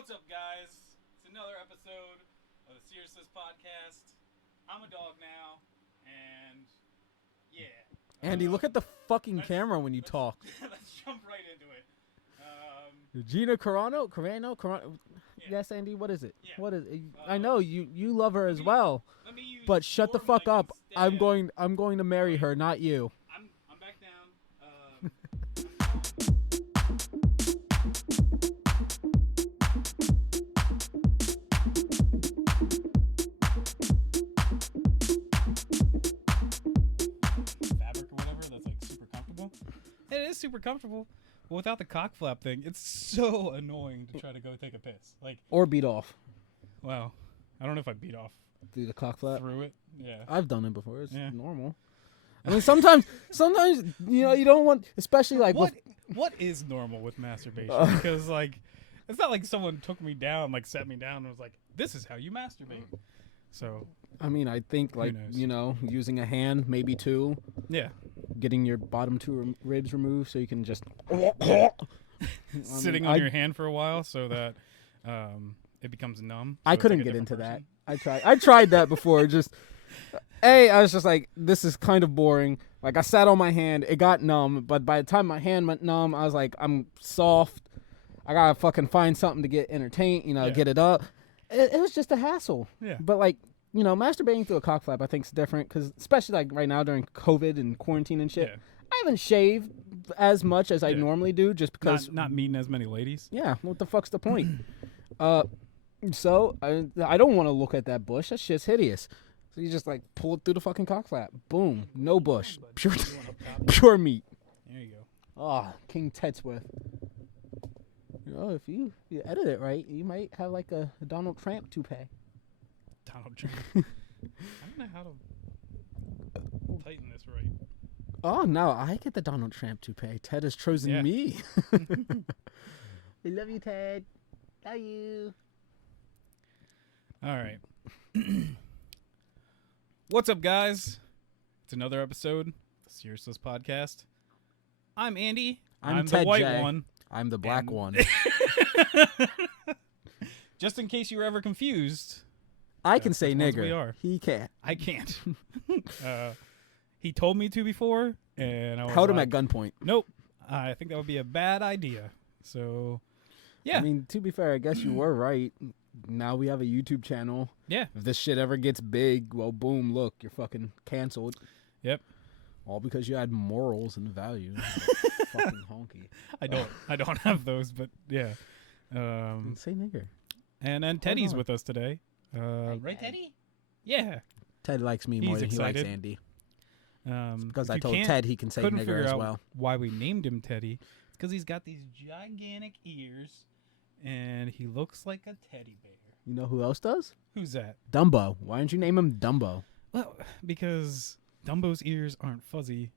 What's up, guys? It's another episode of the Seriousness Podcast. I'm a dog now, and yeah. Andy, look at the fucking camera when you talk. Let's jump right into it. Gina Carano? Yeah. Yes, Andy, what is it? Yeah. What is it? I know you love her as well. But shut the fuck up. I'm going to marry her, not you. I'm back down. Fabric or whatever that's like super comfortable. It is super comfortable. But without the cock flap thing, it's so annoying to try to go take a piss. Or beat off. Wow. I don't know if I beat off Through the cock flap? through it. Yeah. I've done it before. It's normal. I mean, sometimes, you don't want, especially like What is normal with masturbation? Because it's not like someone took me down, set me down, and was like, "This is how you masturbate." So. I mean, I think using a hand, maybe two. Yeah. Getting your bottom two ribs removed so you can just sitting on your hand for a while so that it becomes numb. So I couldn't get into that. I tried that before. I was just like, this is kind of boring. Like, I sat on my hand, it got numb, but by the time my hand went numb, I was like, I'm soft. I gotta fucking find something to get entertained, get it up. It was just a hassle. Yeah. But masturbating through a cock flap, I think is different because especially right now during COVID and quarantine and shit, I haven't shaved as much as I normally do just because not meeting as many ladies. Yeah, what the fuck's the point? So I don't want to look at that bush. That shit's hideous. So you just pull it through the fucking cock flap. Boom, no bush, pure meat. There you go. Oh, King Tetsworth. If you edit it right, you might have a Donald Trump toupee. Donald Trump. I don't know how to tighten this right. Oh, no, I get the Donald Trump toupee. Ted has chosen me. We love you, Ted. Love you. All right. What's up, guys? It's another episode of the Seriousness Podcast. I'm Andy. I'm Ted the white J. one. I'm the black one. Just in case you were ever confused. I can say nigger. We are. He can't. I can't. He told me to before, and I was held him at gunpoint. Nope. I think that would be a bad idea. So, yeah. I mean, to be fair, I guess you were right. Now we have a YouTube channel. Yeah. If this shit ever gets big, well, boom, look, you're fucking canceled. Yep. All because you had morals and values. Fucking honky. I don't have those, but yeah. Say nigger. And then Teddy's with us today. Right, Teddy? Yeah. Ted likes me more than excited. He likes Andy. Because I you told Ted he can say nigger as well. Why we named him Teddy? It's because he's got these gigantic ears, and he looks like a teddy bear. You know who else does? Who's that? Dumbo. Why don't you name him Dumbo? Well, because Dumbo's ears aren't fuzzy.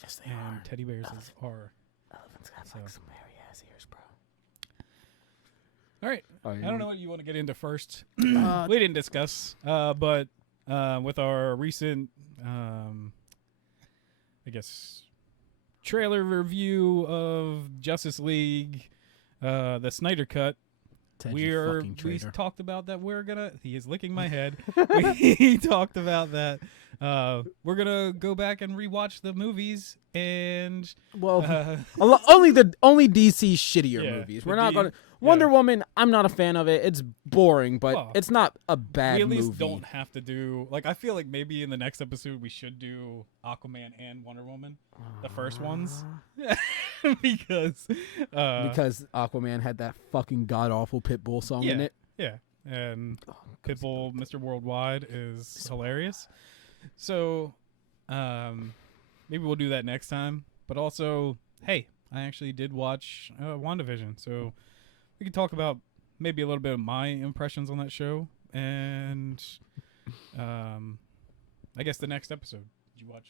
Yes, they and are. Teddy bears are. Elephant's got some hairy ass ears, bro. All right. I don't know what you want to get into first. We didn't discuss, but with our recent, I guess, trailer review of Justice League, the Snyder Cut, Ted, we talked about that he is licking my head. We talked about that. We're gonna go back and rewatch the movies and only DC shittier movies. We're not gonna Wonder Woman. I'm not a fan of it. It's boring, but it's not a bad movie. We at least don't have to do I feel like maybe in the next episode we should do Aquaman and Wonder Woman, the first ones, because Aquaman had that fucking god awful Pitbull song in it. Yeah, and Pitbull, Mr. Worldwide, is hilarious. So, maybe we'll do that next time. But also, hey, I actually did watch WandaVision, so we can talk about maybe a little bit of my impressions on that show, and I guess the next episode. Did you watch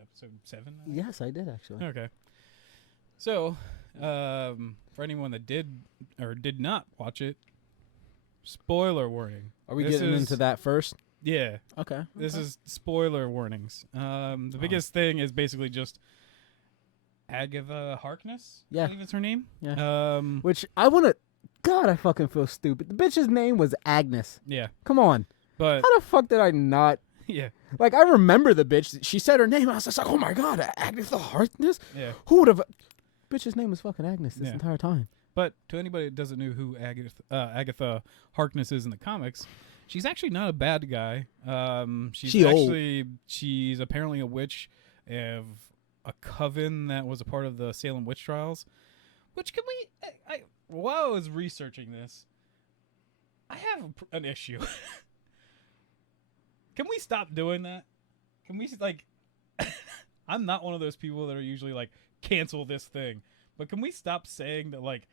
episode 7? Yes, I did actually. Okay. So, for anyone that did or did not watch it, spoiler warning. Are we getting into that first? Yeah. Okay. This is spoiler warnings. The biggest thing is basically just Agatha Harkness. Yeah. I believe it's her name. Yeah. Which I want to... God, I fucking feel stupid. The bitch's name was Agnes. Yeah, Come on. but How the fuck did I not? yeah, Like, I remember the bitch. She said her name. I was just like, oh my God, Agatha Harkness? yeah. Who would have? Bitch's name was fucking Agnes this Yeah. entire time. But to anybody that doesn't know who Agatha Harkness is in the comics, she's actually not a bad guy. She's apparently a witch of a coven that was a part of the Salem witch trials. Which can we? While I was researching this, I have an issue. Can we stop doing that? Can we like? I'm not one of those people that are usually like cancel this thing, but can we stop saying that like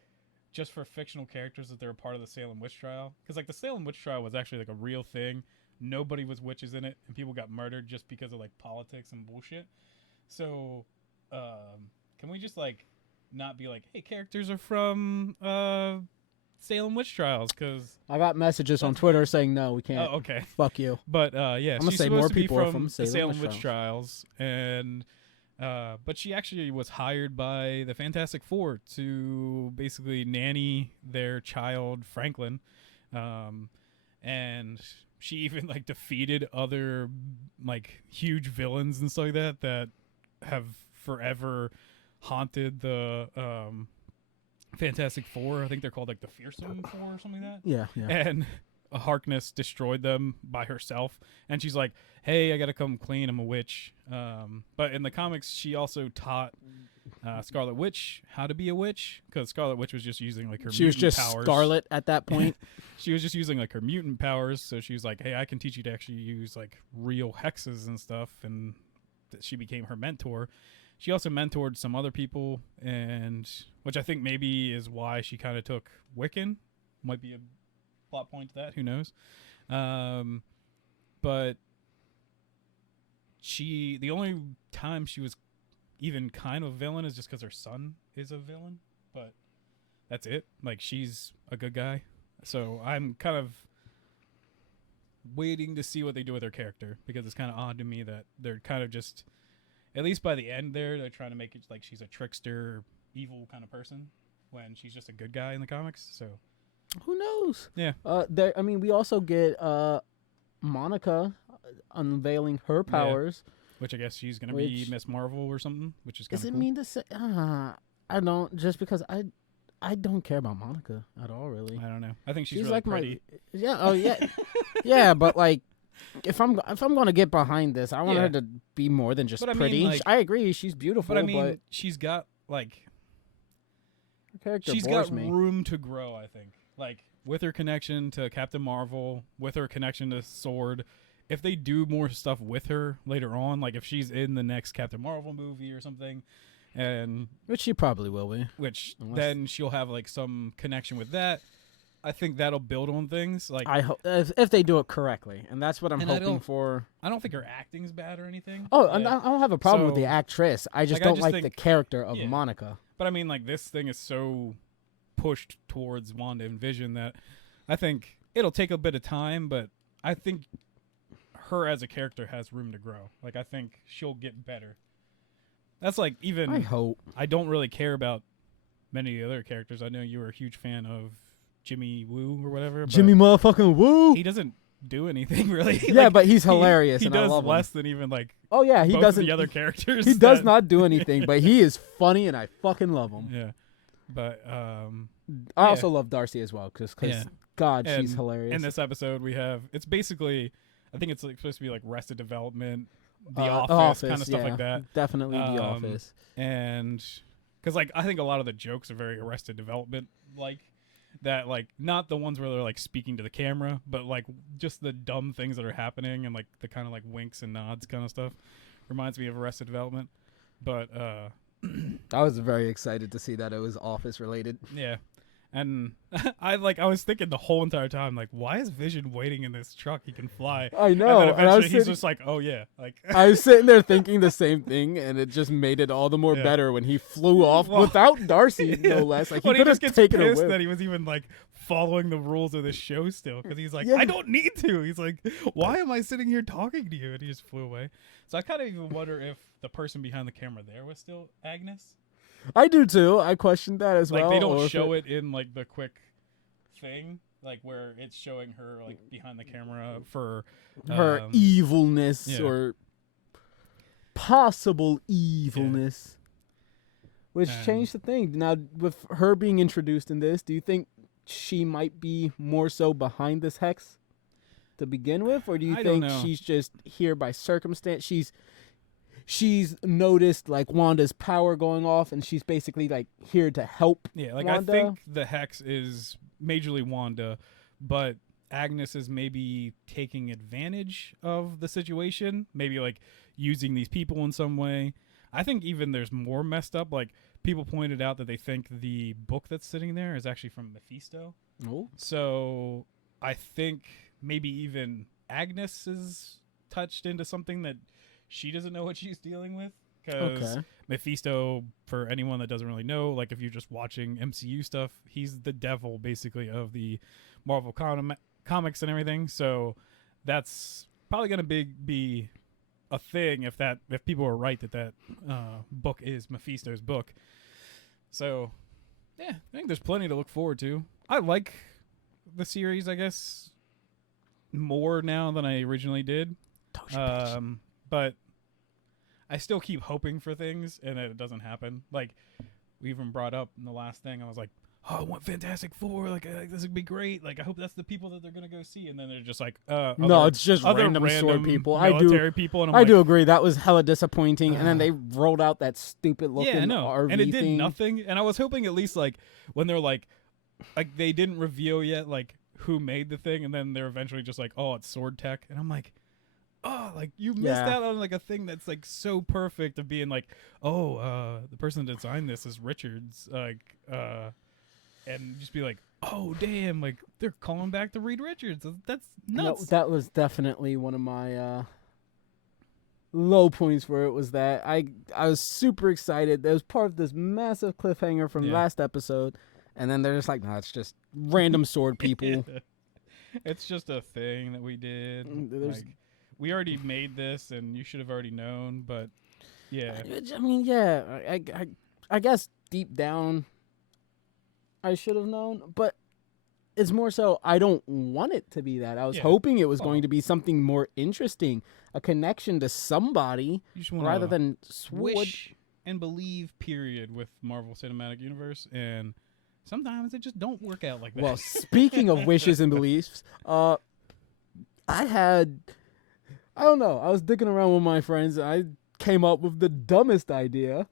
just for fictional characters that they're a part of the Salem witch trial? Because like the Salem witch trial was actually like a real thing. Nobody was witches in it, and people got murdered just because of like politics and bullshit. So, can we just like not be like, hey, characters are from Salem witch trials? Because I got messages on Twitter saying no, we can't. oh, okay. Fuck you. But yeah, I'm gonna she's say supposed more to be people are from from the Salem Salem witch witch trials, and but she actually was hired by the Fantastic Four to basically nanny their child Franklin, and she even like defeated other like huge villains and stuff like that have forever haunted the Fantastic Four. I think they're called like the Fearsome Four or something like that. Yeah, yeah. And Harkness destroyed them by herself, and she's like, hey, I gotta come clean, I'm a witch. But in the comics she also taught Scarlet Witch how to be a witch, because Scarlet Witch was just using like her She was mutant just powers. Scarlet at that point. She was just using like her mutant powers, so she was like, hey, I can teach you to actually use like real hexes and stuff, and she became her mentor. She also mentored some other people, and which I think maybe is why she kind of took Wiccan. Might be a plot point to that, who knows. But the only time she was even kind of a villain is just because her son is a villain, but that's it. Like, she's a good guy, so I'm kind of waiting to see what they do with her character, because it's kind of odd to me that they're kind of just, at least by the end there, they're trying to make it like she's a trickster, evil kind of person when she's just a good guy in the comics. So Who knows? yeah, I mean, we also get Monica unveiling her powers. which I guess she's gonna be Miss Marvel or something, which is kind Does of it cool. mean to say? I don't. Just because I don't care about Monica at all, really. I don't know. I think she's really like pretty. Yeah. Oh yeah. Yeah, but like, if I'm gonna get behind this, I want Yeah. her to be more than just But I mean, pretty. like- I agree, she's beautiful, But I mean, but she's got like her character she's bores got me. room to grow. I think, like with her connection to Captain Marvel, with her connection to Sword. If they do more stuff with her later on, like if she's in the next Captain Marvel movie or something, and Which she probably will be. which Unless- then she'll have like some connection with that. I think that'll build on things. Like I hope if they do it correctly, and that's what I'm And I hoping don't- for. I don't think her acting's bad or anything. Oh, but, I don't have a problem with the So, actress. I just like, I don't just like think- the character of Yeah. Monica. but I mean, like this thing is so pushed towards Wanda and Vision that I think it'll take a bit of time, but I think her as a character has room to grow. Like I think she'll get better. That's like even I hope. I don't really care about many of the other characters. I know you were a huge fan of Jimmy Woo or whatever. but Jimmy motherfucking Woo. he doesn't do anything really. Yeah, Like, but he's he- hilarious, He and I does love him. less than even like Oh yeah, he both doesn't. of the other characters. He does that- not do anything, but he is funny, and I fucking love him. Yeah, but I also love Darcy as well, because Yeah. God, she's And hilarious. in this episode we have it's basically I think it's like supposed to be like Arrested Development, The The Office, kind of stuff yeah, like that. Definitely The Um, Office. And because like I think a lot of the jokes are very Arrested Development like that, like not the ones where they're like speaking to the camera, but like just the dumb things that are happening and like the kind of like winks and nods kind of stuff reminds me of Arrested Development. But I was very excited to see that it was Office related. yeah. And I was thinking the whole entire time, like, why is Vision waiting in this truck? He can fly. I know. And then And I was eventually he's sitting- just like, oh yeah, like I was sitting there thinking the same thing, and it just made it all the more Yeah. better when he flew off Well, without Darcy, yeah. no less. Like But he he could have just gets taken pissed away. that he was even like following the rules of the show still, because he's like, Yeah. I don't need to. He's like, why am I sitting here talking to you? And he just flew away. So I kind of even wonder if the person behind the camera there was still Agnes. I do too. I questioned that as Like well. they or don't if show it in like the quick thing, like where it's showing her like behind the camera for her evilness yeah. or possible evilness. Which changed the thing. Now, with her being introduced in this, do you think she might be more so behind this hex to begin with? Or do you think she's just here by circumstance? She's noticed, like, Wanda's power going off, and she's basically, like, here to help Wanda? I think the hex is majorly Wanda, but Agnes is maybe taking advantage of the situation, maybe, like, using these people in some way. I think even there's more messed up. Like, people pointed out that they think the book that's sitting there is actually from Mephisto. Oh. So I think maybe even Agnes is touched into something that she doesn't know what she's dealing with. Because Mephisto, for anyone that doesn't really know, like if you're just watching MCU stuff, he's the devil basically of the Marvel comics and everything. So that's probably going to be a thing if people are right that book is Mephisto's book. So yeah, I think there's plenty to look forward to. I like the series, I guess, more now than I originally did. But I still keep hoping for things and it doesn't happen. Like we even brought up in the last thing, I was like, oh, I want Fantastic Four. Like this would be great. Like I hope that's the people that they're gonna go see. And then they're just like, no, it's just random sword people. Military people. And I do agree. That was hella disappointing. And then they rolled out that stupid looking RV and it did thing. nothing. And I was hoping at least like when they're like they didn't reveal yet like who made the thing, and then they're eventually just like, oh, it's sword tech, and I'm like, oh, like you missed out on like a thing that's like so perfect of being like, oh, the person that designed this is Richards, like and just be like, oh damn, like they're calling back to Reed Richards. That's nuts. No, that was definitely one of my low points where it was that I was super excited. That was part of this massive cliffhanger from last episode, and then they're just like, no, it's just random sword people. It's just a thing that we did. Like, we already made this, and you should have already known. But yeah, I mean, I guess deep down, I should have known, but it's more so I don't want it to be that. I was hoping it was going to be something more interesting, a connection to somebody, rather than wish and believe. Period with Marvel Cinematic Universe, and sometimes it just don't work out like that. Well, speaking of wishes and beliefs, I don't know. I was digging around with my friends, and I came up with the dumbest idea.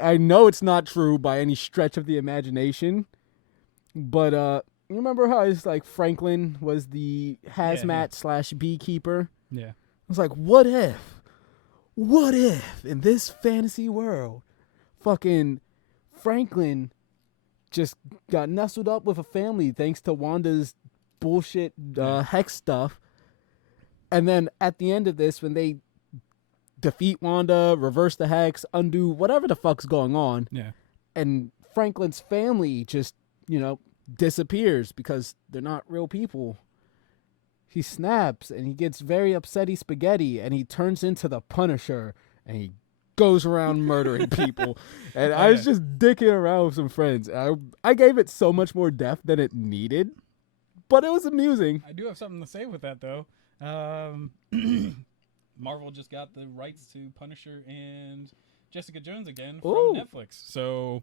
I know it's not true by any stretch of the imagination, but you remember how it's like Franklin was the hazmat / beekeeper? Yeah. I was like, what if in this fantasy world, fucking Franklin just got nestled up with a family thanks to Wanda's bullshit hex stuff, and then at the end of this, when they defeat Wanda, reverse the hex, undo whatever the fuck's going on. Yeah. And Franklin's family just, disappears because they're not real people. He snaps and he gets very upsetty spaghetti and he turns into the Punisher and he goes around murdering people. And I was just dicking around with some friends. I gave it so much more depth than it needed, but it was amusing. I do have something to say with that though. Marvel just got the rights to Punisher and Jessica Jones again from Netflix. So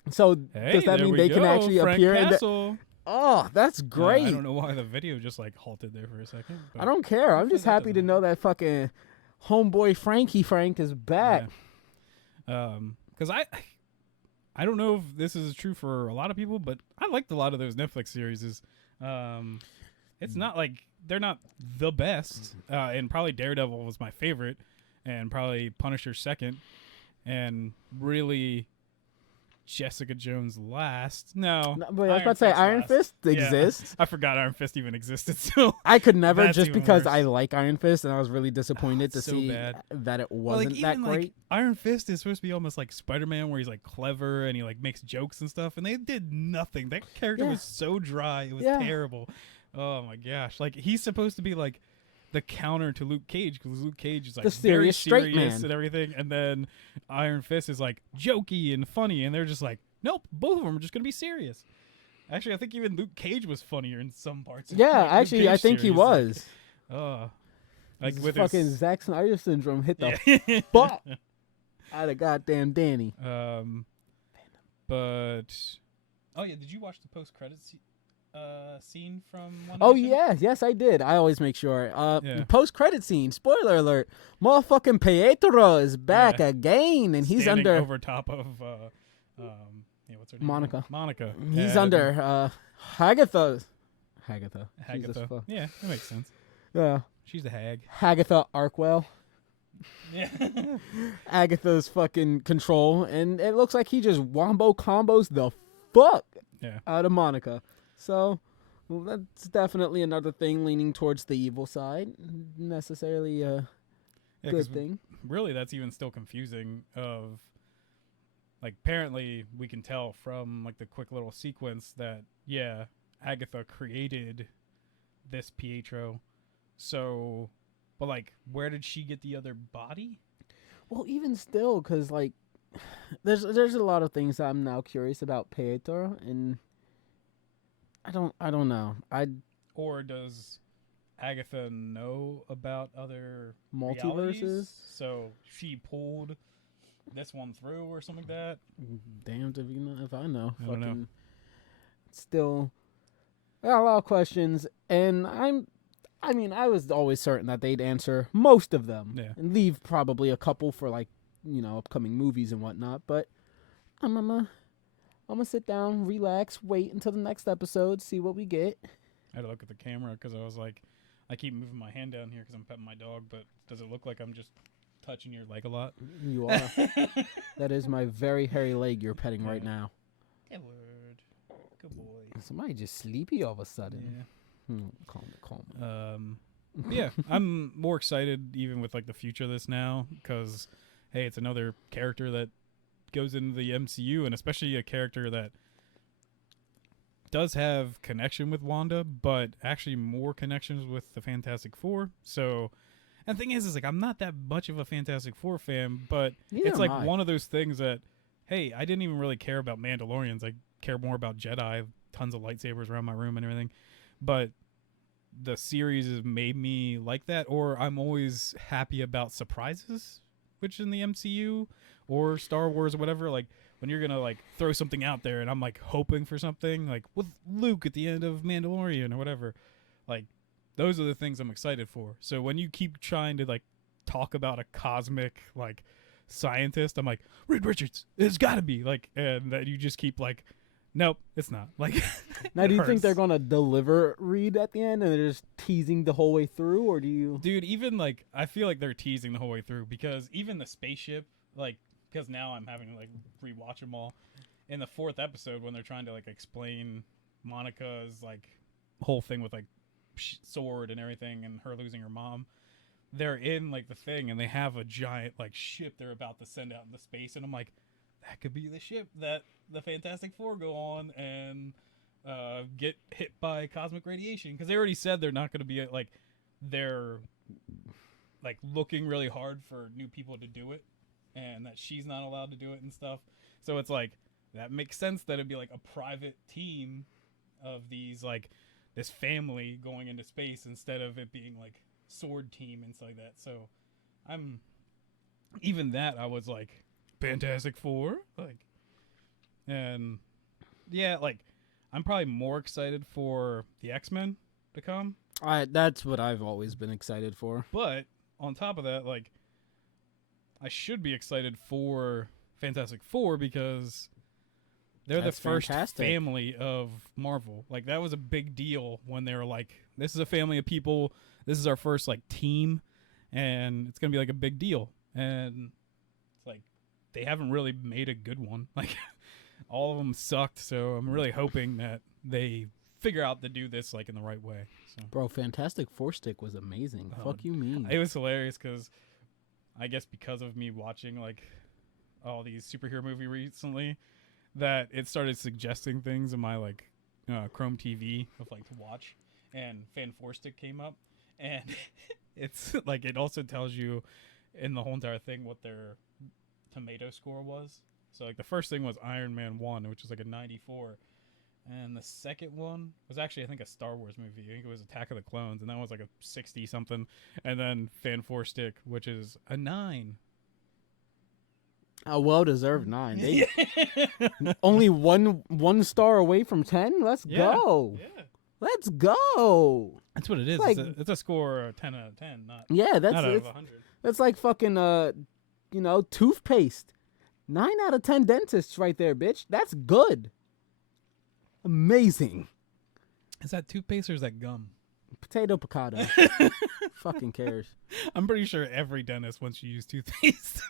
hey, does that mean they can actually Frank appear Castle. in Oh, that's great. I don't know why the video just like halted there for a second. I don't care. I'm just happy to know that fucking homeboy Frank is back. Yeah. Cuz I don't know if this is true for a lot of people, but I liked a lot of those Netflix series. It's not like they're not the best, and probably Daredevil was my favorite, and probably Punisher second, and really Jessica Jones last. No, but I was about to say Iron Fist exists. I forgot Iron Fist even existed. So I could never, just because worse. I like Iron Fist, and I was really disappointed to see that it wasn't that great. Like, Iron Fist is supposed to be almost like Spider-Man, where he's like clever and he like makes jokes and stuff, and they did nothing. That character was so dry. It was terrible. Oh my gosh! Like he's supposed to be like the counter to Luke Cage, because Luke Cage is like very serious and everything, and then Iron Fist is like jokey and funny, and they're just like, nope, both of them are just gonna be serious. Actually, I think even Luke Cage was funnier in some parts. of, Yeah, like, Luke actually, I Cage think he series, was. like This with fucking his Zack Snyder syndrome hit the yeah. fuck out of goddamn Danny. But oh yeah, did you watch the post credits scene from One Oh Nation? yes, I did. I always make sure. Yeah. Post credit scene. Spoiler alert: motherfucking Pietro is back Yeah. again, and he's Standing under over top of what's her name? Monica. Monica. He's And under Hagatha. Jesus Hagatha. fuck. Yeah, that makes sense. Yeah, She's a hag. Hagatha Arkwell. Yeah. Agatha's fucking control, and it looks like he just wombo combos the fuck Yeah. out of Monica. So well, that's definitely another thing leaning towards the evil side. Necessarily a Yeah, 'cause good thing. really, that's even still confusing. Of like, apparently, we can tell from like the quick little sequence that Agatha created this Pietro. So, but like, where did she get the other body? Well, even still, because like, there's a lot of things that I'm now curious about Pietro, and I don't know. Or does Agatha know about other Multiverses? realities? So she pulled this one through or something like that? Damned if I know. I don't know. Still, I got a lot of questions, and I was always certain that they'd answer most of them, Yeah. and leave probably a couple for like, upcoming movies and whatnot. But I'm gonna sit down, relax, wait until the next episode, see what we get. I had to look at the camera because I was like, I keep moving my hand down here because I'm petting my dog, but does it look like I'm just touching your leg a lot? You are. That is my very hairy leg you're petting right now. Good word. Good boy. Somebody just sleepy all of a sudden. Yeah. Calm. Yeah, I'm more excited even with like the future of this now because, hey, it's another character that goes into the MCU, and especially a character that does have connection with Wanda, but actually more connections with the Fantastic Four. So, and the thing is like I'm not that much of a Fantastic Four fan, but Neither it's am like I. one of those things that, hey, I didn't even really care about Mandalorians. I care more about Jedi. I have tons of lightsabers around my room and everything, but the series has made me like that. Or I'm always happy about surprises, which in the MCU or Star Wars or whatever, like when you're gonna like throw something out there and I'm like hoping for something like with Luke at the end of Mandalorian or whatever, like those are the things I'm excited for. So when you keep trying to like talk about a cosmic like scientist, I'm like, Reed Richards, it's gotta be like, and that you just keep like, nope, it's not. Like, Now, do you think hurts. they're gonna deliver Reed at the end, and they're just teasing the whole way through, or do you? Dude, even like I feel like they're teasing the whole way through because even the spaceship, like, because now I'm having to like rewatch them all. In the 4th episode, when they're trying to like explain Monica's like whole thing with like sword and everything, and her losing her mom, they're in like the thing, and they have a giant like ship they're about to send out into space, and I'm like, that could be the ship that the Fantastic Four go on and get hit by cosmic radiation, because they already said they're not going to be like, they're like looking really hard for new people to do it, and that she's not allowed to do it and stuff. So it's like that makes sense that it'd be like a private team of these like this family going into space instead of it being like sword team and stuff like that. So I'm even that I was like Fantastic Four, like, and yeah, like I'm probably more excited for the X-Men to come. That's what I've always been excited for. But on top of that, like, I should be excited for Fantastic Four because they're That's the first fantastic. family of Marvel. Like, that was a big deal when they were like, this is a family of people. This is our first, like, team. And it's going to be, like, a big deal. And it's like, they haven't really made a good one. Like, all of them sucked. So I'm really hoping that they figure out to do this, like, in the right way. So. Bro, Fantastic Four stick was amazing. Fuck you mean? It was hilarious because I guess because of me watching like all these superhero movie recently, that it started suggesting things in my like Chrome TV of like to watch, and Fan Four Stick came up, and it's like it also tells you in the whole entire thing what their tomato score was. So like the first thing was Iron Man 1, which is like a 94, And the second one was actually, I think, a Star Wars movie. I think it was Attack of the Clones, and that was like a 60 something. And then Fan 4 Stick, which is a 9. A well-deserved 9. They only one star away from 10. Let's go. Yeah. Let's go. That's what it is. Like, It's a score 10 out of 10, not that's out of 100. That's like fucking toothpaste. 9 out of 10 dentists right there, bitch. That's good. Amazing. Is that toothpaste or is that gum? Potato picado. Fucking cares. I'm pretty sure every dentist wants you to use toothpaste.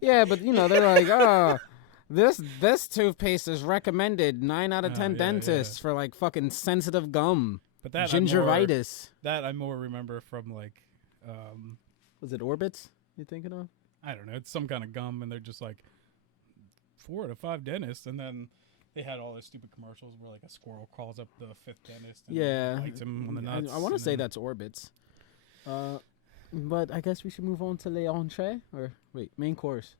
Yeah, but they're like, this toothpaste is recommended 9 out of 10 dentists for like fucking sensitive gum. But that gingivitis. I more remember from like was it Orbits you're thinking of? I don't know. It's some kind of gum, and they're just like 4 out of 5 dentists, and then they had all those stupid commercials where like a squirrel crawls up the 5th dentist and bites him on the nuts. I want to say that's Orbits. But I guess we should move on to les entrées, or wait, main course.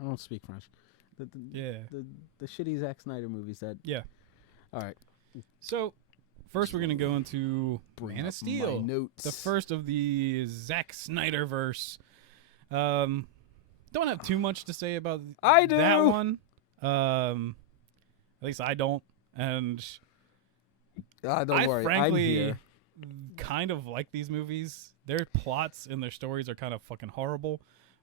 I don't speak French. The shitty Zack Snyder movies that. Yeah. All right. So first, we're gonna go into Man of Steel, notes. the first of the Zack Snyder verse. Don't have too much to say about that one. At least I don't, and don't worry. Frankly, I'm here. kind of like these movies. Their plots and their stories are kind of fucking horrible,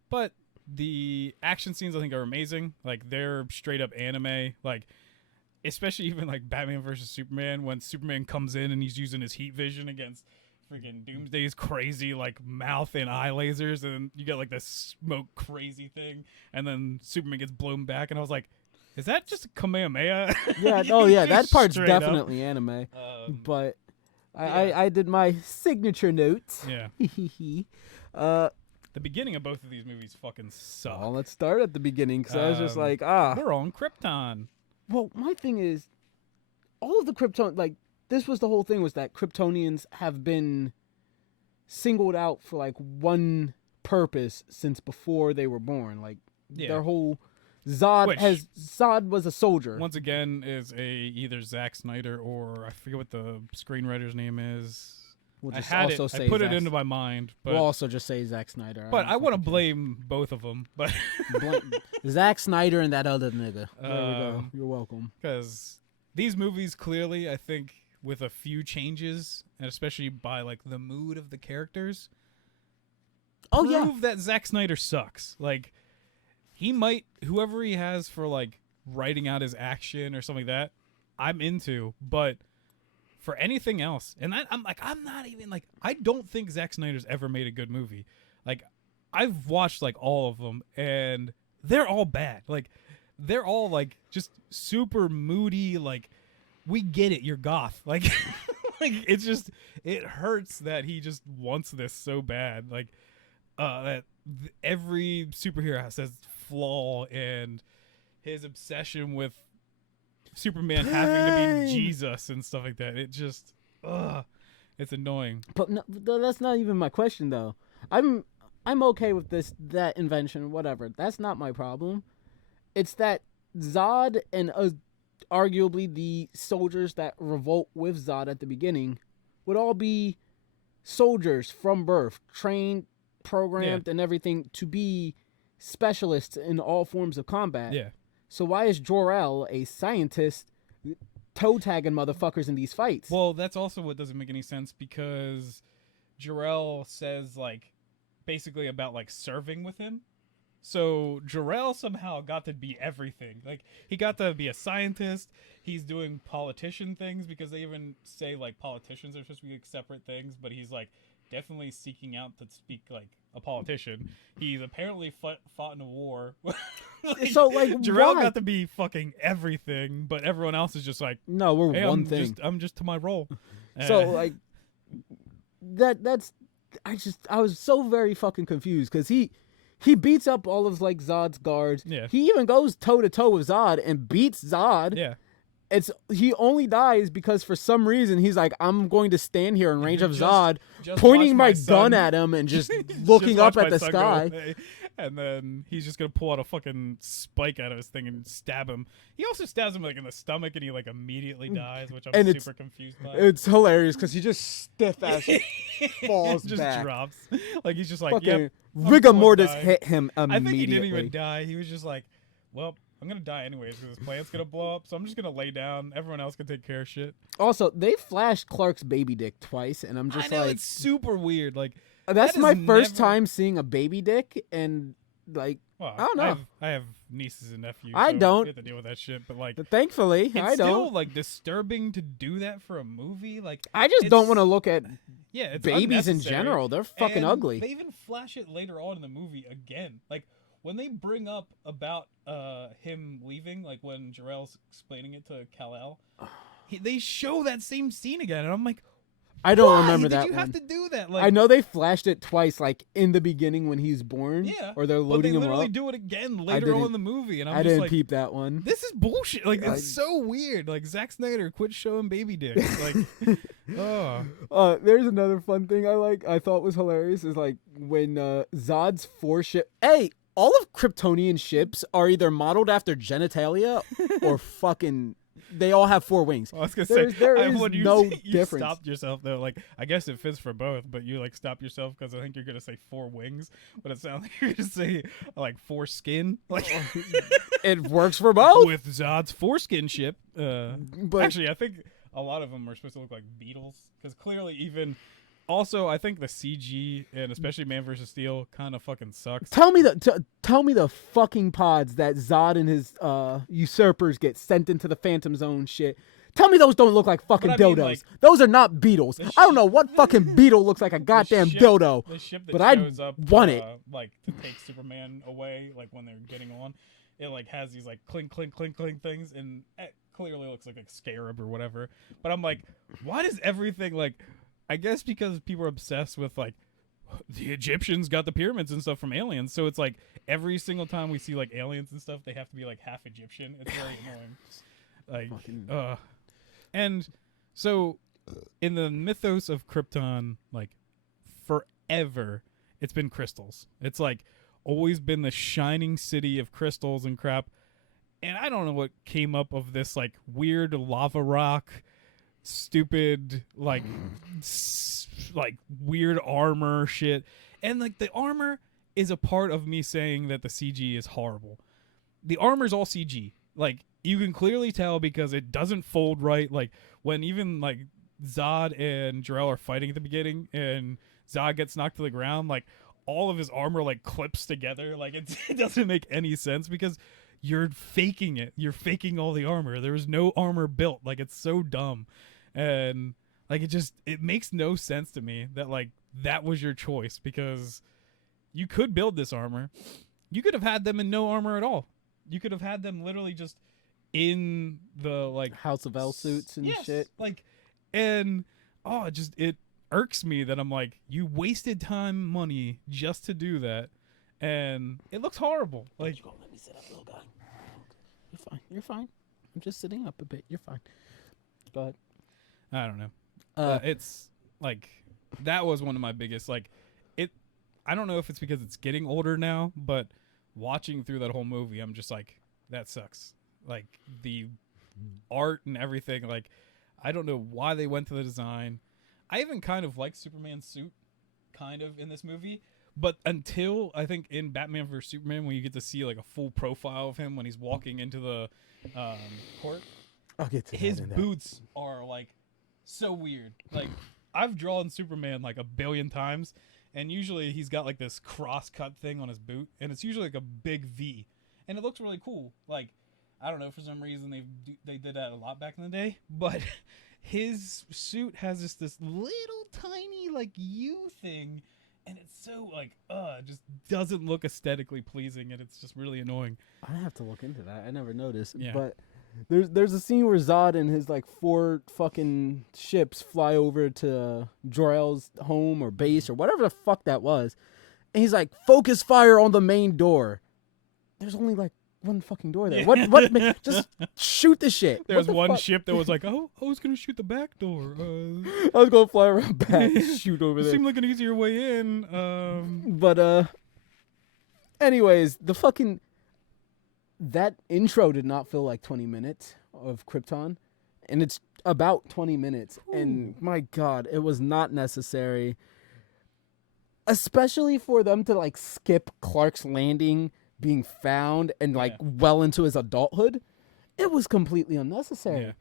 but the action scenes I think are amazing. Like they're straight up anime. Like especially even like Batman versus Superman, when Superman comes in and he's using his heat vision against freaking Doomsday's crazy like mouth and eye lasers, and you get like this smoke crazy thing, and then Superman gets blown back, and I was like, is that just a Kamehameha? Yeah. Oh yeah, that part's Straight definitely anime. But I did my signature notes. Yeah. The beginning of both of these movies fucking suck. Well, let's start at the beginning, because I was just like, we're on Krypton. Well, my thing is, all of the Krypton, like, this was the whole thing, was that Kryptonians have been singled out for, like, one purpose since before they were born. Like, their whole... Zod was a soldier. Once again, is either Zack Snyder or I forget what the screenwriter's name is. We'll just I put it Zack, into my mind, but we'll also just say Zack Snyder. But I want to blame both of them. But Zack Snyder and that other nigga. There we go. You're welcome. Because these movies clearly, I think, with a few changes, and especially by like the mood of the characters, prove that Zack Snyder sucks. Like whoever he has for like writing out his action or something like that, I'm into, but for anything else, and I'm not even like, I don't think Zack Snyder's ever made a good movie. Like I've watched like all of them, and they're all bad. Like they're all like just super moody. Like we get it, you're goth. Like like it hurts that he just wants this so bad. Like that every superhero has this flaw, and his obsession with Superman having to be Jesus and stuff like that. It just, it's annoying. But no, that's not even my question, though. I'm okay with that invention, whatever. That's not my problem. It's that Zod and arguably the soldiers that revolt with Zod at the beginning would all be soldiers from birth, trained, programmed, and everything to be specialists in all forms of combat. Yeah. So why is Jor-El, a scientist, toe-tagging motherfuckers in these fights? Well, that's also what doesn't make any sense, because Jor-El says, like, basically about, like, serving with him. So Jor-El somehow got to be everything. Like, he got to be a scientist. He's doing politician things, because they even say, like, politicians are supposed to be, like, separate things, but he's, like, definitely seeking out to speak like a politician. He's apparently fought in a war. So like, Jor-El got to be fucking everything, but everyone else is just like, no, we're hey, one thing. I'm just to my role. So like that's I was so very fucking confused, because he beats up all of like Zod's guards. Yeah. He even goes toe to toe with Zod and beats Zod. Yeah. He only dies because for some reason he's like, I'm going to stand here in range of Zod, just pointing my son. gun at him and just looking just up at my the son sky. go away. and then he's just gonna pull out a fucking spike out of his thing and stab him. He also stabs him like in the stomach, and he like immediately dies, which I'm super confused by. It's hilarious because he just stiff ass falls just back. Drops. Like he's just like, Fucking yep. rigor mortis hit him immediately. I think he didn't even die. He was just like, well, I'm gonna die anyways because this plant's gonna blow up, so I'm just gonna lay down. Everyone else can take care of shit. Also, they flashed Clark's baby dick twice, and I'm just I know, like, it's super weird. Like that's that my is first never- time seeing a baby dick, and like, Well, I don't know. I have nieces and nephews. I so don't. We have to deal with that shit, but like, thankfully, it's I still don't. like disturbing to do that for a movie. Like, I just don't want to look at yeah, it's babies in unnecessary. general. They're fucking And ugly. They even flash it later on in the movie again. Like when they bring up about him leaving, like when Jor-El's explaining it to Kal-El, they show that same scene again, and I'm like, I don't why remember did that you one. have to do that? Like, I know they flashed it twice, like in the beginning when he's born, yeah, or they're but loading they him literally up. do it again later on in the movie, and I'm I just didn't like, peep that one. this is bullshit. Like, it's so weird. Like, Zack Snyder, quit showing baby dicks. Like, oh. There's another fun thing I thought was hilarious is like when Zod's 4 ship. Hey, all of Kryptonian ships are either modeled after genitalia or fucking. They all have 4 wings. I was gonna There is when you, no you difference. stopped yourself though. Like, I guess it fits for both, but you like stop yourself because I think you're gonna say 4 wings, but it sounds like you're gonna say like 4 skin. Like, It works for both. with Zod's foreskin ship. But Actually, I think a lot of them are supposed to look like beetles because clearly even. Also, I think the CG and especially Man vs. Steel kind of fucking sucks. tell me the fucking pods that Zod and his usurpers get sent into the Phantom Zone shit. Tell me those don't look like fucking But I mean, dildos. like, Those are not beetles. I don't know what fucking beetle looks like a goddamn dildo. The ship that But I shows up, want it. like to take Superman away, like when they're getting on, it like has these like clink, clink, clink, clink things, and it clearly looks like a scarab or whatever. But I'm like, why does everything like? I guess because people are obsessed with like the Egyptians got the pyramids and stuff from aliens, so it's like every single time we see like aliens and stuff, they have to be like half Egyptian. It's very annoying. Like, and so in the mythos of Krypton, like forever, it's been crystals. It's like always been the shining city of crystals and crap. And I don't know what came up of this like weird lava rock. Stupid like weird armor shit, and like the armor is a part of me saying that the CG is horrible. The armor's all CG, like you can clearly tell because it doesn't fold right. Like when even like Zod and Jor-El are fighting at the beginning and Zod gets knocked to the ground, like all of his armor like clips together, like it doesn't make any sense because you're faking it. You're faking all the armor. There was no armor built. Like it's so dumb. And like it makes no sense to me that like that was your choice because you could build this armor. You could have had them in no armor at all. You could have had them literally just in the like House of L suits and shit. Like, and it irks me that I'm like, you wasted time, money just to do that, and it looks horrible. Like, Let me sit up, little guy. You're fine. You're fine. I'm just sitting up a bit. You're fine. Go ahead. I don't know. It's like that was one of my biggest like it. I don't know if it's because it's getting older now, but watching through that whole movie, I'm just like, that sucks. Like the art and everything. Like I don't know why they went to the design. I even kind of like Superman's suit, kind of in this movie, but until I think in Batman vs Superman, when you get to see like a full profile of him when he's walking into the court, I'll get to his that in boots are like so weird. Like I've drawn Superman like a billion times, and usually he's got like this cross cut thing on his boot, and it's usually like a big V, and it looks really cool. Like I don't know, for some reason they did that a lot back in the day, but his suit has just this little tiny like U thing, and it's so like just doesn't look aesthetically pleasing, and it's just really annoying. I have to look into that. I never noticed. Yeah. But there's a scene where Zod and his like 4 fucking ships fly over to Jor-El's home or base or whatever the fuck that was, and he's like, focus fire on the main door. There's only like one fucking door there. Yeah. What? Just shoot the shit. There was What the one fuck? ship that was like, oh, I was gonna shoot the back door. I was gonna fly around back, shoot over It there. seemed like an easier way in. But Anyways, that intro did not feel like 20 minutes of Krypton, and it's about 20 minutes. Ooh. And my God, it was not necessary, especially for them to like skip Clark's Landing being found and like well into his adulthood. It was completely unnecessary. Yeah.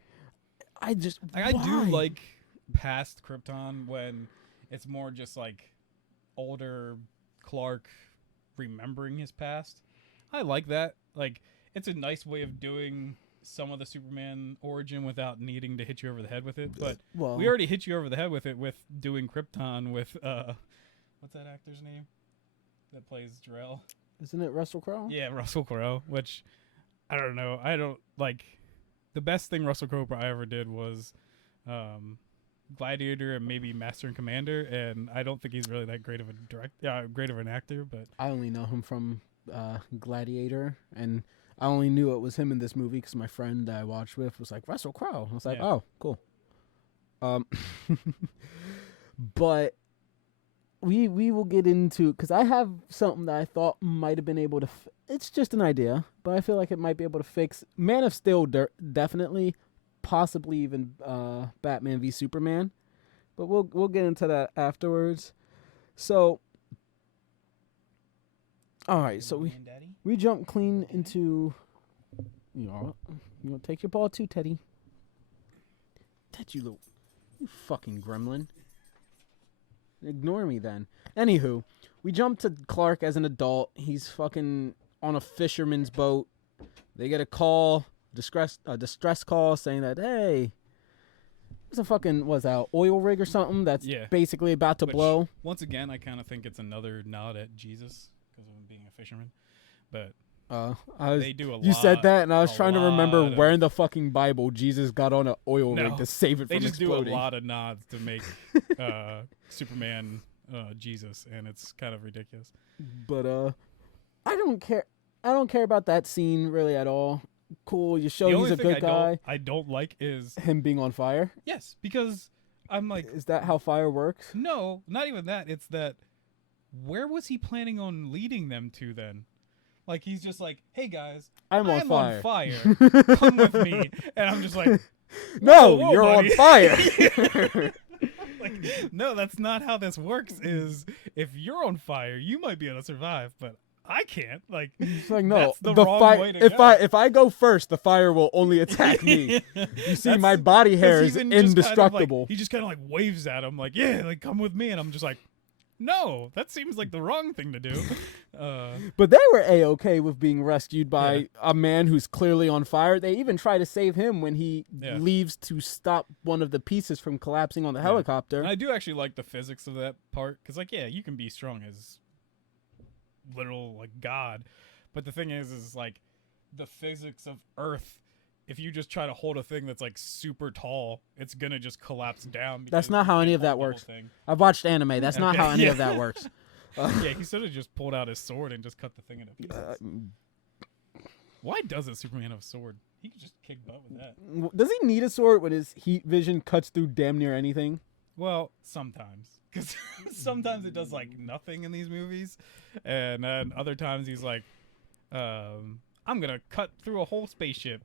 I do like past Krypton when it's more just like older Clark remembering his past. I like that. Like, it's a nice way of doing some of the Superman origin without needing to hit you over the head with it. But we already hit you over the head with it with doing Krypton with what's that actor's name that plays Jor-El? Isn't it Russell Crowe? Yeah, Russell Crowe. Which I don't know. I don't like. The best thing Russell Crowe I ever did was Gladiator and maybe Master and Commander, and I don't think he's really that great of an actor. But I only know him from Gladiator, and I only knew it was him in this movie because my friend that I watched with was like Russell Crowe. I was like, oh, cool. But we will get into, because I have something that I thought might have been able to. It's just an idea, but I feel like it might be able to fix Man of Steel. Definitely, possibly even Batman v Superman. But we'll get into that afterwards. So. All right, so we jump clean into. You take your ball too, Teddy. Ted, you fucking gremlin. Ignore me then. Anywho, we jump to Clark as an adult. He's fucking on a fisherman's boat. They get a call, distress call, saying that hey, there's a fucking oil rig or something that's basically about to blow. Once again, I kind of think it's another nod at Jesus. Of him being a fisherman, but they do a lot. You said that, and I was trying to remember where in the fucking Bible Jesus got on an oil rig to save it from exploding. They just do a lot of nods to make Superman Jesus, and it's kind of ridiculous. But I don't care. I don't care about that scene really at all. Cool, you show he's a good guy. I don't like is him being on fire. Yes, because I'm like, is that how fire works? No, not even that. It's that. Where was he planning on leading them to then? Like, he's just like, hey guys, I'm on fire. Come with me. And I'm just like, no, you're buddy. On fire. Like, no, that's not how this works. Is if you're on fire, you might be able to survive, but I can't. Like, no, that's the wrong way to go. If I go first, the fire will only attack me. You see, my body hair is indestructible. He just kind of like waves at him like, yeah, like come with me. And I'm just like, no, that seems like the wrong thing to do. But they were A-okay with being rescued by a man who's clearly on fire. They even try to save him when he leaves to stop one of the pieces from collapsing on the helicopter. And I do actually like the physics of that part. Because, like, you can be strong as literal, like, God. But the thing is like, the physics of Earth, if you just try to hold a thing that's like super tall, it's gonna just collapse down. That's not how any of that works. I've watched anime. That's not how any of that works. He sort of just pulled out his sword and just cut the thing into pieces. Why doesn't Superman have a sword? He could just kick butt with that. Does he need a sword when his heat vision cuts through damn near anything? Well, sometimes. Because sometimes it does like nothing in these movies. And then other times he's like, I'm going to cut through a whole spaceship.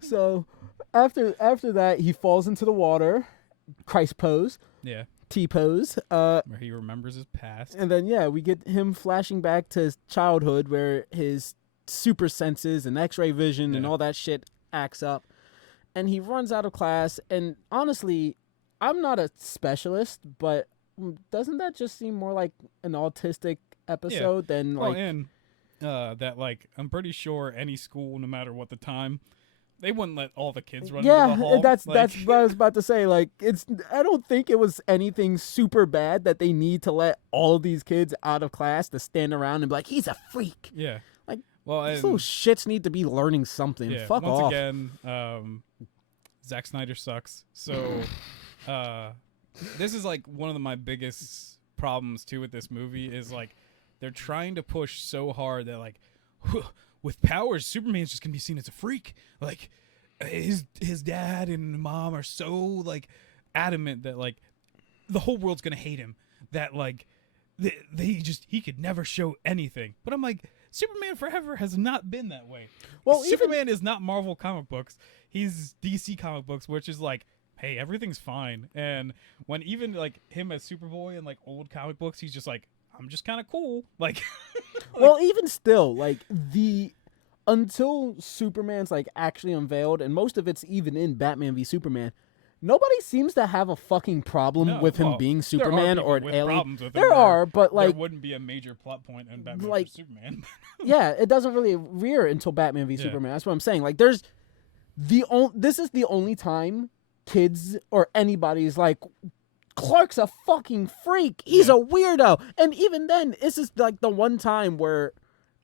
So after that, he falls into the water. Christ pose. Yeah. T-pose. Where he remembers his past. And then, we get him flashing back to his childhood where his super senses and x-ray vision and all that shit acts up. And he runs out of class. And honestly, I'm not a specialist, but doesn't that just seem more like an autistic episode than like... that like I'm pretty sure any school, no matter what the time, they wouldn't let all the kids run into the hall. That's what I was about to say. Like, I don't think it was anything super bad that they need to let all of these kids out of class to stand around and be like, he's a freak. Yeah. Like, well, these little shits need to be learning something. Yeah, Fuck off. Once again, Zack Snyder sucks. So, this is like one of my biggest problems too with this movie is like, they're trying to push so hard that like, with powers, Superman's just gonna be seen as a freak. Like, his dad and mom are so like adamant that like the whole world's gonna hate him. That like he could never show anything. But I'm like, Superman Forever has not been that way. Well, Superman is not Marvel comic books. He's DC comic books, which is like, hey, everything's fine. And when even like him as Superboy in like old comic books, he's just like, I'm just kind of cool. Like, well, even still, like until Superman's like actually unveiled, and most of it's even in Batman v Superman, nobody seems to have a fucking problem with him being Superman or an alien. There are, but like there wouldn't be a major plot point in Batman like, v Superman. Yeah, it doesn't really rear until Batman v Superman. That's what I'm saying. Like, this is the only time kids or anybody's like, Clark's a fucking freak. He's a weirdo. And even then, this is like the one time where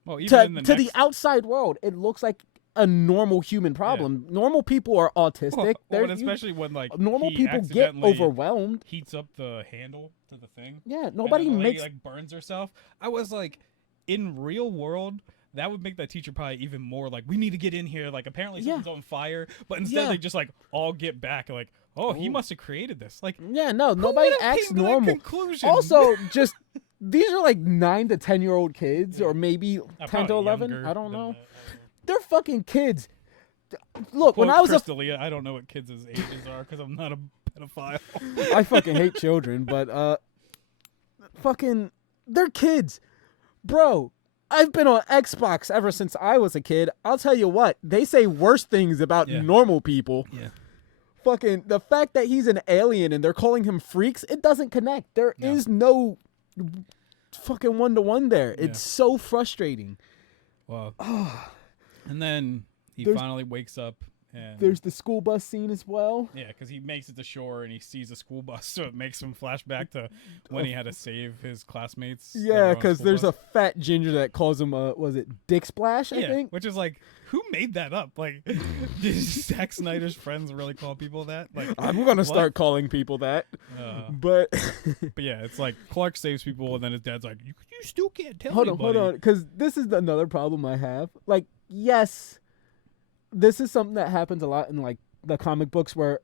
the outside world, it looks like a normal human problem. Normal people are autistic. Well, especially when like normal people get overwhelmed. Heats up the handle to the thing. Yeah, nobody makes like burns herself. I was like, in real world, that would make that teacher probably even more like, we need to get in here. Like, apparently something's on fire, but instead they just like all get back like, oh, he must have created this. Like, nobody acts normal. Also, just these are like 9 to 10-year-old kids, or maybe 10 to 11. I don't know. They're fucking kids. Look, when I was I don't know what kids' ages are because I'm not a pedophile. I fucking hate children, but fucking, they're kids, bro. I've been on Xbox ever since I was a kid. I'll tell you what, they say worse things about normal people. Yeah. Fucking the fact that he's an alien and they're calling him freaks, it doesn't connect. There is no fucking 1-to-1 there. It's so frustrating. Wow. And then he finally wakes up. And there's the school bus scene as well. Yeah, because he makes it to shore and he sees a school bus, so it makes him flashback to when he had to save his classmates. Yeah, because there's a fat ginger that calls him was it Dick Splash, I think? Which is like, who made that up? Like, did Zack Snyder's friends really call people that? Like, I'm going to start calling people that. But yeah, it's like Clark saves people and then his dad's like, you still can't tell hold anybody. on, because this is another problem I have. Like, yes, this is something that happens a lot in like the comic books where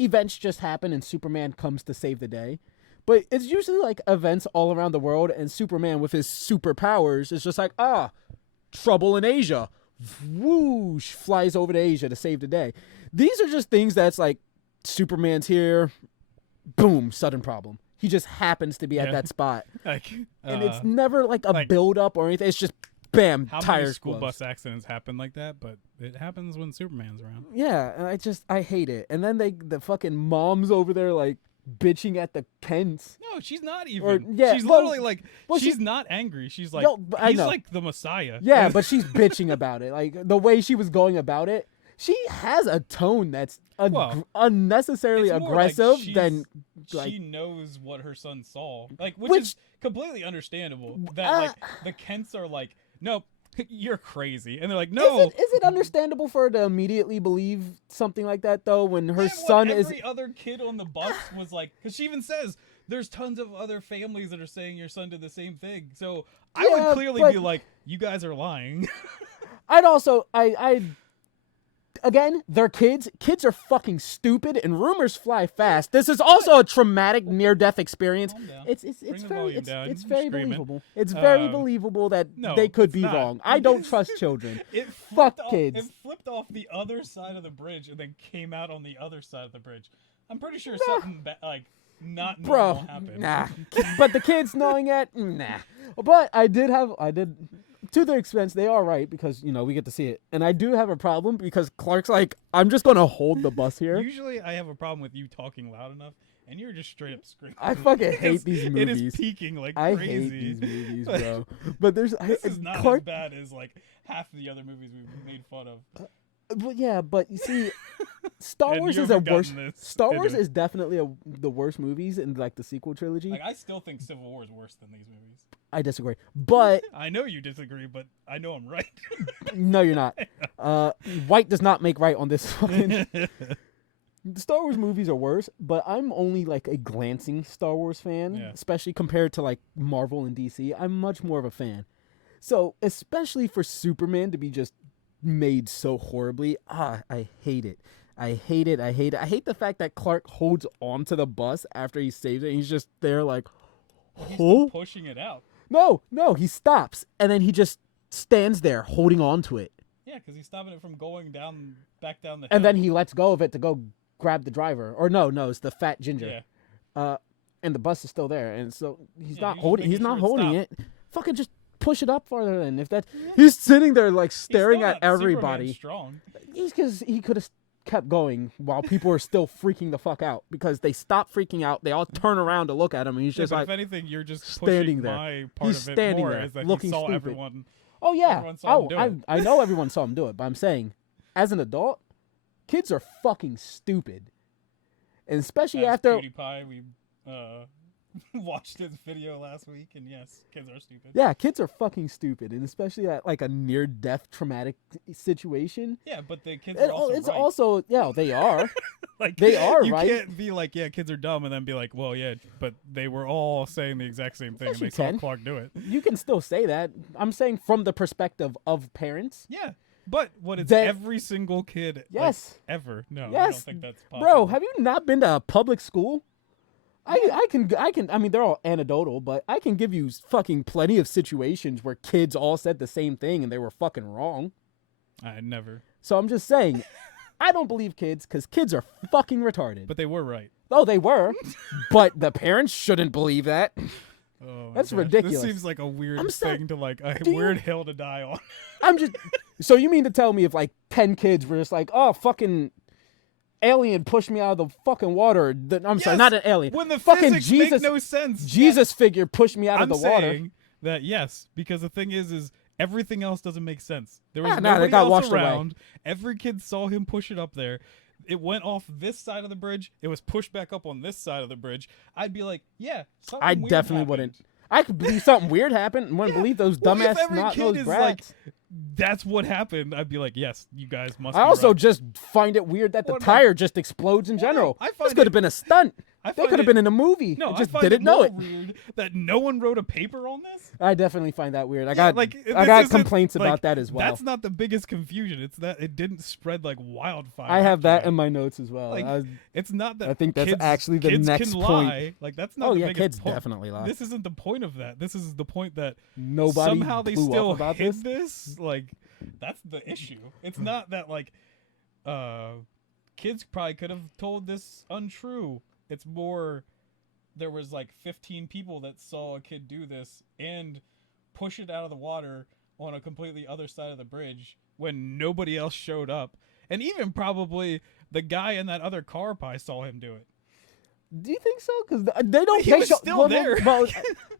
events just happen and Superman comes to save the day. But it's usually like events all around the world and Superman with his superpowers is just like, trouble in Asia. Whoosh, flies over to Asia to save the day. These are just things that's like, Superman's here, boom, sudden problem. He just happens to be at that spot. And it's never like a build-up or anything. It's just bam, how tires many school closed. Bus accidents happen like that, but it happens when Superman's around. Yeah, and I hate it. And then the fucking mom's over there like bitching at the Kents. No, she's not even. She's literally like, she's not angry. She's like, he's like the Messiah. Yeah, but she's bitching about it. Like the way she was going about it, she has a tone that's unnecessarily aggressive. She knows what her son saw, like which is completely understandable. That like the Kents are like, nope, you're crazy, and they're like, no. Is it understandable for her to immediately believe something like that though when her son is? Every other kid on the bus was like, because she even says there's tons of other families that are saying your son did the same thing. So I would clearly be like, you guys are lying. Again, they're kids. Kids are fucking stupid, and rumors fly fast. This is also a traumatic near-death experience. It's very believable. It's very believable that they could be wrong. I don't trust children. Fuck kids. It flipped off the other side of the bridge and then came out on the other side of the bridge. I'm pretty sure something like not normal happened. Nah. But the kids knowing it, nah. But I did. To their expense, they are right because, we get to see it. And I do have a problem because Clark's like, I'm just going to hold the bus here. Usually I have a problem with you talking loud enough, and you're just straight up screaming. I fucking hate these movies. It is peaking like crazy. I hate these movies, bro. But this is not as bad as like half the other movies we've made fun of. But you see, Star Wars is a worse. Star Wars is definitely the worst movies in like the sequel trilogy. Like I still think Civil War is worse than these movies. I disagree, but I know you disagree, but I know I'm right. No, you're not. White does not make right on this fucking. The Star Wars movies are worse, but I'm only like a glancing Star Wars fan, especially compared to like Marvel and DC. I'm much more of a fan. So, especially for Superman to be just made so horribly, I hate it. I hate it. I hate the fact that Clark holds onto the bus after he saves it. And he's just there like, He's still pushing it out. No, he stops, and then he just stands there holding on to it. Yeah, because he's stopping it from going back down the hill. And then he lets go of it to go grab the driver. Or no, it's the fat ginger. Yeah. And the bus is still there, and so he's not just holding. He's making not sure holding it it. Fucking just push it up farther. Then if that he's sitting there like staring He's still at not everybody. Superman strong. He's because he could have kept going while people were still freaking the fuck out because they stopped freaking out. They all turn around to look at him, and he's just but like, if anything, you're just standing pushing there. my part He's of it standing more there, is that looking he saw stupid. everyone. "Oh yeah, Everyone saw him do it. I know everyone saw him do it." But I'm saying, as an adult, kids are fucking stupid, and especially As after PewDiePie, we watched his video last week, and yes, kids are stupid. Yeah, kids are fucking stupid, and especially at like a near-death traumatic situation. Yeah, but the kids are also it's right. also they are. Like, they are you right. You can't be like, yeah, kids are dumb, and then be like, well, yeah, but they were all saying the exact same thing, Yes, and they you saw can. Clark do it. You can still say that. I'm saying from the perspective of parents. Yeah, but what it's That- every single kid. Yes. Like, ever. No, I don't Yes, think that's possible. bro. Have you not been to a public school? I can. I mean, they're all anecdotal, but I can give you fucking plenty of situations where kids all said the same thing and they were fucking wrong. I never. So I'm just saying, I don't believe kids because kids are fucking retarded. But they were right. Oh, they were, but the parents shouldn't believe that. Oh, my That's gosh. ridiculous. This seems like a weird I'm thing to like a Do you- weird hill to die on. I'm just. So you mean to tell me if like 10 kids were just like, oh, fucking alien pushed me out of the fucking water? I'm sorry, Yes, not an alien. When the fucking physics Jesus, make no sense. Jesus figure pushed me out I'm of the water. saying that yes, because the thing is everything else doesn't make sense. There was Nah, nobody that got else washed away. around. Every kid saw him push it up there. It went off this side of the bridge. It was pushed back up on this side of the bridge. I'd be like, yeah, something I weird definitely happened. wouldn't. I could believe something weird happened and wouldn't Yeah. believe those Well, if dumbass every not kid those is brats. That's what happened. I'd be like, yes, you guys must. I be also right. just find it weird that the Well, no. tire just explodes in Well, no, general. I This find could it- have been a stunt. I They find could have it- been in a movie. No, I just I find didn't it know more it. weird that no one wrote a paper on this. I definitely find that weird. I Yeah, got this I got isn't, complaints like, about that as well. That's not the biggest confusion. It's that it didn't spread like wildfire. I have after that in my notes as well. Like, it's not that I think that's kids, actually the kids next can point. lie. Like that's not Oh the yeah, biggest kids point. definitely lie. This isn't the point of that. This is the point that Nobody somehow they blew still up about hid this. this. Like that's the issue. It's not that like kids probably could have told this untrue. It's more there was like 15 people that saw a kid do this and push it out of the water on a completely other side of the bridge when nobody else showed up. And even probably the guy in that other car probably saw him do it. Do you think so? Because they don't. He they was show- still well, there.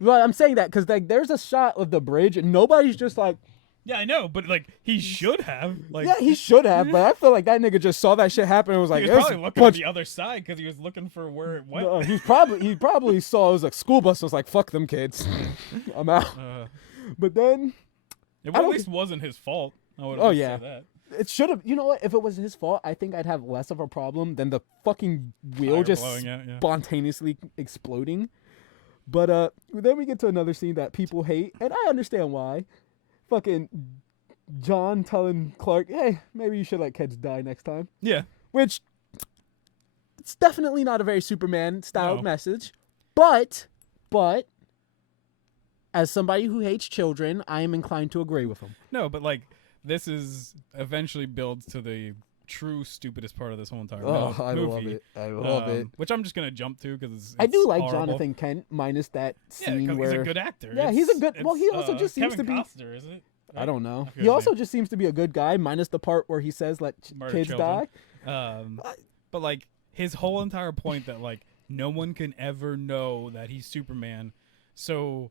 Well, I'm saying that because like there's a shot of the bridge and nobody's just like, Yeah, I know, but like he should have. Like, yeah, he should have, but I feel like that nigga just saw that shit happen and was like, he was "There's probably a looking bunch." at the other side because he was looking for where it went. No, he probably saw it was like school bus. Was like, "Fuck them kids, I'm out." But then It I at don't least wasn't his fault. I would Oh, say yeah. that. it should have. You know what? If it was his fault, I think I'd have less of a problem than the fucking wheel Fire just blowing out, yeah. spontaneously exploding. But then we get to another scene that people hate, and I understand why. Fucking John telling Clark, "Hey, maybe you should let kids die next time," Yeah. which it's definitely not a very Superman style No. message. But as somebody who hates children, I am inclined to agree with him. No, but like this is eventually builds to the true stupidest part of this whole entire Oh, movie. I love it. I love it. Which I'm just gonna jump to because it's I do like horrible. Jonathan Kent minus that Yeah, scene because where he's a good actor. Yeah, he's a good- well, he also just seems Kevin to be- Costner, is it? I don't know. forget He his also name. just seems to be a good guy, minus the part where he says let Murder kids children. die. But like his whole entire point that like no one can ever know that he's Superman. So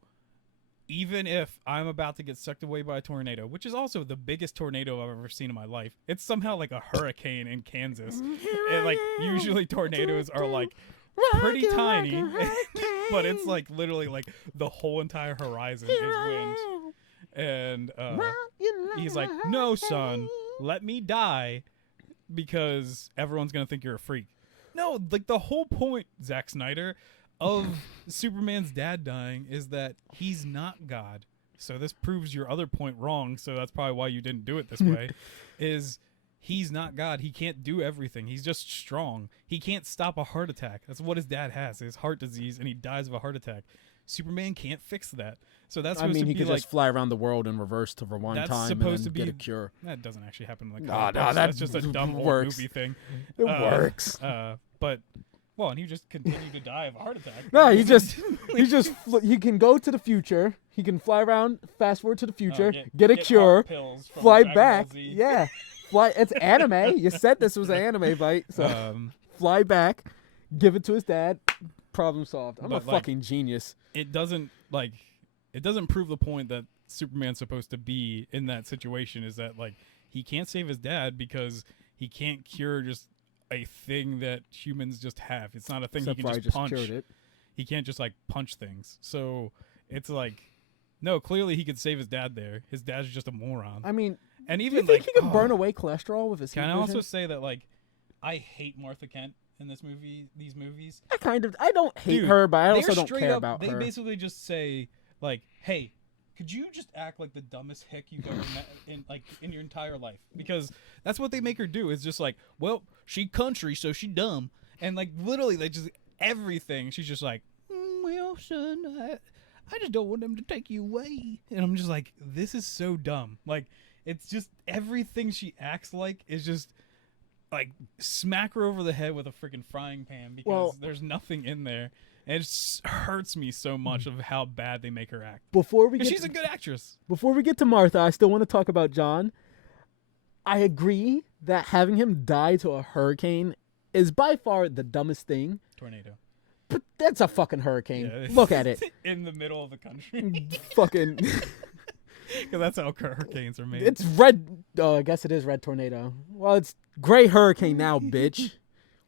even if I'm about to get sucked away by a tornado, which is also the biggest tornado I've ever seen in my life, it's somehow like a hurricane in Kansas. And like usually tornadoes are like pretty tiny, but it's like literally like the whole entire horizon is wind. And he's like, "No, son, let me die because everyone's gonna think you're a freak." No, like the whole point, Zack Snyder, of Superman's dad dying is that he's not God. So this proves your other point wrong. So that's probably why you didn't do it this way. Is he's not God. He can't do everything. He's just strong. He can't stop a heart attack. That's what his dad has. His heart disease, and he dies of a heart attack. Superman can't fix that. So that's supposed I mean, to he be could like, just fly around the world in reverse to rewind that's time supposed and to then be get a cure. That doesn't actually happen in the Nah, comic nah, books. that That's just a dumb works. old movie thing. It works. But well, and he just continued to die of a heart attack. No, he can go to the future. He can fly around, fast forward to the future, get a cure, heart pills from fly Dragon back. Ball Z. Yeah, fly. It's anime. You said this was an anime bite, so fly back, give it to his dad. Problem solved. I'm a fucking genius. It doesn't prove the point that Superman's supposed to be in that situation. Is that like he can't save his dad because he can't cure just a thing that humans just have. It's not a thing Except he can just punch. cured it. He can't just like punch things. So it's like, no, clearly he could save his dad there. His dad's just a moron. I mean, and do even you think like he can burn away cholesterol with his heat Can I vision? also say that like I hate Martha Kent in these movies. I don't hate her, but I also don't care about her. They basically just say like, hey, could you just act like the dumbest hick you've ever met in your entire life? Because that's what they make her do. It's just like, well, she country, so she dumb. And like literally they just everything. She's just like, well, son, I just don't want them to take you away. And I'm just like, this is so dumb. Like, it's just everything she acts like is just like smack her over the head with a freaking frying pan because there's nothing in there. And it hurts me so much of how bad they make her act. She's a good actress. Before we get to Martha, I still want to talk about John. I agree that having him die to a hurricane is by far the dumbest thing. Tornado. But that's a fucking hurricane. Yeah, Look at it. In the middle of the country. Fucking. Because that's how hurricanes are made. It's red. Oh, I guess it is red tornado. Well, it's gray hurricane now, bitch.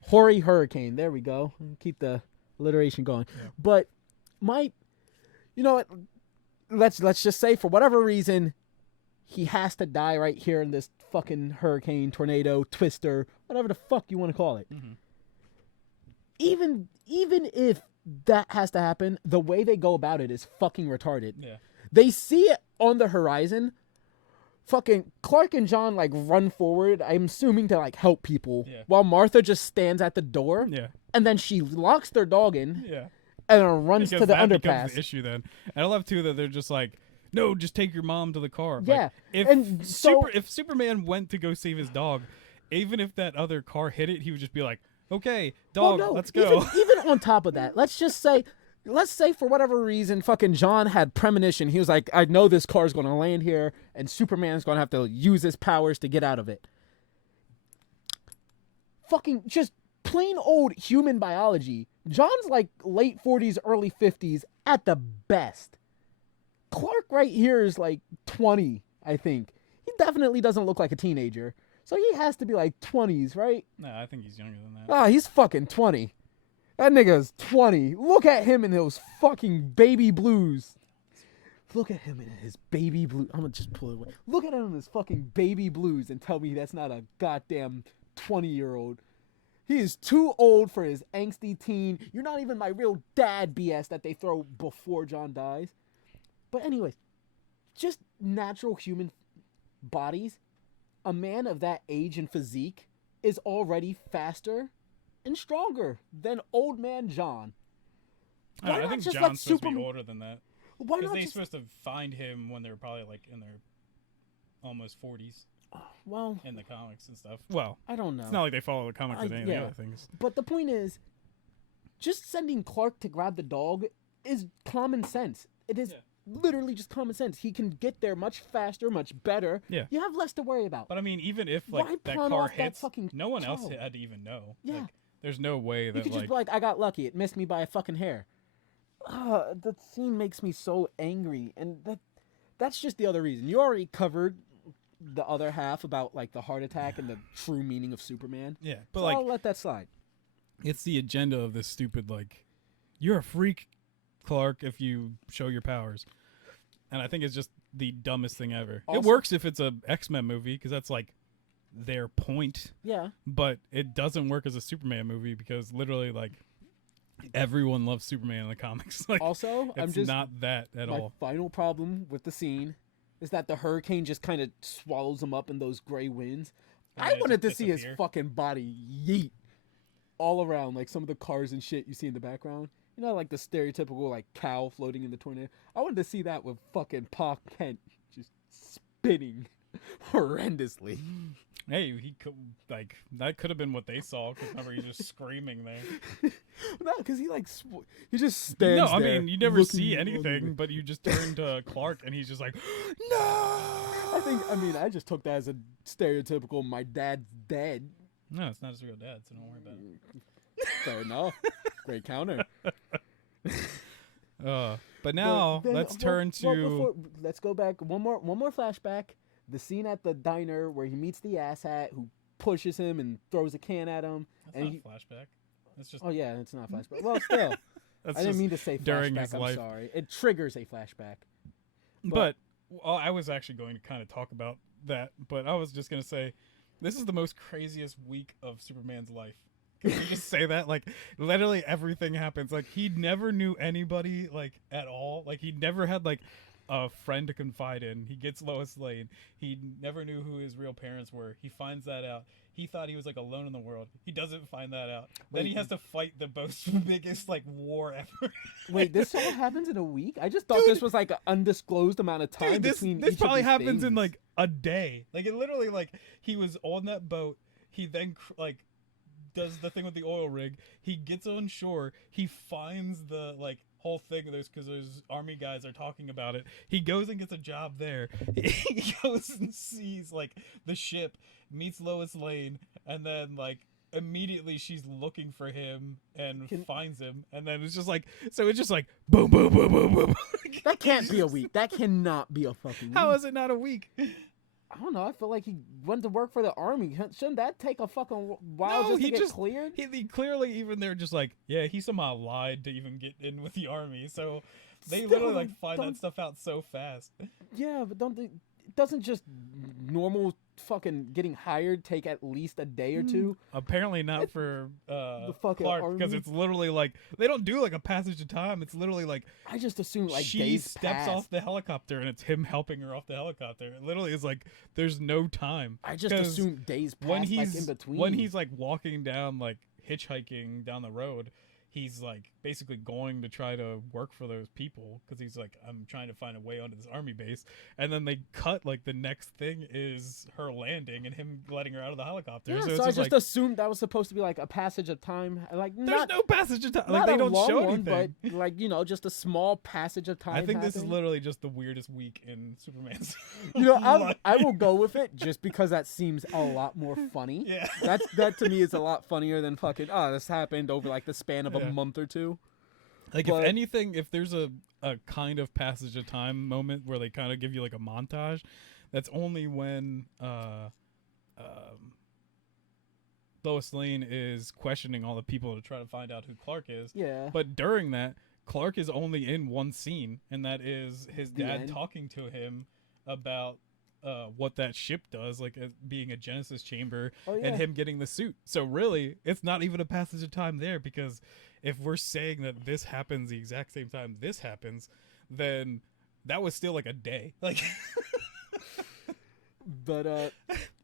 Hoary hurricane. There we go. Keep the alliteration going. Yeah. But you know what? Let's just say for whatever reason, he has to die right here in this fucking hurricane, tornado, twister, whatever the fuck you want to call it. Mm-hmm. Even if that has to happen, the way they go about it is fucking retarded. Yeah. They see it on the horizon. Fucking Clark and John like run forward, I'm assuming to like help people, while Martha just stands at the door. Yeah. And then she locks their dog in. Yeah. And then runs because to the that underpass. Becomes the issue then. And I love too that they're just like, no, just take your mom to the car. Yeah. Like, if Superman went to go save his dog, even if that other car hit it, he would just be like, okay, dog, let's go. Even on top of that, let's say for whatever reason, fucking John had premonition. He was like, I know this car's going to land here, and Superman's going to have to use his powers to get out of it. Fucking just plain old human biology. John's like late 40s, early 50s at the best. Clark right here is like 20, I think. He definitely doesn't look like a teenager. So he has to be like 20s, right? No, I think he's younger than that. Ah, he's fucking 20. That nigga's 20. Look at him in those fucking baby blues. Look at him in his baby blue. I'm gonna just pull it away. Look at him in his fucking baby blues and tell me that's not a goddamn 20-year-old. He is too old for his angsty teen. You're not even my real dad BS that they throw before John dies. But anyways, just natural human bodies. A man of that age and physique is already faster and stronger than old man John. I think just John's supposed to be older than that. Why because not they're just supposed to find him when they're probably like in their almost 40s. Well, in the comics and stuff. Well, I don't know. It's not like they follow the comics with any of the other things. But the point is, just sending Clark to grab the dog is common sense. It is literally just common sense. He can get there much faster, much better. Yeah. You have less to worry about. But I mean, even if like that car hits, no one else had to even know. Yeah. Like, there's no way that you could just be like, I got lucky. It missed me by a fucking hair. That scene makes me so angry, and that's just the other reason. You already covered the other half about like the heart attack and the true meaning of Superman. Yeah, but so like I'll let that slide. It's the agenda of this stupid like, you're a freak, Clark, if you show your powers, and I think it's just the dumbest thing ever. Also, it works if it's a X-Men movie because that's like their point. Yeah, but it doesn't work as a Superman movie because literally like everyone loves Superman in the comics. Like, also, it's not that at all. My final problem with the scene is that the hurricane just kind of swallows them up in those gray winds. And I then it wanted to just see his disappear. fucking body yeet all around, like some of the cars and shit you see in the background. You know, like the stereotypical like cow floating in the tornado. I wanted to see that with fucking Pa Kent just spinning horrendously. Hey, he could like that could have been what they saw. Cause remember, he's just screaming there. No, because he just stands No, I there mean you never looking see on anything, the- but you just turn to Clark and he's just like, no. I just took that as a stereotypical my dad's dead. No, it's not his real dad, so don't worry about it. Fair enough. Great counter. But now then- let's turn to. Let's go back one more flashback. The scene at the diner where he meets the asshat who pushes him and throws a can at him. That's and not he, a flashback. That's just. oh yeah, it's not flashback. Well, still, That's I didn't just mean to say during flashback. his I'm life. sorry. It triggers a flashback. But well, I was actually going to kind of talk about that, but I was just going to say this is the most craziest week of Superman's life. Can we just say that? Like, literally everything happens. Like, he never knew anybody, like, at all. Like, he never had, like, a friend to confide in. He gets Lois Lane. He never knew who his real parents were. He finds that out. He thought he was, like, alone in the world. He doesn't find that out. Then he has to fight the most biggest, like, war ever. Wait, this all happens in a week? I just thought Dude. this was like an undisclosed amount of time Dude, between this each probably of these happens in things. like a day. Like it literally, like he was on that boat. He then like does the thing with the oil rig. He gets on shore. He finds the like whole thing. Because those army guys are talking about it. He goes and gets a job there. He goes and sees like the ship, meets Lois Lane, and then like immediately she's looking for him and finds him, and then it's just like boom boom boom boom boom. That can't be a week. That cannot be a fucking week. How is it not a week? I don't know. I feel like he went to work for the army. Shouldn't that take a fucking while No, just to he get just- cleared? He clearly even they're just like, yeah, he somehow lied to even get in with the army. So they Still, literally like find don't- that stuff out so fast. Yeah, but doesn't just normal fucking getting hired take at least a day or two? Apparently not for fucking Clark, because army? it's literally like they don't do like a passage of time. It's literally like I just assumed like she days steps passed. off the helicopter and it's him helping her off the helicopter. It literally is like there's no time. I just 'Cause assumed days passed when he's like in between. when he's like walking down like hitchhiking down the road, he's like basically going to try to work for those people because he's like, I'm trying to find a way onto this army base. And then they cut like the next thing is her landing and him letting her out of the helicopter. yeah, So so, it's I just just like assumed that was supposed to be like a passage of time. Like there's not no passage of time. Like not they a don't long show one, anything. but like just a small passage of time. I think this is happened. literally just the weirdest week in Superman's. I life. will go with it just because that seems a lot more funny. Yeah. That to me is a lot funnier than fucking this happened over like the span of Yeah. a month or two. Like But- if anything, if there's a kind of passage of time moment where they kind of give you like a montage, that's only when Lois Lane is questioning all the people to try to find out who Clark is. Yeah. But during that, Clark is only in one scene, and that is his The dad end. talking to him about what that ship does, like being a Genesis chamber, Oh, yeah. and him getting the suit. So really, it's not even a passage of time there, because if we're saying that this happens the exact same time this happens, then that was still like a day. Like, But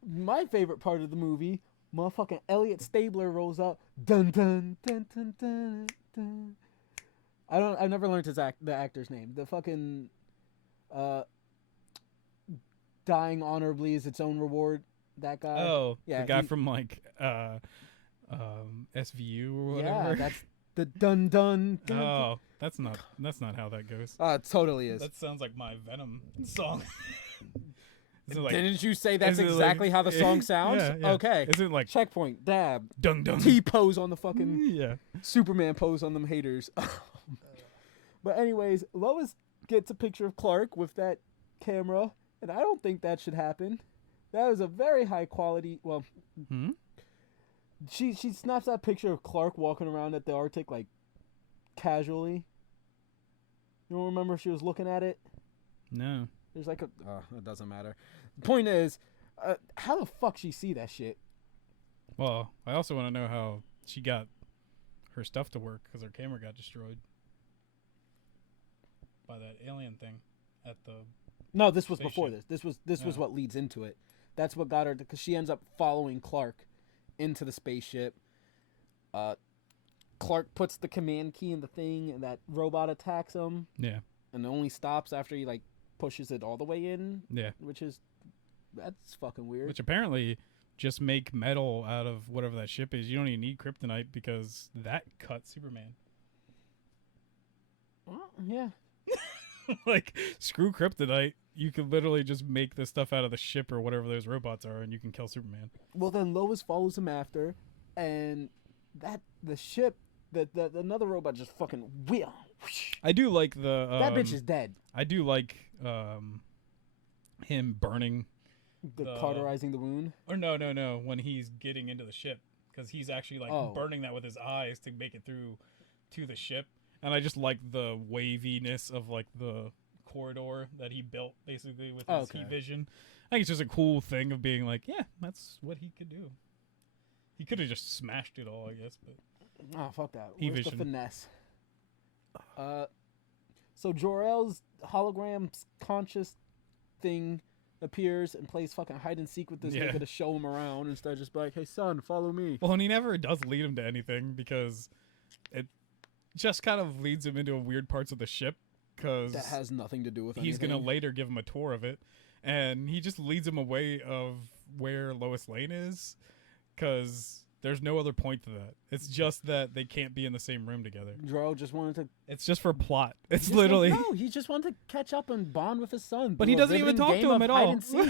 my favorite part of the movie, motherfucking Elliot Stabler rolls up. Dun dun dun dun dun dun. I never learned the actor's name. The fucking dying honorably is its own reward. That guy. oh, yeah, the guy he- from like SVU or yeah, whatever. that's the dun dun. dun, dun. Oh, that's not how that goes. It totally is. That sounds like my Venom song. Is it like, Didn't you say that's is it like- exactly how the song sounds? Yeah, yeah. Okay. Is it like Checkpoint. Dab. dung dung? T pose on the fucking Yeah. Superman pose on them haters. But anyways, Lois gets a picture of Clark with that camera, and I don't think that should happen. That is a very high quality. Well, Hmm? she snaps that picture of Clark walking around at the Arctic like casually. You don't remember if she was looking at it? No. There's like a. It doesn't matter. The point is, how the fuck she see that shit? Well, I also want to know how she got her stuff to work because her camera got destroyed by that alien thing at the. No, this was before Spaceship. this. This was Oh. what leads into it. That's what got her, because she ends up following Clark into the spaceship. Clark puts the command key in the thing, and that robot attacks him. Yeah. And it only stops after he like pushes it all the way in. Yeah. That's fucking weird. Which apparently just make metal out of whatever that ship is. You don't even need kryptonite because that cut Superman. Well, yeah. Like, screw kryptonite. You could literally just make the stuff out of the ship or whatever those robots are, and you can kill Superman. Well, then Lois follows him after, and the ship, the another robot just fucking wheel. I do like the That bitch is dead. I do like him burning Cauterizing the wound. or no when he's getting into the ship, because he's actually like burning that with his eyes to make it through to the ship. And I just like the waviness of like the corridor that he built basically with his heat vision. I think it's just a cool thing of being like, yeah, that's what he could do. He could have just smashed it all, I guess, but oh, fuck that. Heat Where's vision. the finesse? So Jor-El's hologram conscious thing appears and plays fucking hide and seek with this nigga to show him around, instead of just be like, hey son, follow me. Well, and he never does lead him to anything, because it just kind of leads him into weird parts of the ship, because That has nothing to do with he's anything. gonna later give him a tour of it, and he just leads him away of where Lois Lane is, because there's no other point to that. It's just that they can't be in the same room together. Jor-El just wanted to. It's just for plot. It's literally. No, he just wanted to catch up and bond with his son. But do he a doesn't even riveting talk game to him of at hide all. and seek.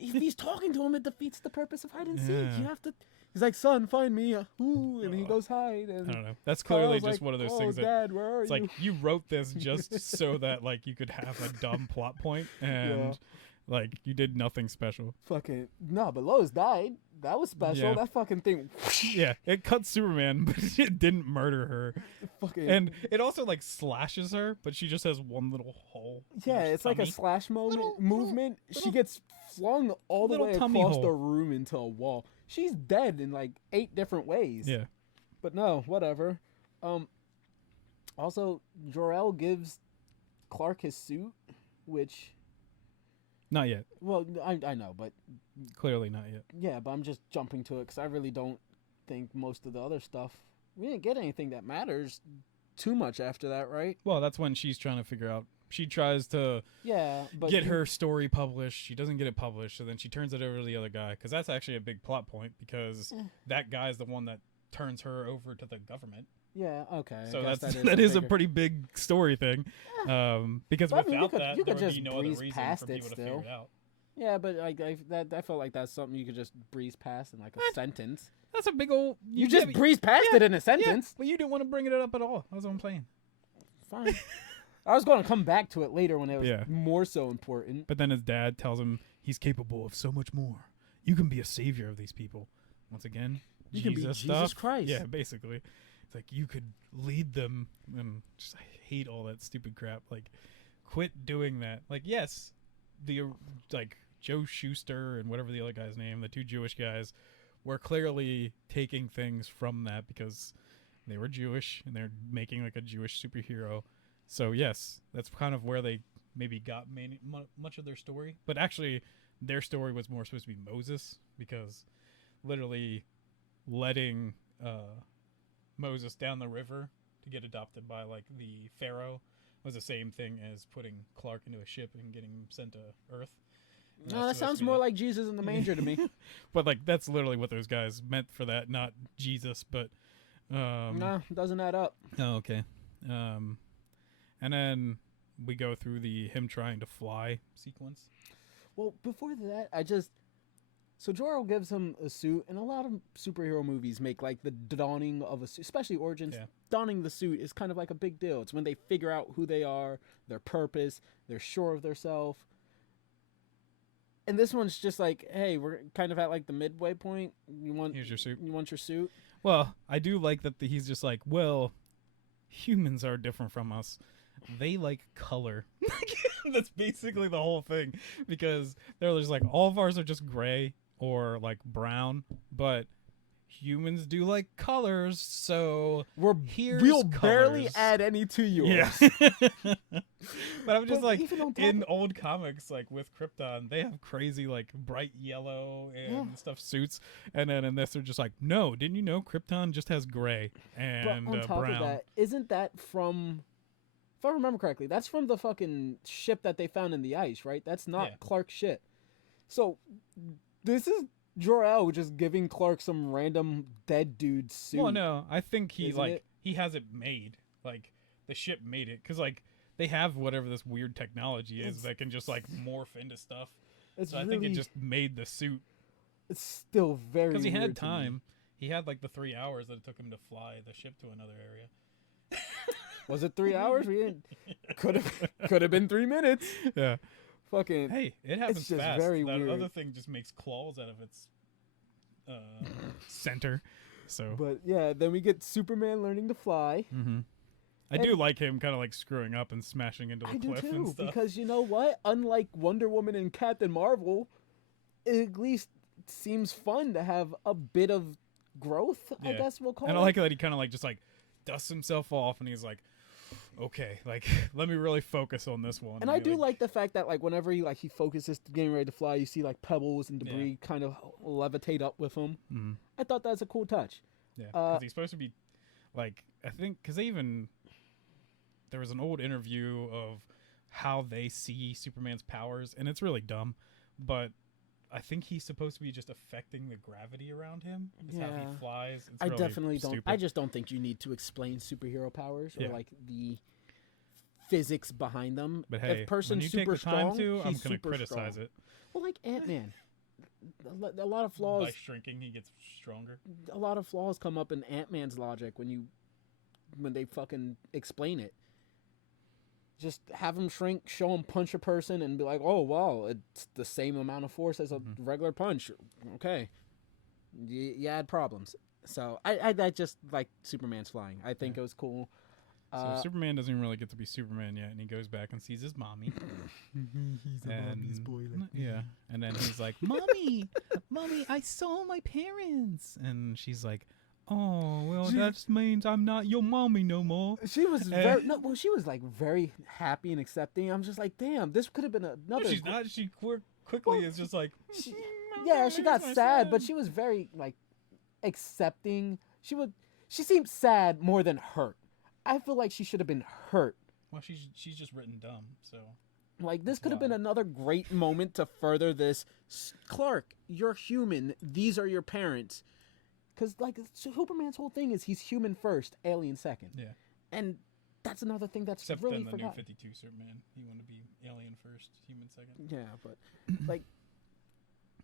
If he's talking to him, it defeats the purpose of hide and seek. Yeah. You have to. He's like, son, find me. Ooh, and he goes hide. And I don't know. That's clearly Carl's just like, one of those oh, things that Dad, where are it's you? like you wrote this just so that like you could have a dumb plot point, and like you did nothing special. Fucking no, but Lois died. That was special. Yeah. That fucking thing. Yeah, it cut Superman, but it didn't murder her. Fucking. And it also like slashes her, but she just has one little hole. in yeah, her it's like a tummy. slash Little- movement. She little- gets flung all the little way tummy across hole. the room into a wall. She's dead in like 8 different ways. Yeah. But no, whatever. Also, Jor-El gives Clark his suit, which, Not yet. well, I know, but Clearly not yet. yeah, but I'm just jumping to it because I really don't think most of the other stuff, we didn't get anything that matters too much after that, right? Well, that's when she's trying to figure out. She tries to Yeah, but get her story published. She doesn't get it published, so then she turns it over to the other guy, because that's actually a big plot point, because that guy's the one that turns her over to the government. Yeah, okay. I So guess that is a bigger- pretty big story thing, because But I mean, without that, you there could would just be no other breeze reason past for it people to still. figure it out. Yeah, but I felt like that's something you could just breeze past in like a sentence. That's a big old. You just breeze past it in a Yeah, sentence. but you didn't want to bring it up at all. That's what I'm saying. Fine. I was going to come back to it later when it was Yeah. more so important. But then his dad tells him he's capable of so much more. You can be a savior of these people. Once again, You can be Jesus Jesus stuff. Christ. Yeah, basically. It's like you could lead them, and just I hate all that stupid crap. Like, quit doing that. Like, yes, the like Joe Schuster and whatever the other guy's name, the 2 Jewish guys, were clearly taking things from that because they were Jewish and they're making like a Jewish superhero. So yes, that's kind of where they maybe got much of their story. But actually, their story was more supposed to be Moses, because literally letting Moses down the river to get adopted by like the Pharaoh was the same thing as putting Clark into a ship and getting him sent to Earth. And No, that that's supposed sounds to be more like Jesus in the manger to me. But like that's literally what those guys meant for that, not Jesus, but No, doesn't add up. Oh, okay. And then we go through the him trying to fly sequence. Well, before that, so Jor-El gives him a suit, and a lot of superhero movies make like the donning of a suit, especially Origins. Yeah. Donning the suit is kind of like a big deal. It's when they figure out who they are, their purpose, they're sure of themselves. And this one's just like, hey, we're kind of at like the midway point. Here's your suit. You want your suit? Well, I do like that he's just like, well, humans are different from us. They like color. That's basically the whole thing, because they're just like, all of ours are just gray or like brown, but humans do like colors, so here's we'll colors. barely add any to yours. Yeah. But I'm just But like, even on top in of- old comics, like with Krypton, they have crazy like bright yellow and stuff suits, and then in this they're just like, no, didn't you know Krypton just has gray and But on top brown? of that, isn't that from? If I remember correctly, that's from the fucking ship that they found in the ice, right? That's not Yeah. Clark's shit. So this is Jor-El just giving Clark some random dead dude suit. Well, no, I think he Isn't like it? he has it made. Like the ship made it because like they have whatever this weird technology is that can just like morph into stuff. It's So I really, think it just made the suit it's still very because he weird had to me. time. He had like the 3 hours that it took him to fly the ship to another area. Was it 3 hours? We didn't. Could have been 3 minutes. Yeah. Fucking. Hey, it happens just fast. very that weird. other thing just makes claws out of its center. So But yeah, then we get Superman learning to fly. I do like him kind of like screwing up and smashing into the I do cliff and too, stuff. because you know what? Unlike Wonder Woman and Captain Marvel, it at least seems fun to have a bit of growth. I Yeah. guess we'll call And it. I like that he kind of like just like dusts himself off and he's like, okay, like let me really focus on this one. And I do like the fact that like whenever he focuses to getting ready to fly, you see like pebbles and debris kind of levitate up with him. I thought that was a cool touch. Yeah, because he's supposed to be like, I think because there was an old interview of how they see Superman's powers, and it's really dumb, but I think he's supposed to be just affecting the gravity around him. Is how Yeah. he flies. It's I really definitely don't. stupid. I just don't think you need to explain superhero powers or Yeah. like the physics behind them. But hey, if person's when you take super the time strong, to, I'm he's gonna super criticize strong. it. Well, like Ant-Man, a lot of By flaws. shrinking, he gets stronger. A lot of flaws come up in Ant-Man's logic when they fucking explain it. Just have him shrink, show him punch a person, and be like, "Oh wow, it's the same amount of force as a regular punch." Okay, you had problems. So I just like Superman's flying. I think it was cool. So Superman doesn't even really get to be Superman yet, and he goes back and sees his mommy. He's a mommy's boy. Yeah, and then he's like, "Mommy, mommy, I saw my parents," and she's like, "Oh, well, that just means I'm not your mommy no more." She was she was like very happy and accepting. I'm just like, damn, this could have been another. No, she's not. She quickly is just like, She "Where's got my sad, son?" but she was very like accepting. She seemed sad more than hurt. I feel like she should have been hurt. Well, she's just written dumb. So Like this could have been another great moment to further this. Clark, you're human. These are your parents. Because like Superman's whole thing is he's human first, alien second. yeah. And that's another thing that's Except really then the new forgotten. 52 Superman, he wanted to be alien first, human second. Yeah, but like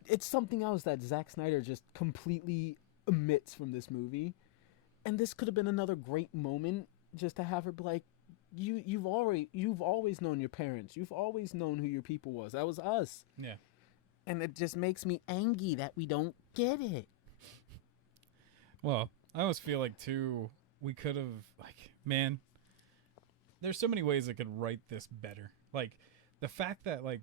it's something else that Zack Snyder just completely omits from this movie. And this could have been another great moment just to have her be like, you've always known your parents. You've always known who your people was. That was us. Yeah. And it just makes me angry that we don't get it. Well, I always feel like too, we could have like, man, there's so many ways I could write this better. Like the fact that like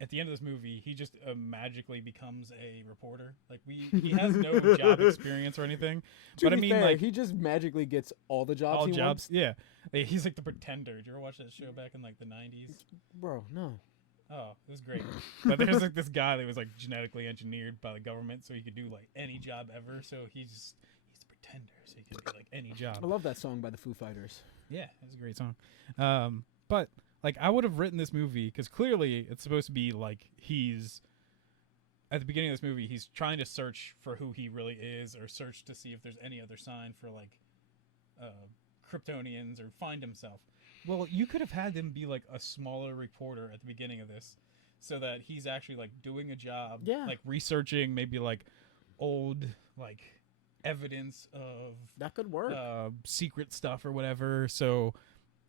at the end of this movie, he just magically becomes a reporter. Like he has no job experience or anything. But I mean, fair, like he just magically gets all the jobs all he jobs. wants. Yeah, he's like the Pretender. Did you ever watch that show back in like the 90s? Bro, no. Oh, it was great. But there's like this guy that was like genetically engineered by the government, so he could do like any job ever. So he's the Pretender, so he can do like any job. I love that song by the Foo Fighters. Yeah, it's a great song. But like I would have written this movie because clearly it's supposed to be like he's at the beginning of this movie he's trying to search for who he really is or search to see if there's any other sign for like Kryptonians or find himself. Well, you could have had him be like a smaller reporter at the beginning of this so that he's actually like doing a job, like researching maybe like old like evidence of That could work. secret stuff or whatever. So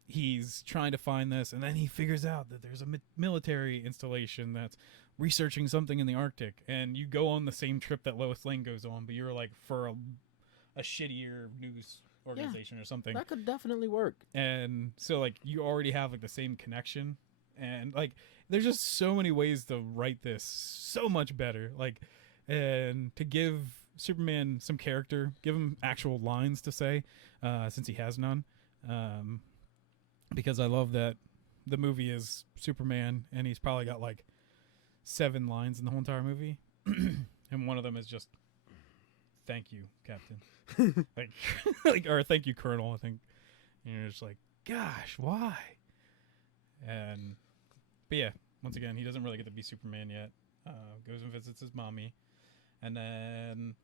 he's trying to find this, and then he figures out that there's a military installation that's researching something in the Arctic, and you go on the same trip that Lois Lane goes on, but you're like for a shittier news organization or something. That could definitely work. And so like you already have like the same connection, and like there's just so many ways to write this so much better, like, and to give Superman some character, give him actual lines to say, since he has none. Because I love that the movie is Superman, and he's probably got like 7 lines in the whole entire movie, and one of them is just "Thank you, Captain," or "Thank you, Colonel." I think, and you're just like, "Gosh, why?" But yeah, once again, he doesn't really get to be Superman yet. Goes and visits his mommy, and then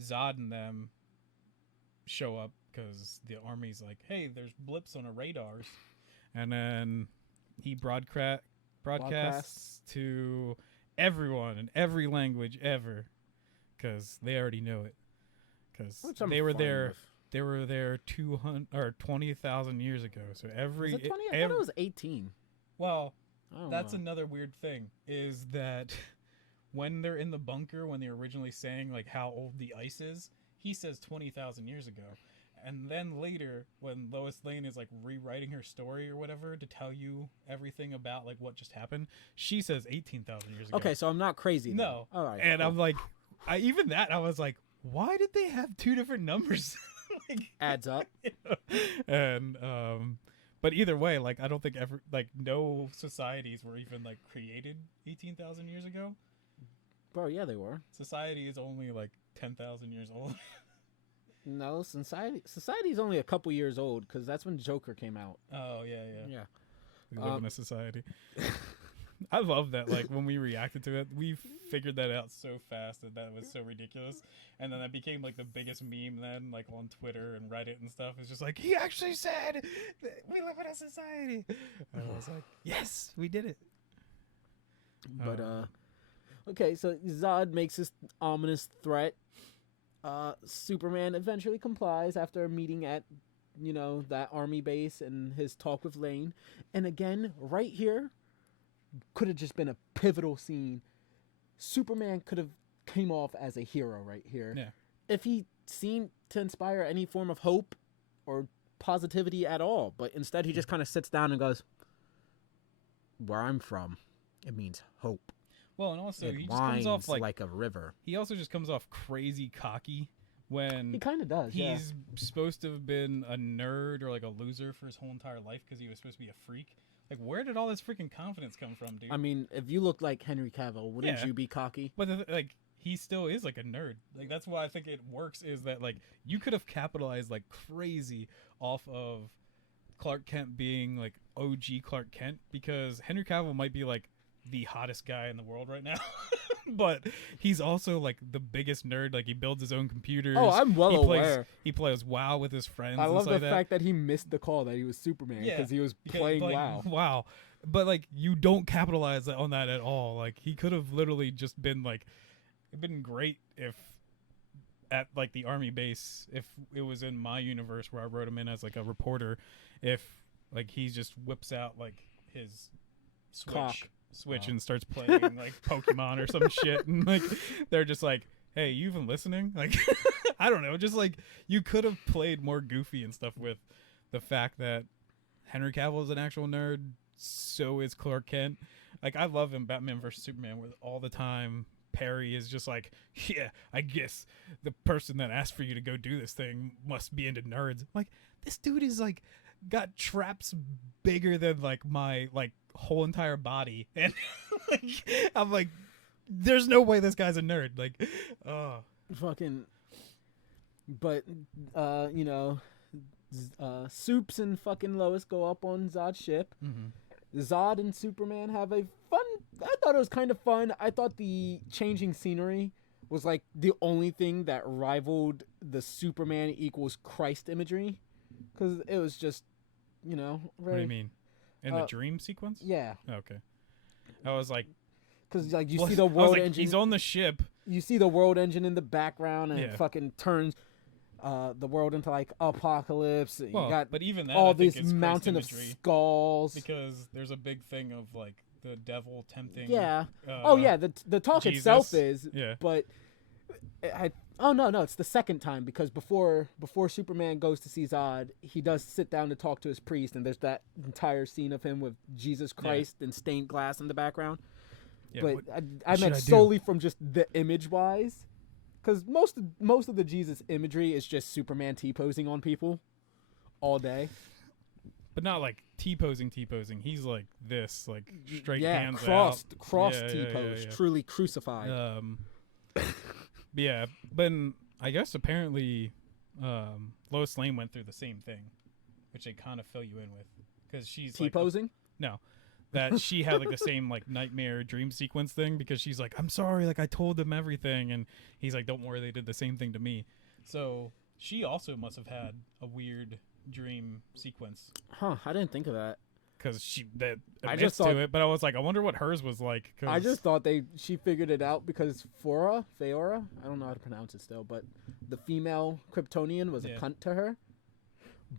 Zod and them show up because the army's like, "Hey, there's blips on our radars," and then he broadcasts to everyone in every language ever because they already know it because they were there. They were there 200 or 20,000 years ago. So every was it 20? I thought it was 18. Well, that's another weird thing is that when they're in the bunker, when they're originally saying like how old the ice is, he says 20,000 years ago. And then later, when Lois Lane is like rewriting her story or whatever to tell you everything about like what just happened, she says 18,000 years ago. Okay, so I'm not crazy. No. All right. And cool. I'm like, I was like, why did they have 2 different numbers? Like, adds up. You know? And but either way, like I don't think ever like no societies were even like created 18,000 years ago. Bro, yeah, they were. Society is only like 10,000 years old. No, society is only a couple years old because that's when Joker came out. Oh yeah. We live in a society. I love that. Like when we reacted to it, we figured that out so fast that was so ridiculous, and then that became like the biggest meme. Then, like on Twitter and Reddit and stuff, it's just like he actually said that we live in a society. And I was like, yes, we did it. But okay, so Zod makes this ominous threat. Superman eventually complies after a meeting at, that army base and his talk with Lane. And again, right here, could have just been a pivotal scene. Superman could have came off as a hero right here. Yeah. If he seemed to inspire any form of hope or positivity at all. But instead, he just kind of sits down and goes, where I'm from, it means hope. Well, and also it he just comes off like a river. He also just comes off crazy cocky when he kind of does. He's supposed to have been a nerd or like a loser for his whole entire life because he was supposed to be a freak. Like, where did all this freaking confidence come from, dude? I mean, if you look like Henry Cavill, wouldn't you be cocky? But like, he still is like a nerd. Like, that's why I think it works. Is that like you could have capitalized like crazy off of Clark Kent being like OG Clark Kent because Henry Cavill might be like the hottest guy in the world right now, but he's also like the biggest nerd. Like he builds his own computers. Oh, I'm well aware. He plays WoW with his friends. I love the like fact that he missed the call that he was Superman because he was playing WoW. Wow, but like you don't capitalize on that at all. Like he could have literally just been like, it'd been great if at like the army base, if it was in my universe where I wrote him in as like a reporter, if like he just whips out like his Switch and starts playing like Pokemon or some shit, and like they're just like, hey, you even listening? Like I don't know, just like you could have played more goofy and stuff with the fact that Henry Cavill is an actual nerd, so is Clark Kent. Like I love him Batman vs Superman where all the time Perry is just like, yeah, I guess the person that asked for you to go do this thing must be into nerds. Like this dude is like got traps bigger than like my like whole entire body, and like, I'm like, there's no way this guy's a nerd. Like, fucking. But Soups and fucking Lois go up on Zod's ship. Mm-hmm. Zod and Superman have a fun. I thought it was kind of fun. I thought the changing scenery was like the only thing that rivaled the Superman equals Christ imagery, because it was just, very, what do you mean? In the dream sequence? Yeah. Okay. I was like, because like you see the world engine. He's on the ship. You see the world engine in the background, and it fucking turns the world into like apocalypse. Well, you got but even that, all I think this is mountain of skulls. Because there's a big thing of like the devil tempting. Yeah. The talk Jesus. itself is. Yeah. But no, it's the second time, because before Superman goes to see Zod, he does sit down to talk to his priest, and there's that entire scene of him with Jesus Christ and stained glass in the background. Yeah, but I meant solely from just the image wise, because most of the Jesus imagery is just Superman T-posing on people all day. But not like T-posing. He's like this, like straight hands crossed out. T-pose, truly crucified. Yeah, but I guess apparently Lois Lane went through the same thing, which they kind of fill you in with, because she's T-posing? Like, no, that she had like the same like nightmare dream sequence thing, because she's like, I'm sorry, like I told them everything, and he's like, don't worry, they did the same thing to me. So she also must have had a weird dream sequence. Huh? I didn't think of that. Because she admits I just thought, to it, but I was like, I wonder what hers was like. Cause I just thought she figured it out because Feora, I don't know how to pronounce it still, but the female Kryptonian was a cunt to her.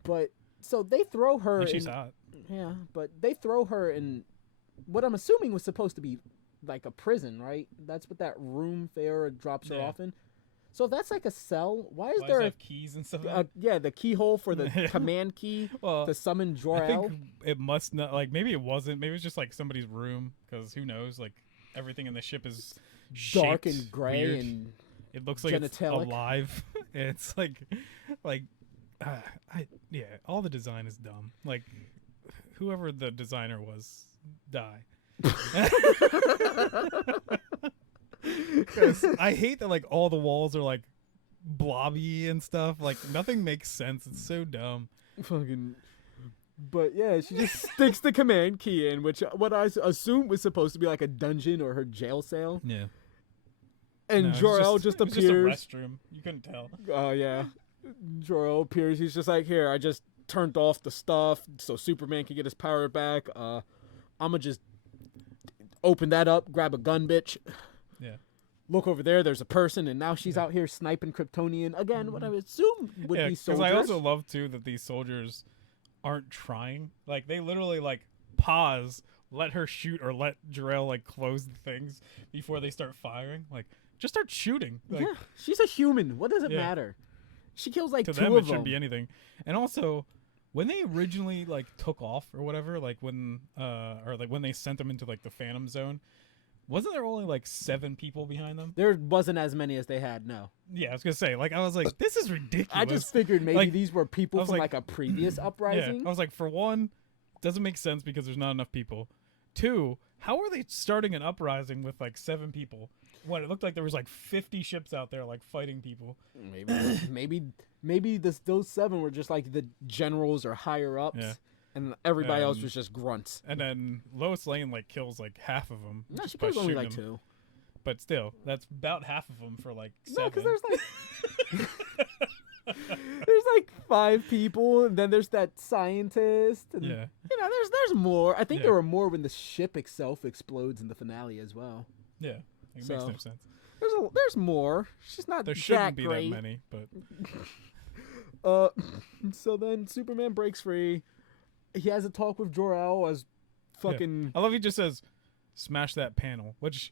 But so they throw her. And she's hot. Yeah, but they throw her in what I'm assuming was supposed to be like a prison, right? That's what that room Feora drops her off in. So if that's like a cell, why is there keys and stuff? The keyhole for the command key to summon Jor-El? I think it must not, like, maybe it wasn't. Maybe it's just like somebody's room, because who knows? Like, everything in the ship is dark and gray weird. And it looks like it's alive. It's like, all the design is dumb. Like, whoever the designer was, die. I hate that like all the walls are like blobby and stuff. Like nothing makes sense. It's so dumb. Fucking. But yeah, she just sticks the command key in, which what I assumed was supposed to be like a dungeon or her jail cell. Yeah. And Jor-El just appears. Just a restroom. You couldn't tell. Oh yeah. Jor-El appears. He's just like, here, I just turned off the stuff so Superman can get his power back. I'ma just open that up, grab a gun, bitch. Yeah. Look over there, there's a person, and now she's out here sniping Kryptonian. Again, what I would assume would be soldiers. Because I also love, too, that these soldiers aren't trying. Like, they literally, like, pause, let her shoot, or let Jor-El, like, close the things before they start firing. Like, just start shooting. Like, yeah, she's a human. What does it matter? She kills, like, to two them, of them. it shouldn't be anything. And also, when they originally, like, took off or whatever, like, when they sent them into, like, the Phantom Zone, wasn't there only like 7 people behind them? There wasn't as many as they had, no. Yeah, I was gonna say, like, I was like, this is ridiculous. I just figured maybe like, these were people from like a previous uprising. Yeah, I was like, for one, doesn't make sense because there's not enough people. 2, how are they starting an uprising with like 7 people when it looked like there was like 50 ships out there like fighting people? Maybe those 7 were just like the generals or higher ups. Yeah. And everybody else was just grunts. And then Lois Lane like kills like half of them. No, she kills only like 2. But still, that's about half of them for like 7. No, because there's like 5 people, and then there's that scientist. And, you know, there's more. I think there were more when the ship itself explodes in the finale as well. Yeah, it makes no sense. There's more. She's not. There shouldn't be great. that many, but. So then Superman breaks free. He has a talk with Jor-El as fucking... I love he just says, smash that panel. Which,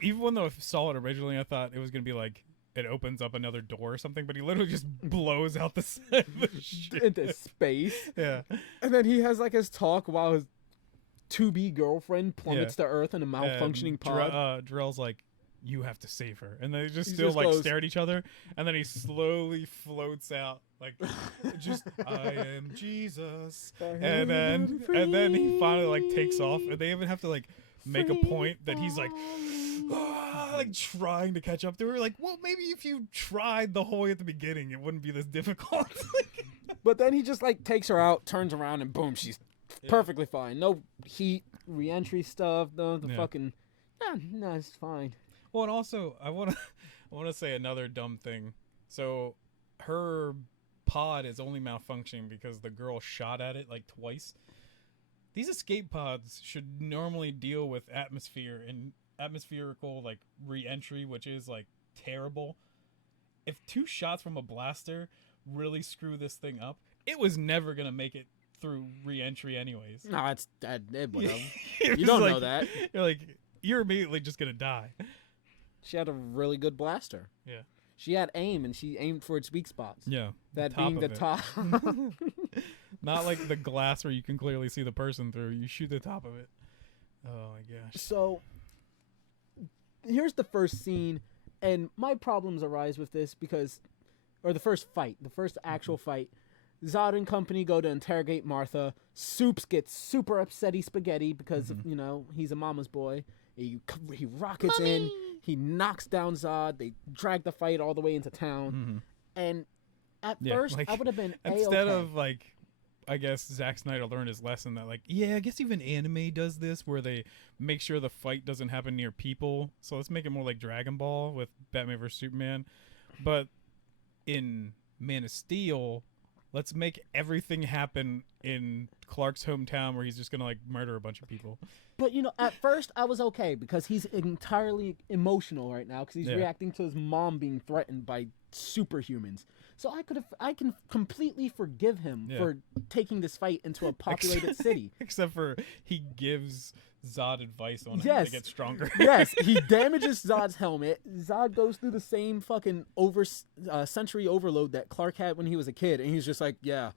even though I saw it originally, I thought it was going to be like, it opens up another door or something, but he literally just blows out the side of the ship. Into space. Yeah. And then he has like his talk while his to-be girlfriend plummets to Earth in a malfunctioning pod. Jor-El's like, you have to save her. And they just still like stare at each other. And then he slowly floats out. Like, just, I am Jesus. And then he finally like takes off. And they even have to like make a point that he's like, like trying to catch up to her. Like, well, maybe if you tried the whole way at the beginning, it wouldn't be this difficult. But then he just like takes her out, turns around, and boom, she's perfectly fine. No heat, re-entry stuff. No, fucking, no, it's fine. Well, and also, I want to say another dumb thing. So, her pod is only malfunctioning because the girl shot at it like twice. These escape pods should normally deal with atmosphere and atmospherical like re-entry, which is like terrible. If 2 shots from a blaster really screw this thing up, it was never gonna make it through re-entry anyways. No, it would have. You don't know that. You're immediately just gonna die. She had a really good blaster. Yeah. She had aim, and she aimed for its weak spots. Yeah. That being the top. Not like the glass where you can clearly see the person through. You shoot the top of it. Oh, my gosh. So, here's the first scene, And my problems arise with this because, or the first actual fight, Zod and company go to interrogate Martha. Soups gets super upsetty spaghetti because of, he's a mama's boy. He rockets in. He knocks down Zod. They drag the fight all the way into town. And at first, I would have been instead of like, I guess Zack Snyder learned his lesson that like, I guess even anime does this where they make sure the fight doesn't happen near people. So let's make it more like Dragon Ball with Batman vs Superman. But in Man of Steel, let's make everything happen in Clark's hometown where he's just gonna like murder a bunch of people. But at first I was okay because he's entirely emotional right now because he's reacting to his mom being threatened by superhumans. So I can completely forgive him for taking this fight into a populated city. Except for he gives Zod advice on how to get stronger. Yes, he damages Zod's helmet. Zod goes through the same fucking sensory overload that Clark had when he was a kid, and he's just like, yeah,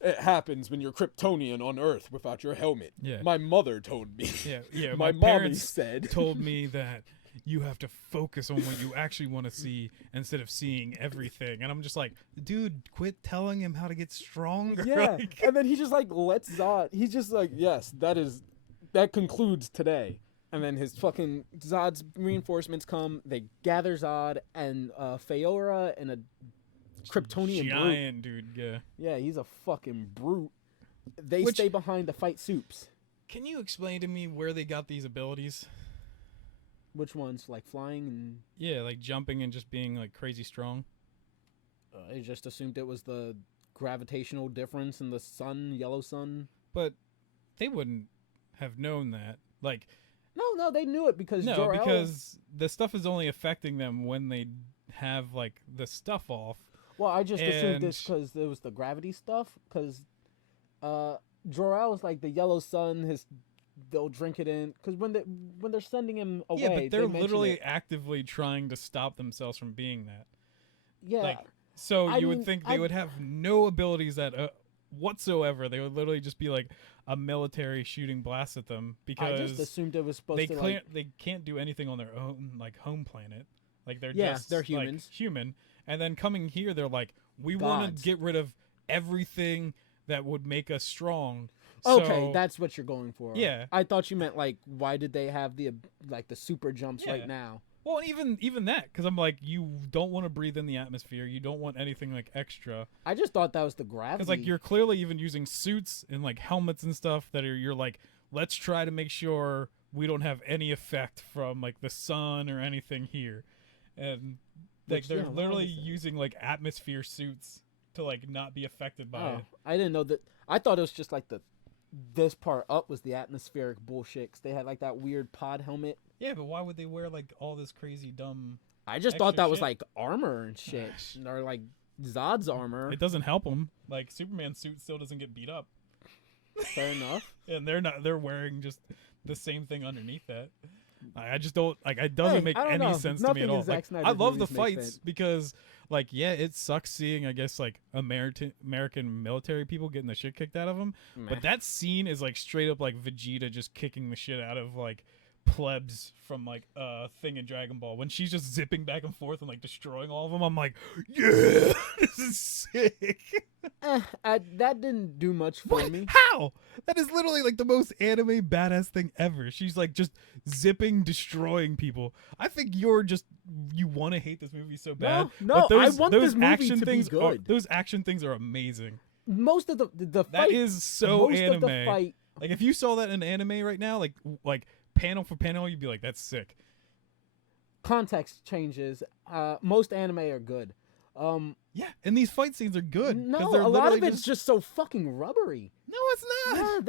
it happens when you're Kryptonian on Earth without your helmet. Yeah. My mother told me. Yeah. My mommy said. Told me that you have to focus on what you actually want to see instead of seeing everything. And I'm just like, dude, quit telling him how to get stronger. Yeah. And then he just like lets Zod. He's just like, yes, that concludes today. And then his fucking Zod's reinforcements come. They gather Zod and Feora and a Kryptonian giant brute. Dude. Yeah, he's a fucking brute. They stay behind to fight Soups. Can you explain to me where they got these abilities? Which ones? Like flying and... Yeah, like jumping and just being like crazy strong. I just assumed it was the gravitational difference in the sun, yellow sun. But they wouldn't have known that. Like... No, they knew it because because the stuff is only affecting them when they have like the stuff off. Well, I just assumed this because it was the gravity stuff. Because Jor-El was like the yellow sun. They'll drink it in because when they're sending him away, but they're literally actively trying to stop themselves from being that. Yeah. So you would think they would have no abilities that whatsoever. They would literally just be like a military shooting blasts at them because I just assumed it was supposed to. They can't do anything on their own like home planet. Like they're they're humans. Like, human. And then coming here, they're like, we want to get rid of everything that would make us strong. Okay, that's what you're going for. Yeah. I thought you meant like, why did they have the super jumps right now? Well, even that, because I'm like, you don't want to breathe in the atmosphere. You don't want anything like extra. I just thought that was the gravity. Because like you're clearly even using suits and like helmets and stuff that you're like, let's try to make sure we don't have any effect from like the sun or anything here, and like they're literally using like atmosphere suits to like not be affected by it. I didn't know that. I thought it was just like this part up was the atmospheric bullshit. 'Cause they had like that weird pod helmet. Yeah, but why would they wear like all this crazy dumb? I just thought that was like armor and shit, or like Zod's armor. It doesn't help them. Like Superman's suit still doesn't get beat up. Fair enough. And they're wearing just the same thing underneath that. I just don't like. It doesn't make any sense to me at all. Like, I love the fights because, like, it sucks seeing, I guess, like American military people getting the shit kicked out of them. But that scene is like straight up like Vegeta just kicking the shit out of like plebs from like thing in Dragon Ball when she's just zipping back and forth and like destroying all of them. I'm like, yeah, this is sick. That didn't do much for me. How? That is literally like the most anime badass thing ever. She's like just zipping, destroying people. I think you want to hate this movie so bad. No, I want this movie to be good. Those action things are amazing. Most of the fight. That is so anime. Of the fight, like if you saw that in anime right now, like panel for panel, you'd be like, that's sick. Context changes. Most anime are good. Yeah, and these fight scenes are good. No, a lot of it's just so fucking rubbery. No, it's not.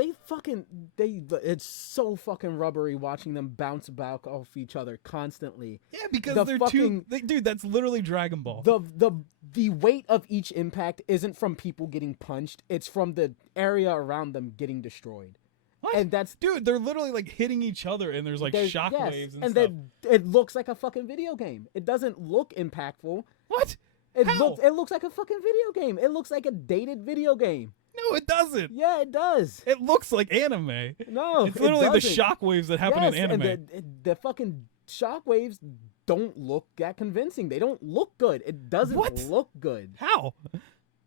Yeah, it's so fucking rubbery watching them bounce back off each other constantly. Yeah, because they're dude, that's literally Dragon Ball. The weight of each impact isn't from people getting punched. It's from the area around them getting destroyed. What? And they're literally like hitting each other, and there's like shockwaves and stuff. Then it looks like a fucking video game. It doesn't look impactful. What? It looks like a fucking video game. It looks like a dated video game. No, it doesn't. Yeah, it does. It looks like anime. No, it's literally the shockwaves that happen in anime. And the fucking shockwaves don't look that convincing. They don't look good. It doesn't look good. How?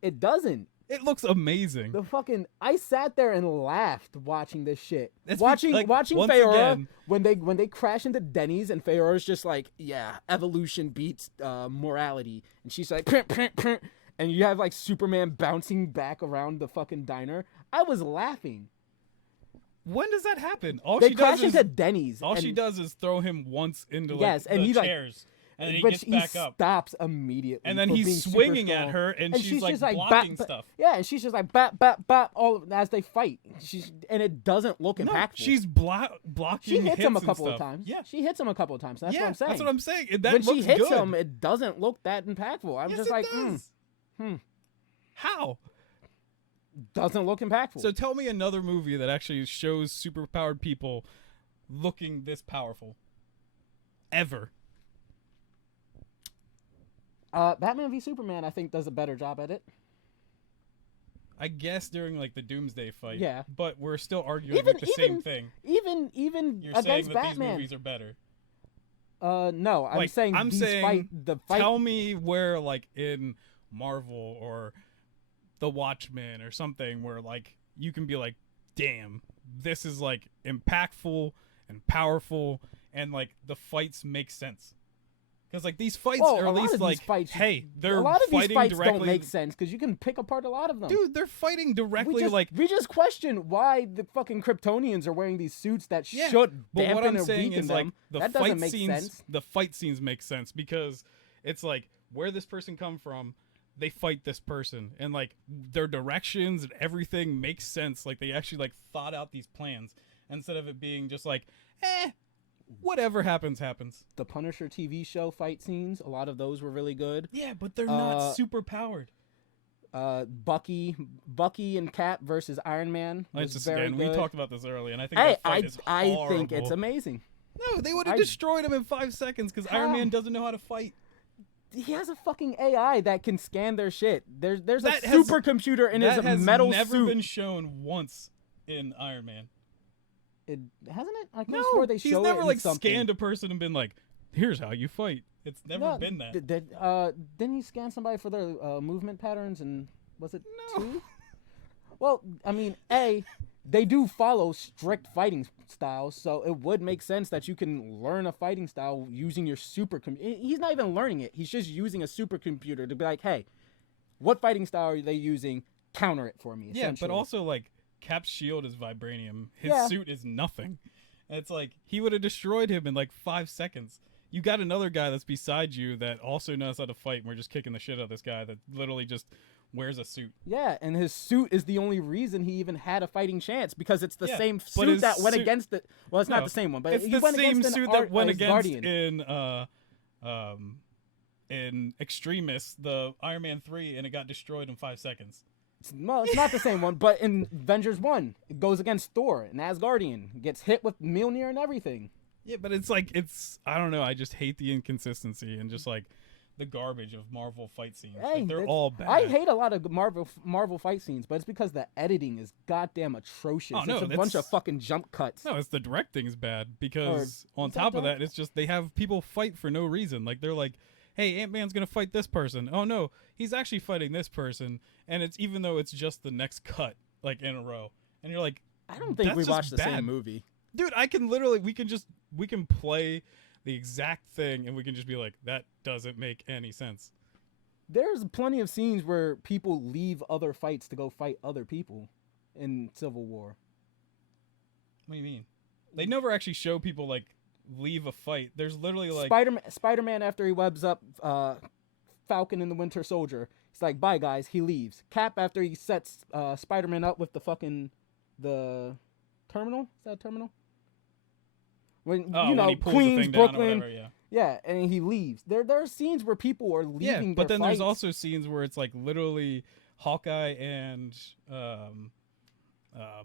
It doesn't. It looks amazing. I sat there and laughed watching this shit. Watching once Feyora again, when they crash into Denny's and Feyora's just like, yeah, evolution beats morality, and she's like, print, print, print, and you have like Superman bouncing back around the fucking diner. I was laughing. when does that happen? They crash into Denny's. All she does is throw him once into and the he chairs. And then he gets back up. Stops immediately. And then he's swinging at her, and she's like blocking stuff. Yeah, and she's just like bap, bap, bap, all as they fight. And it doesn't look impactful. She's blocking. She hits him a couple of of times. Yeah, she hits him a couple of times. That's what I'm saying. That's what I'm saying. When she hits him, it doesn't look that impactful. I'm just like, How? Doesn't look impactful. So tell me another movie that actually shows superpowered people looking this powerful. Ever. Batman v Superman, I think, does a better job at it. I guess during like the Doomsday fight. Yeah. But we're still arguing the same thing. Even You're against saying that Batman. these movies are better. No, I'm saying the fight. Tell me where, like in Marvel or The Watchmen or something, where like you can be like, damn, this is like impactful and powerful, and like the fights make sense. Because like these fights are at least like, hey, they're a lot of fighting these fights directly. don't make sense because you can pick apart a lot of them. Dude, they're fighting directly. We just question why the fucking Kryptonians are wearing these suits that should but what dampen I'm or saying weaken is them. like the That fight doesn't make scenes. sense. The fight scenes make sense because it's like where this person come from. They fight this person, and like their directions and everything makes sense. Like they actually like thought out these plans instead of it being just like, whatever happens. The Punisher TV show fight scenes, a lot of those were really good. Yeah, but they're not super powered. Bucky and Cap versus Iron Man was very good. We talked about this earlier, and I think that fight is horrible. I think it's amazing. No, they would have destroyed him in 5 seconds because Iron Man doesn't know how to fight. He has a fucking AI that can scan their shit. There's a supercomputer in his metal suit. That has never been shown once in Iron Man. It hasn't it? I could swear they showed it. He's never like something. Scanned a person and been like, "Here's how you fight." It's never been that. Didn't he scan somebody for their movement patterns? And was it 2? Well, I mean, they do follow strict fighting styles, so it would make sense that you can learn a fighting style using your supercomputer. He's not even learning it. He's just using a supercomputer to be like, hey, what fighting style are they using? Counter it for me, Yeah, but also, like, Cap's shield is vibranium. His suit is nothing. And it's like, he would have destroyed him in, like, 5 seconds. You got another guy that's beside you that also knows how to fight, and we're just kicking the shit out of this guy that literally just wears a suit. Yeah, and his suit is the only reason he even had a fighting chance because it's the same suit that went against it. Well, it's not the same one, but it's he the went same against suit that went against Guardian. in Extremis, the Iron Man 3, and it got destroyed in 5 seconds. Well, it's not the same one, but in Avengers 1, it goes against Thor, and Asgardian gets hit with Mjolnir and everything. Yeah, but it's like, I don't know, I just hate the inconsistency and just like the garbage of Marvel fight scenes. Hey, like, they're all bad. I hate a lot of Marvel fight scenes, but it's because the editing is goddamn atrocious. It's a bunch of fucking jump cuts. No, it's the directing is bad because on top of that, it's just they have people fight for no reason. Like they're like, hey, Ant-Man's gonna fight this person. Oh no, he's actually fighting this person, and it's even though it's just the next cut like in a row, and you're like, I don't think we watched the same movie. Dude, I can literally we can play the exact thing and we can just be like, that doesn't make any sense. There's plenty of scenes where people leave other fights to go fight other people in Civil War. What do you mean? They never actually show people like leave a fight. There's literally like Spider-Man after he webs up Falcon and the Winter Soldier. He's like, bye guys, he leaves. Cap after he sets Spider-Man up with the terminal? Is that a terminal? When when he pulls Queens, Brooklyn, whatever, yeah, and he leaves. There are scenes where people are leaving. But then fights. there's also scenes where it's like literally Hawkeye and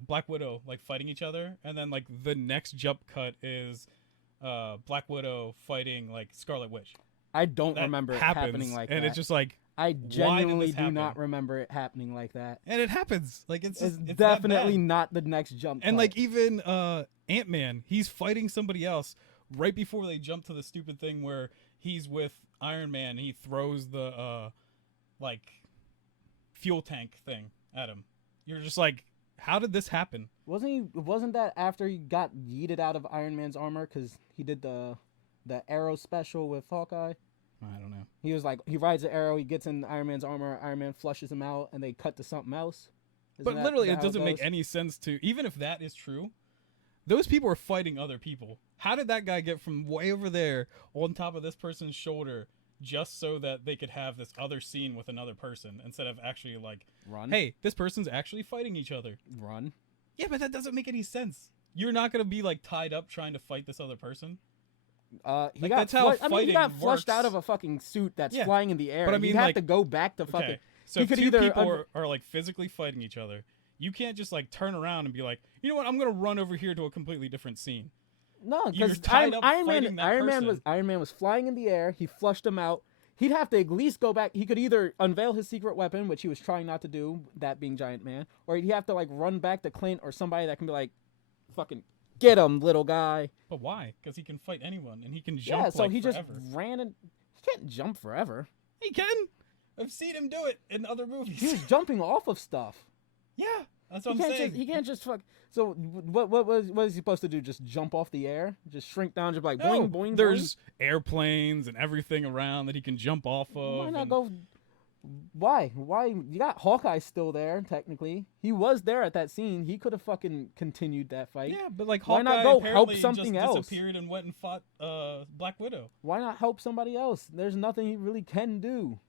Black Widow like fighting each other, and then like the next jump cut is Black Widow fighting like Scarlet Witch. I don't remember it happening like that. And it's just like, I genuinely do not remember it happening like that. And it happens. Like it's definitely not the next jump. And cut. like even Ant-Man, he's fighting somebody else right before they jump to the stupid thing where he's with Iron Man and he throws the like fuel tank thing at him. You're just like, how did this happen? Wasn't that after he got yeeted out of Iron Man's armor because he did the arrow special with Hawkeye? I don't know. He was like, he rides the arrow, he gets in Iron Man's armor, Iron Man flushes him out, and they cut to something else. But literally, it doesn't make any sense to, even if that is true, those people are fighting other people. How did that guy get from way over there on top of this person's shoulder just so that they could have this other scene with another person instead of actually like, Run. hey, this person's actually fighting each other? Run. Yeah, but that doesn't make any sense. You're not going to be like tied up trying to fight this other person. He got flushed works. out of a fucking suit that's Yeah. flying in the air. But I mean, he'd have like, to go back to fucking. Okay, so he if could two either people are like physically fighting each other, you can't just like turn around and be like, you know what, I'm gonna run over here to a completely different scene. No, You're because tied up Iron fighting that person. Man was flying in the air. He flushed him out. He'd have to at least go back. He could either unveil his secret weapon, which he was trying not to do, that being Giant Man, or he'd have to like run back to Clint or somebody that can be like, fucking get him, little guy. But why? Because he can fight anyone and he can jump. Yeah, so like, he forever. just ran and he can't jump forever. He can. I've seen him do it in other movies. He was jumping off of stuff. Yeah, that's what I'm saying. He can't just fuck. So what is he supposed to do? Just jump off the air? Just shrink down? Just like No, boing boing? there's airplanes and everything around that he can jump off of. Boing. Why not and- go? Why? You got Hawkeye still there? Technically, he was there at that scene. He could have fucking continued that fight. Yeah, but like Why Hawkeye not go help apparently something just else? disappeared and went and fought Black Widow. Why not help somebody else? There's nothing he really can do.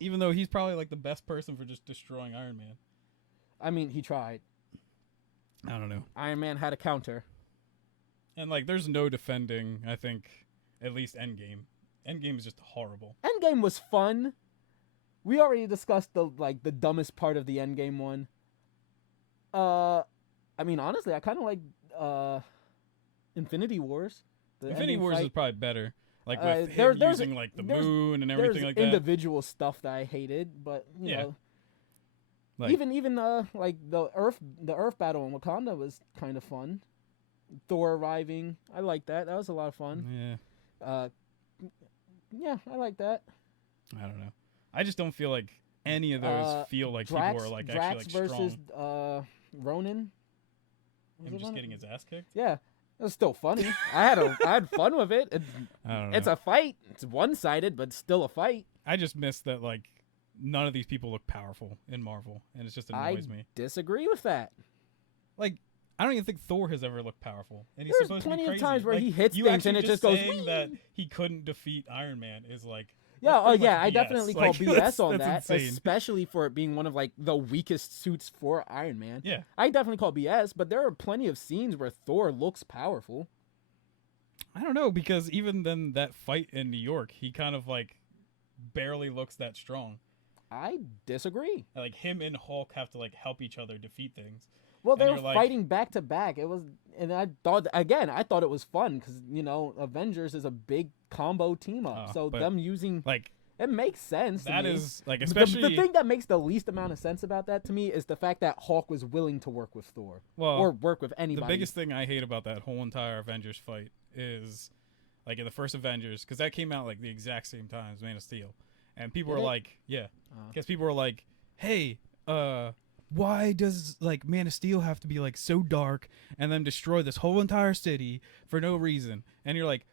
Even though he's probably like the best person for just destroying Iron Man. I mean, he tried. I don't know. Iron Man had a counter. And like, there's no defending. I think at least Endgame. Endgame is just horrible. Endgame was fun. We already discussed the dumbest part of the Endgame one. I mean, honestly, I kind of like Infinity Wars. The Infinity ending Wars fight. is probably better. Like with him there's using like the moon and There's everything like that. individual stuff that I hated, but you Yeah. know, Like, even like the Earth battle in Wakanda was kind of fun. Thor arriving, I like that. That was a lot of fun. yeah, Yeah, I like that. I don't know. I just don't feel like any of those feel like people are like Drax actually like versus strong. Ronan. Was Him it just Ronan? getting his ass kicked. Yeah, it was still funny. I had fun with it. I don't know. It's a fight. It's one-sided, but still a fight. I just miss that like none of these people look powerful in Marvel, and it just annoys me. Disagree with that. Like, I don't even think Thor has ever looked powerful, and he's There's supposed plenty to be of crazy. times where Like, he hits you things actually and it just goes, saying "Whee!" that he couldn't defeat Iron Man is like. Yeah, that's pretty yeah, much I BS. definitely call Like, BS on that, that's insane. especially for it being one of like the weakest suits for Iron Man. Yeah, I definitely call BS, but there are plenty of scenes where Thor looks powerful. I don't know, because even then that fight in New York, he kind of like barely looks that strong. I disagree. Like him and Hulk have to like help each other defeat things. Well, And they were you're like- fighting back to back. It was, and I thought it was fun because Avengers is a big combo team up. Oh, So but, them using Like it makes sense. that to me. is like The- especially the thing that makes the least amount of sense about that to me is the fact that Hulk was willing to work with Thor well or work with the anybody. biggest thing I hate about that whole entire Avengers fight is like in the first Avengers, because that came out like the exact same time as Man of Steel, and people Did were it? like, yeah, Uh. because people were like, hey, why does like Man of Steel have to be like so dark and then destroy this whole entire city for no reason? And you're like,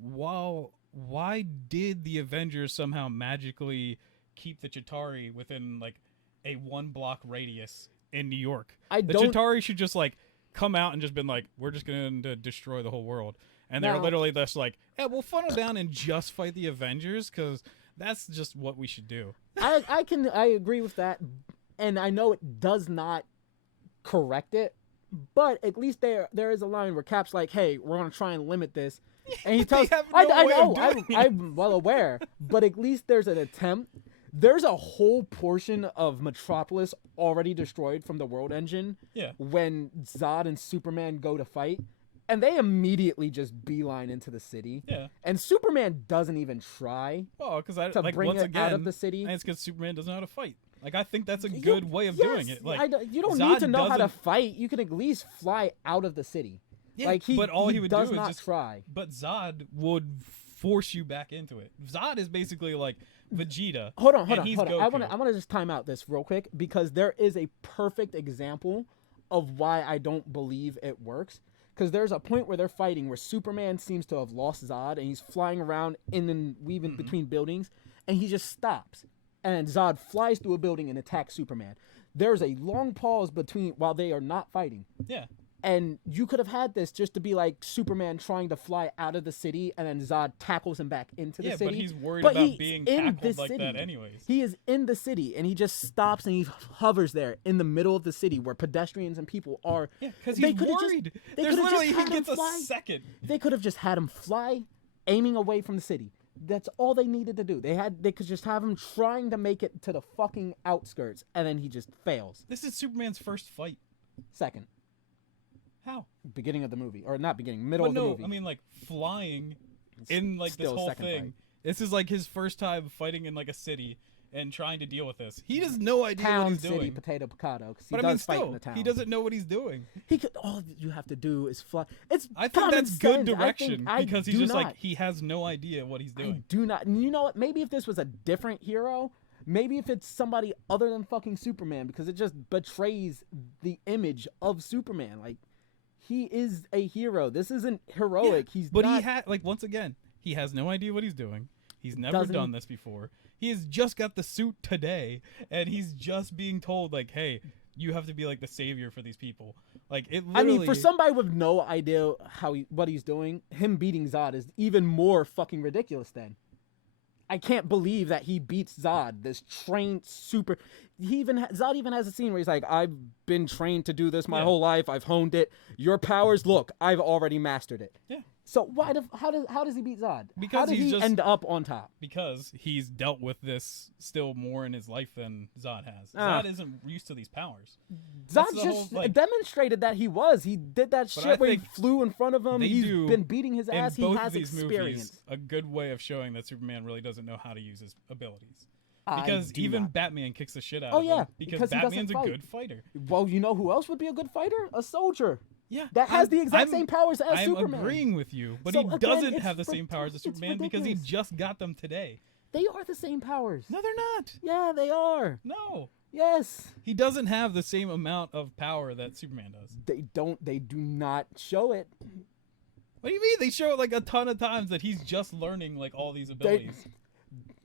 wow, why did the Avengers somehow magically keep the Chitauri within like a 1 block radius in New York? The Chitauri should just like come out and just been like, we're just going to destroy the whole world. And they're Now- literally just like, yeah, we'll funnel down and just fight the Avengers because that's just what we should do. I agree with that, and I know it does not correct it, but at least there is a line where Cap's like, "Hey, we're gonna try and limit this," and he tells, have "I no way of know, doing it. I'm well aware, but at least there's an attempt." There's a whole portion of Metropolis already destroyed from the World Engine Yeah. when Zod and Superman go to fight, and they immediately just beeline into the city. Yeah. And Superman doesn't even try Well, because I to like bring once it again, out of the city. and it's because Superman doesn't know how to fight. Like I think that's a good way of doing Yes, it. Like you don't Zod need to know how to doesn't- fight. You can at least fly out of the city. Yeah, Like but all he would does do is not just try. But Zod would force you back into it. Zod is basically like Vegeta. Hold on. he's I Goku. want to just time out this real quick because there is a perfect example of why I don't believe it works. Because there's a point where they're fighting where Superman seems to have lost Zod and he's flying around weaving between buildings, and he just stops. And Zod flies through a building and attacks Superman. There's a long pause between while they are not fighting. Yeah. And you could have had this just to be like Superman trying to fly out of the city, and then Zod tackles him back into the city. Yeah, but he's worried about being tackled like that anyways. He is in the city, and he just stops and he hovers there in the middle of the city where pedestrians and people are. Yeah, because he's worried. There's literally, he gets a second. They could have just had him fly, aiming away from the city. That's all they needed to do. They could just have him trying to make it to the fucking outskirts, and then he just fails. This is Superman's first fight. Second. How? Beginning of the movie, or not beginning, middle of the movie. I mean like flying in like this whole thing. Fight. This is like his first time fighting in like a city and trying to deal with this. He has no idea what he's city, doing. Potato, because he But I does mean, fight in the town. he doesn't know what he's doing. He could. All you have to do is fly. It's. I think common that's good sense. direction because he's just not. like he has no idea what he's doing. I do not. You know what? Maybe if this was a different hero, maybe if it's somebody other than fucking Superman, because it just betrays the image of Superman. Like, he is a hero. This isn't heroic. Yeah, He's but not, he had like once again he has no idea what he's doing. He's never done this before. He has just got the suit today, and he's just being told like, "Hey, you have to be like the savior for these people." Like it. Literally, I mean, for somebody with no idea what he's doing, him beating Zod is even more fucking ridiculous. Then, I can't believe that he beats Zod, this trained super. Zod even has a scene where he's like, "I've been trained to do this my whole life. I've honed it. Your powers, look, I've already mastered it." Yeah. So how does he beat Zod? Because how did he's he just end up on top? Because he's dealt with this still more in his life than Zod has. Zod isn't used to these powers. Zod just demonstrated that he was. He did that shit where he flew in front of him. He's been beating his ass. He has experience. Movies, a good way of showing that Superman really doesn't know how to use his abilities. Because even Batman kicks the shit out of him. Because Batman's a good fighter. Well, you know who else would be a good fighter? A soldier. Yeah, that has the exact same powers as Superman. I'm agreeing with you, but he doesn't have the same powers as Superman because he just got them today. They are the same powers. No, they're not. Yeah, they are. No. Yes. He doesn't have the same amount of power that Superman does. They do not show it. What do you mean? They show it like a ton of times that he's just learning like all these abilities.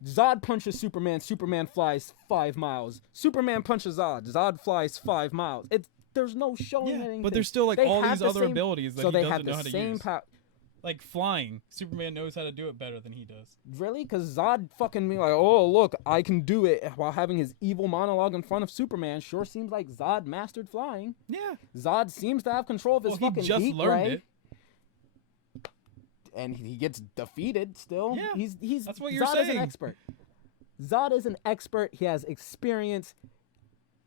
Zod punches Superman. Superman flies 5 miles. Superman punches Zod. Zod flies 5 miles. There's no showing anything. But there's still like all these other abilities that he doesn't know how to use. Like flying. Superman knows how to do it better than he does. Really? Because Zod fucking me like, oh, look, I can do it while having his evil monologue in front of Superman. Sure seems like Zod mastered flying. Yeah. Zod seems to have control of his fucking he just heat learned ray. it. And he gets defeated still. Yeah, he's that's what you're Zod saying. Is an expert. Zod is an expert. He has experience.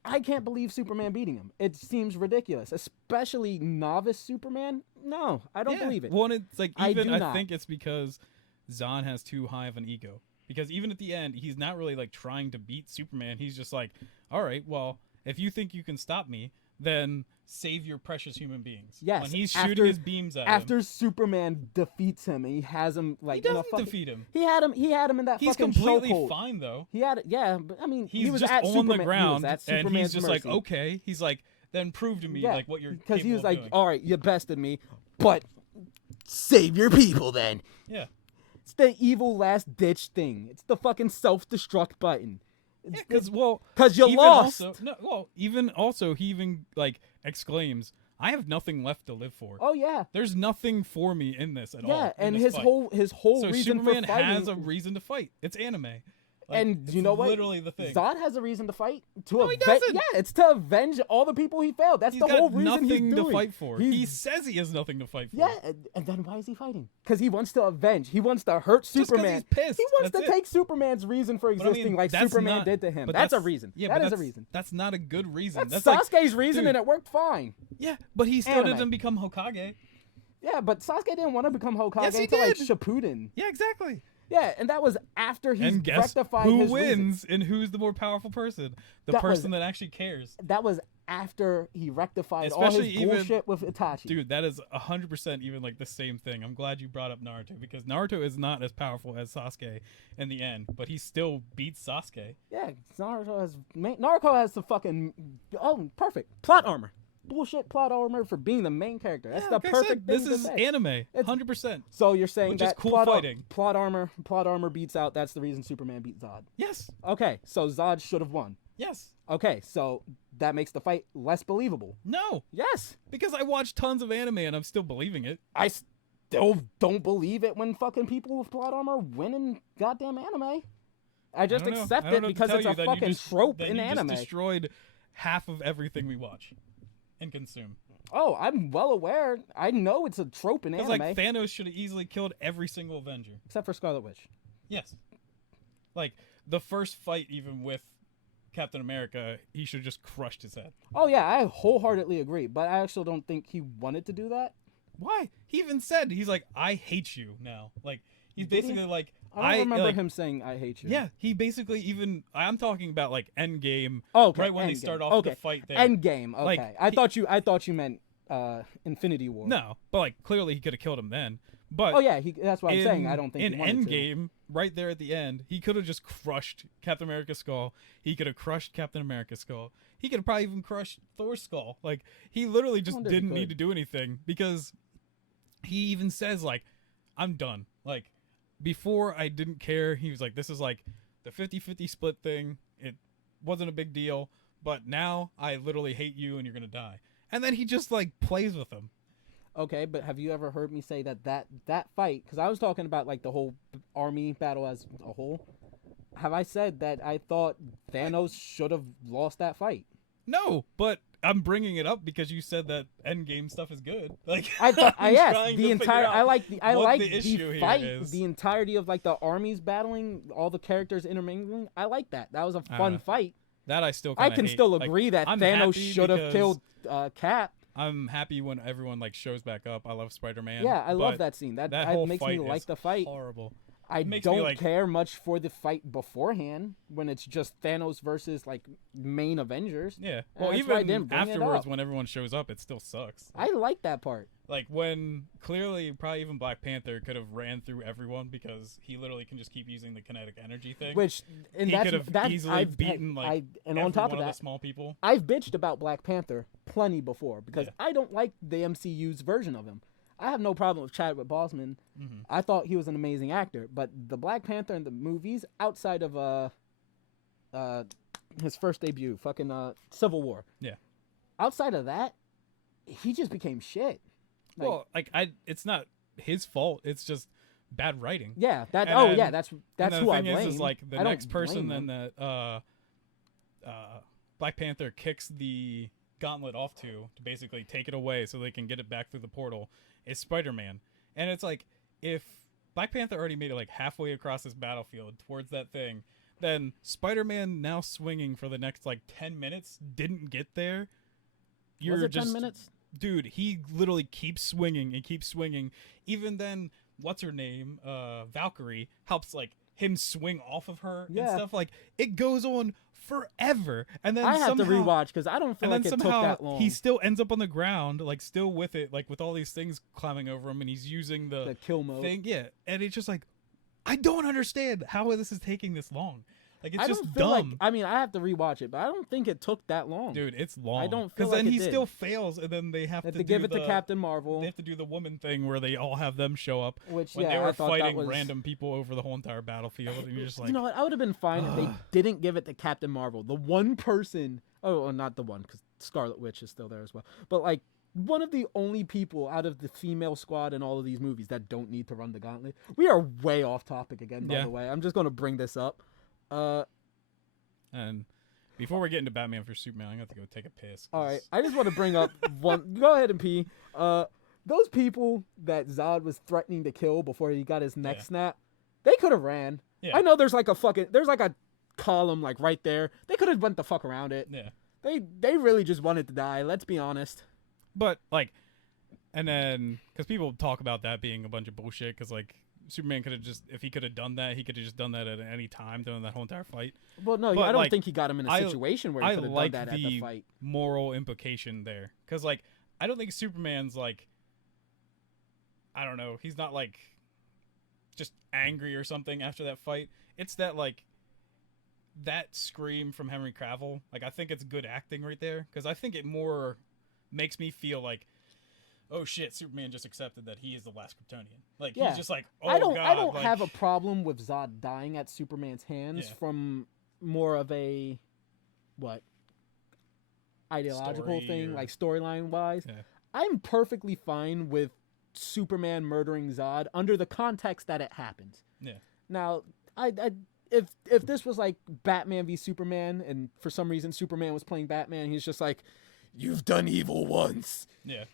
I can't believe Superman beating him. It seems ridiculous, especially novice Superman. No, I don't believe it. Well, it's like I think it's because Zod has too high of an ego. Because even at the end, he's not really like trying to beat Superman. He's just like, all right, well, if you think you can stop me, then save your precious human beings. Yes. When he's shooting his beams at him. After Superman defeats him and he has him like he doesn't defeat him. He had him in that he's fucking completely chokehold. Fine though. He had it, yeah, but I mean he's he was just at on Superman, the ground he was at and Superman's he's just mercy. like, okay. He's like, then prove to me like what you're because he was like, doing. all right, you bested me, but save your people then. Yeah. It's the evil last ditch thing. It's the fucking self-destruct button. Because you lost. Even also, he even like exclaims, "I have nothing left to live for." Oh yeah. There's nothing for me in this at all. Yeah, and his fight. whole so reason Superman for fighting has a reason to fight. It's anime. And you know what? Literally the thing. Zod has a reason to fight. He doesn't. Yeah, it's to avenge all the people he failed. That's He's the whole got reason he's nothing doing. to fight for. He says he has nothing to fight for. Yeah, and then why is he fighting? Because he wants to avenge. He wants to hurt Superman. Just 'cause he's pissed. He wants That's to take Superman's reason for existing like Superman did to him. That's a reason. Yeah, that is a reason. That's not a good reason. That's like, Sasuke's reason, dude, and it worked fine. Yeah, but he still didn't become Hokage. Yeah, but Sasuke didn't want to become Hokage Yes, he until like did. Shippuden. Yeah, exactly. Yeah, and that was after he rectified his who wins reasons. and who's the more powerful person? The person that actually cares. That was after he rectified all Especially his even- bullshit with Itachi. Dude, that is 100% even like the same thing. I'm glad you brought up Naruto because Naruto is not as powerful as Sasuke in the end, but he still beats Sasuke. Yeah, Naruto has the fucking perfect plot armor. Bullshit plot armor for being the main character. That's Yeah, the like I perfect said, thing this to is say. anime, 100%. So you're saying Which is that cool fighting. plot armor beats out. That's the reason Superman beat Zod. Yes, Okay, so Zod should have won. yes. Okay, so that makes the fight less believable. No, Yes, because I watched tons of anime and I'm still believing it. I still don't believe it when fucking people with plot armor win in goddamn anime. I just don't know. accept I don't it know to because tell it's you a that you fucking just- trope that in you anime. Just destroyed half of everything we watch and consume. Oh, I'm well aware. I know it's a trope in Because anime, like Thanos should have easily killed every single Avenger. except for Scarlet Witch. Yes. Like the first fight, even with Captain America, he should have just crushed his head. Oh yeah, I wholeheartedly agree, but I actually don't think he wanted to do that. Why? He even said he's like, I hate you now. Like he's Did he? basically like I don't remember like, him saying "I hate you." Yeah, he basically even I'm talking about like Endgame. Oh, okay. Right when they Endgame. start off Okay. the fight there. Endgame. Okay, Like, I thought you meant Infinity War. No, but like clearly he could have killed him then. But Oh yeah, that's what I'm saying. I don't think in he wanted to. Endgame, right there at the end, he could have just crushed Captain America's skull. He could have crushed Captain America's skull. He could have probably even crushed Thor's skull. Like he literally just wonder if he didn't need could. to do anything because he even says like, "I'm done." Like before, I didn't care. He was like, "This is like the 50-50 split thing. It wasn't a big deal, but now I literally hate you and you're gonna die." And then he just like plays with him. Okay, but have you ever heard me say that fight? Because I was talking about like the whole army battle as a whole. Have I said that I thought Thanos should have lost that fight? No, but I'm bringing it up because you said that Endgame stuff is good. Like I thought I'm yes, trying the to entire figure I out like what like the issue the here fight, is. the entirety of like the armies battling, all the characters intermingling. I like that. That was a fun know. fight. that I still I kinda can hate. still Like, agree that I'm Thanos happy should have because killed Cap. I'm happy when everyone like shows back up. I love Spider-Man. Yeah, I love but that scene. That whole makes fight me like is the fight. horrible. I makes me, don't like- care much for the fight beforehand when it's just Thanos versus like main Avengers. Yeah. And Well, that's why I even didn't bring it afterwards, up. when everyone shows up, it still sucks. I like that part. Like when clearly, probably even Black Panther could have ran through everyone because he literally can just keep using the kinetic energy thing. Which and he could that's have easily beaten like and every on top one of the that, small people. I've bitched about Black Panther plenty before because Yeah. I don't like the MCU's version of him. I have no problem with Chadwick Boseman. Mhm. I thought he was an amazing actor, but the Black Panther in the movies, outside of his first debut, fucking Civil War. Yeah. Outside of that, he just became shit. Like, Well, like it's not his fault. It's just bad writing. yeah, that. and Oh then- yeah, that's And who the I thing blame. is like the I don't next person blame then him. that Black Panther kicks the gauntlet off to basically take it away so they can get it back through the portal is Spider-Man. And it's like if Black Panther already made it like halfway across this battlefield towards that thing, then Spider-Man now swinging for the next like 10 minutes didn't get there. You're Was it just 10 minutes? Dude, he literally keeps swinging and keeps swinging. Even then, what's her name? Valkyrie helps like him swing off of her and Yeah. stuff. Like it goes on forever, and then I have to somehow, rewatch because I don't feel and like then it took somehow that long. he still ends up on the ground, like still with it, like with all these things climbing over him, and he's using the the kill mode. thing. Yeah, and it's just like I don't understand how this is taking this long. Like it's I just don't feel dumb. like. I mean, I have to rewatch it, but I don't think it took that long. Dude, it's long. don't feel then like it he did. still fails, and then they have They have to to give do it to the- Captain Marvel, They have to do the woman thing where they all have them show up which when yeah, they I were thought fighting that was. random people over the whole entire battlefield, and you're just like, You know what? I would have been fine if they didn't give it to Captain Marvel. The one person. Oh, well, not the one because Scarlet Witch is still there as well. But like one of the only people out of the female squad in all of these movies that don't need to run the gauntlet. We are way off topic again, by Yeah. the way. I'm just gonna bring this up. And before we get into Batman vs Superman, I'm gonna have to go take a piss. 'cause- All right, I just want to bring up one. Go ahead and pee. Those people that Zod was threatening to kill before he got his neck Yeah. snapped, they could have ran. Yeah. I know there's like a column like right there. They could have went the fuck around it. Yeah, They really just wanted to die. Let's be honest. but like, and then because people talk about that being a bunch of bullshit, because like Superman could have just, if he could have done that, he could have just done that at any time during that whole entire fight. Well, no, But, I don't like, think he got him in a situation where he I could have like done that at the fight. moral implication there, because like I don't think Superman's like, I don't know, he's not like just angry or something after that fight. It's that like that scream from Henry Cavill. Like I think it's good acting right there, because I think it more makes me feel like, oh shit, Superman just accepted that he is the last Kryptonian. Like he's just like, oh I don't God, have a problem with Zod dying at Superman's hands from more of a ideological thing, like storyline wise. Yeah. I'm perfectly fine with Superman murdering Zod under the context that it happens. Yeah. Now, if this was like Batman v Superman, and for some reason Superman was playing Batman, he's just like, you've done evil once. Yeah.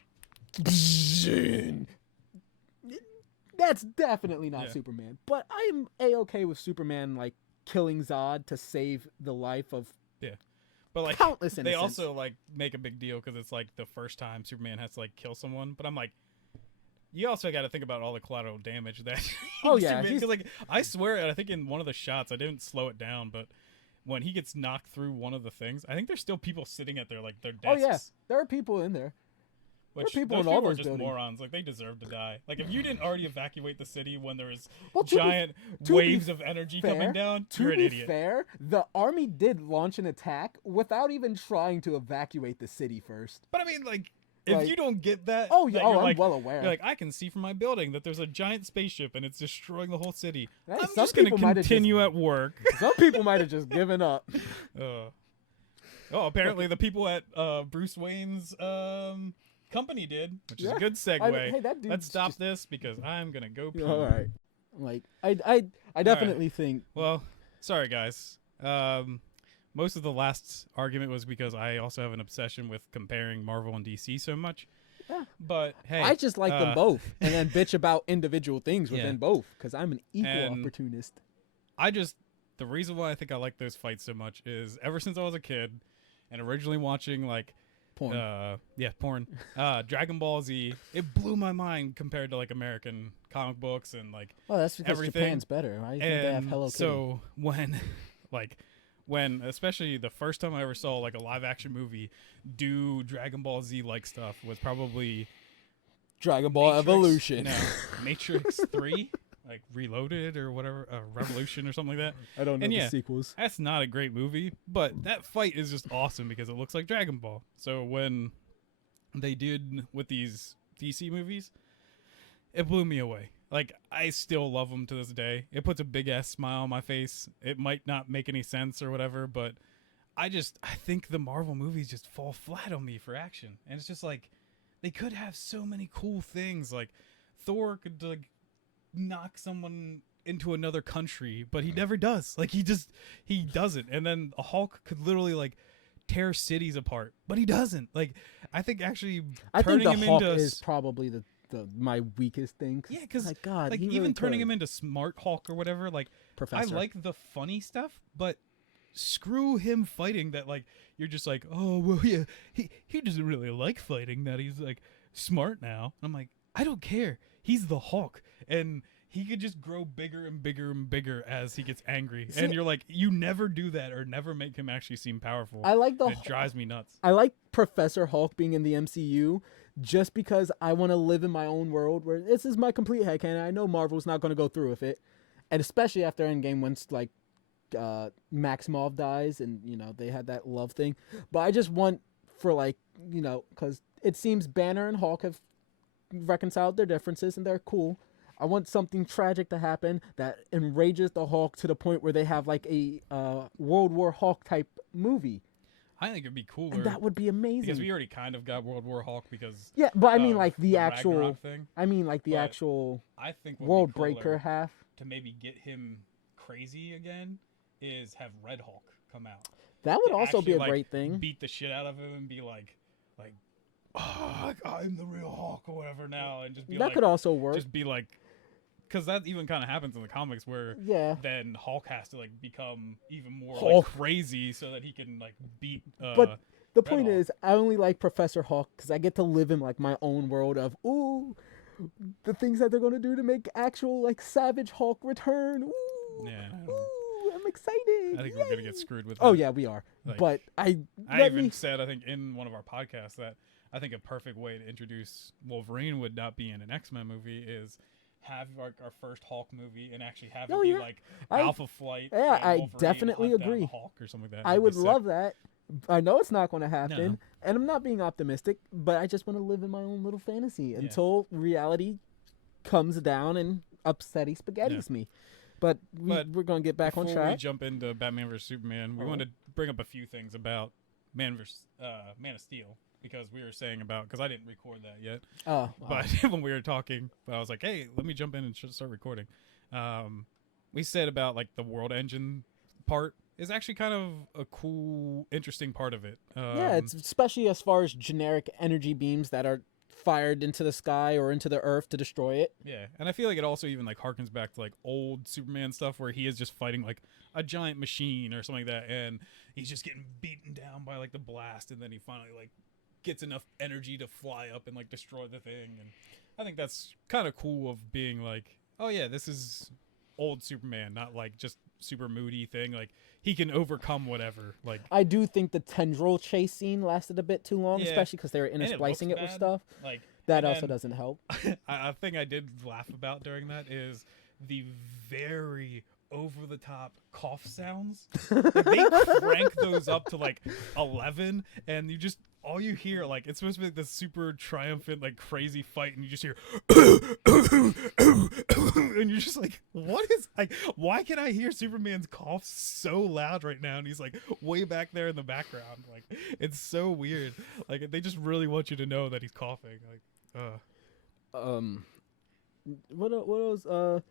That's definitely not Superman. But I'm A-okay with Superman like killing Zod to save the life of but like countless innocents. They also like make a big deal because it's like the first time Superman has to like kill someone. But I'm like, you also got to think about all the collateral damage that. Because like I swear, I think in one of the shots I didn't slow it down, but when he gets knocked through one of the things, I think there's still people sitting at their desks. Oh yeah, there are people in there. Which there are people those in all people those are just buildings. morons. Like they deserve to die. Like if you didn't already evacuate the city when there was to giant waves of energy coming down, you're an idiot. To be fair, the army did launch an attack without even trying to evacuate the city first. But I mean, like, if you don't get that, I'm like, well aware. You're like, I can see from my building that there's a giant spaceship and it's destroying the whole city. Hey, I'm just going to continue at work. Some people might have just given up. Apparently the people at Bruce Wayne's company did, which is a good segue. Let's stop this because I'm going to go pee. All right. Like, I definitely think. Well, sorry, guys. Most of the last argument was because I also have an obsession with comparing Marvel and DC so much. Yeah. But hey, I just like them both, and then bitch about individual things within both, because I'm an equal opportunist. The reason why I think I like those fights so much is ever since I was a kid, and originally watching like porn, Dragon Ball Z, it blew my mind compared to like American comic books and like. Well, that's because everything. Japan's better. I think they have Hello Kitty. So when especially the first time I ever saw like a live action movie do Dragon Ball Z like stuff was probably Dragon Ball Evolution. No, Matrix 3, like Reloaded or whatever, Revolution or something like that. I don't know the sequels. That's not a great movie, but that fight is just awesome because it looks like Dragon Ball. So when they did with these DC movies, it blew me away. Like, I still love them to this day. It puts a big-ass smile on my face. It might not make any sense or whatever, but I think the Marvel movies just fall flat on me for action. And it's just like, they could have so many cool things. Like, Thor could, like, knock someone into another country, but he never does. Like, he doesn't. And then a Hulk could literally, like, tear cities apart, but he doesn't. Like, I think actually turning him Hulk into... is probably my weakest thing. Yeah, because like, God, like even turning him into Smart Hulk or whatever, like Professor. I like the funny stuff, but screw him fighting that. Like you're just like, oh well, yeah, he doesn't really like fighting that. He's like smart now. I'm like, I don't care. He's the Hulk, and he could just grow bigger and bigger and bigger as he gets angry. And you're like, you never do that or never make him actually seem powerful. It drives me nuts. I like Professor Hulk being in the MCU. Just because I want to live in my own world where this is my complete headcanon. I know Marvel's not going to go through with it. And especially after Endgame, once like Maximoff dies and, they had that love thing. But I just want for like, because it seems Banner and Hulk have reconciled their differences and they're cool. I want something tragic to happen that enrages the Hulk to the point where they have like a World War Hulk type movie. I think it'd be cooler. And that would be amazing. Because we already kind of got World War Hulk because but I mean like the actual Ragnarok thing. I mean like the actual I think World Breaker half to maybe get him crazy again is have Red Hulk come out. That would also be a great thing. Beat the shit out of him and be like oh, I'm the real Hulk or whatever now, and just be that could also work. Just be like. Because that even kind of happens in the comics where then Hulk has to like become even more like, crazy so that he can like beat but the point is I only like Professor Hulk because I get to live in like my own world of the things that they're gonna do to make actual like Savage Hulk return. Ooh, Yeah, ooh, I'm excited. I think we're gonna get screwed with that. Oh yeah, we are. Like, But I even said, I think in one of our podcasts, that I think a perfect way to introduce Wolverine would not be in an X-Men movie is have like our first Hulk movie and actually have it be like Alpha Flight. Yeah, and I Wolverine definitely hunt down agree. the Hulk or something like that. I That'd be would sick. love that. I know it's not going to happen, No. and I'm not being optimistic, but I just want to live in my own little fantasy until reality comes down and upsetty spaghettis me. But we're going to get back on track. Before we jump into Batman vs Superman, we wanted to bring up a few things about Man of Steel, because we were saying about, because I didn't record that yet. But when we were talking, I was like, hey, let me jump in and start recording. We said about like the world engine part is actually kind of a cool, interesting part of it. Yeah, it's especially as far as generic energy beams that are fired into the sky or into the earth to destroy it. Yeah, and I feel like it also even like harkens back to like old Superman stuff where he is just fighting like a giant machine or something like that, and he's just getting beaten down by like the blast, and then he finally like gets enough energy to fly up and like destroy the thing. And I think that's kind of cool of being like, oh yeah, this is old Superman, not like just super moody thing. Like he can overcome whatever. Like I do think the tendril chase scene lasted a bit too long, especially because they were intersplicing it with stuff. Like that also doesn't help. A thing I did laugh about during that is the very over the top cough sounds. Like, they crank those up to like 11, and you just all you hear, like, it's supposed to be like this super triumphant, like crazy fight, and you just hear and you're just like, what is, like, why can I hear Superman's cough so loud right now? And he's like way back there in the background. Like, it's so weird. Like, they just really want you to know that he's coughing. Like, what else?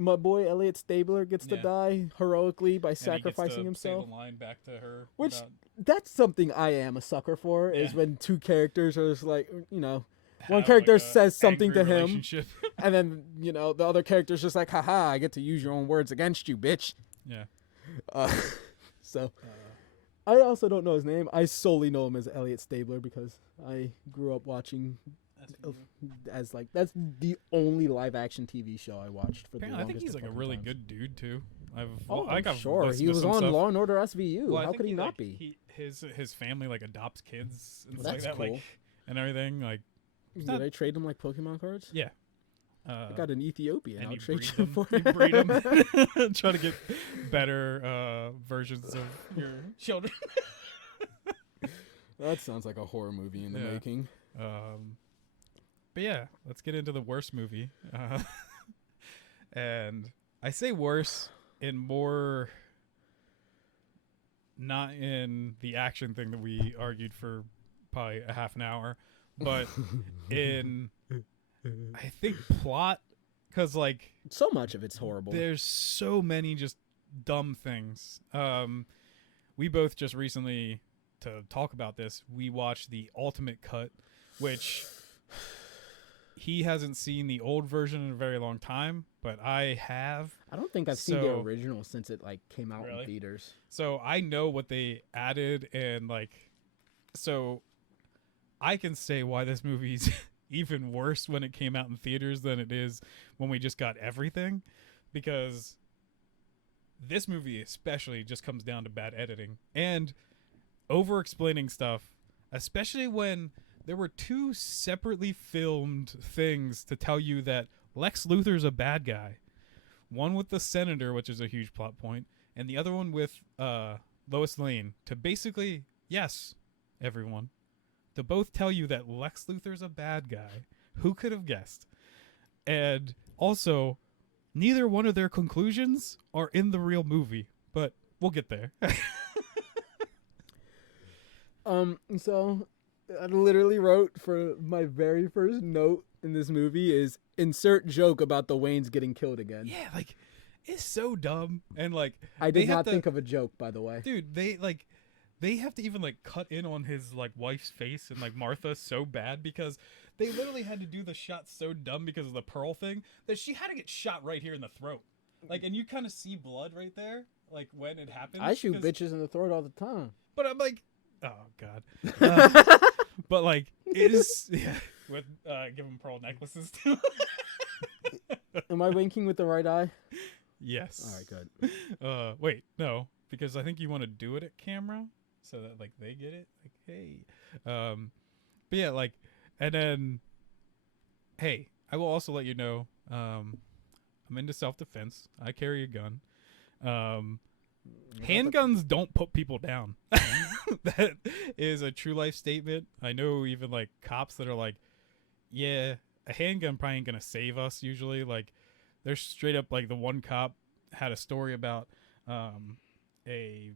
My boy Elliot Stabler gets to die heroically by sacrificing himself. Say the line back to her, which that's something I am a sucker for. Yeah. Is when two characters are just like, you know, one character like says something to him, and then you know the other character's just like, haha, I get to use your own words against you, bitch. Yeah. So I also don't know his name. I solely know him as Elliot Stabler because I grew up watching. As like that's the only live action TV show I watched for the longest. I think he's like a really good dude too. I'm sure he was on Law and Order SVU. Well, how could he not be? His family like adopts kids and stuff like that, cool. Like, and everything. Like, did I trade them like Pokemon cards? Yeah. I got an Ethiopian. I'll trade you for it. You breed them. Try to get better versions of your children. That sounds like a horror movie in the making. But yeah, let's get into the worst movie. And I say worse in more, not in the action thing that we argued for probably a half an hour, but in, I think, plot, because like so much of it's horrible. There's so many just dumb things. We both just recently, to talk about this, we watched the Ultimate Cut, which he hasn't seen the old version in a very long time, but I have. I don't think I've seen the original since it like came out in theaters. So I know what they added, and like, so I can say why this movie's even worse when it came out in theaters than it is when we just got everything, because this movie especially just comes down to bad editing and over explaining stuff, especially when there were two separately filmed things to tell you that Lex Luthor's a bad guy. One with the senator, which is a huge plot point, and the other one with Lois Lane to basically, yes, everyone, to both tell you that Lex Luthor's a bad guy. Who could have guessed? And also, neither one of their conclusions are in the real movie, but we'll get there. So I literally wrote for my very first note in this movie is insert joke about the Waynes getting killed again. Yeah, like, it's so dumb. And like, I did not think of a joke, by the way. Dude, they have to even like cut in on his like wife's face and like Martha so bad, because they literally had to do the shot so dumb because of the Pearl thing that she had to get shot right here in the throat. Like, and you kind of see blood right there, like when it happens. I shoot bitches in the throat all the time. But I'm like, oh god. But like, it is, yeah. with give him pearl necklaces too. Am I winking with the right eye? Yes. All right, good. Wait, no, because I think you want to do it at camera so that like they get it. Like, hey, but yeah, like, and then, hey, I will also let you know, I'm into self-defense. I carry a gun. Handguns don't put people down. That is a true life statement. I know even like cops that are like, yeah, a handgun probably ain't gonna save us usually. Like, there's straight up like the one cop had a story about a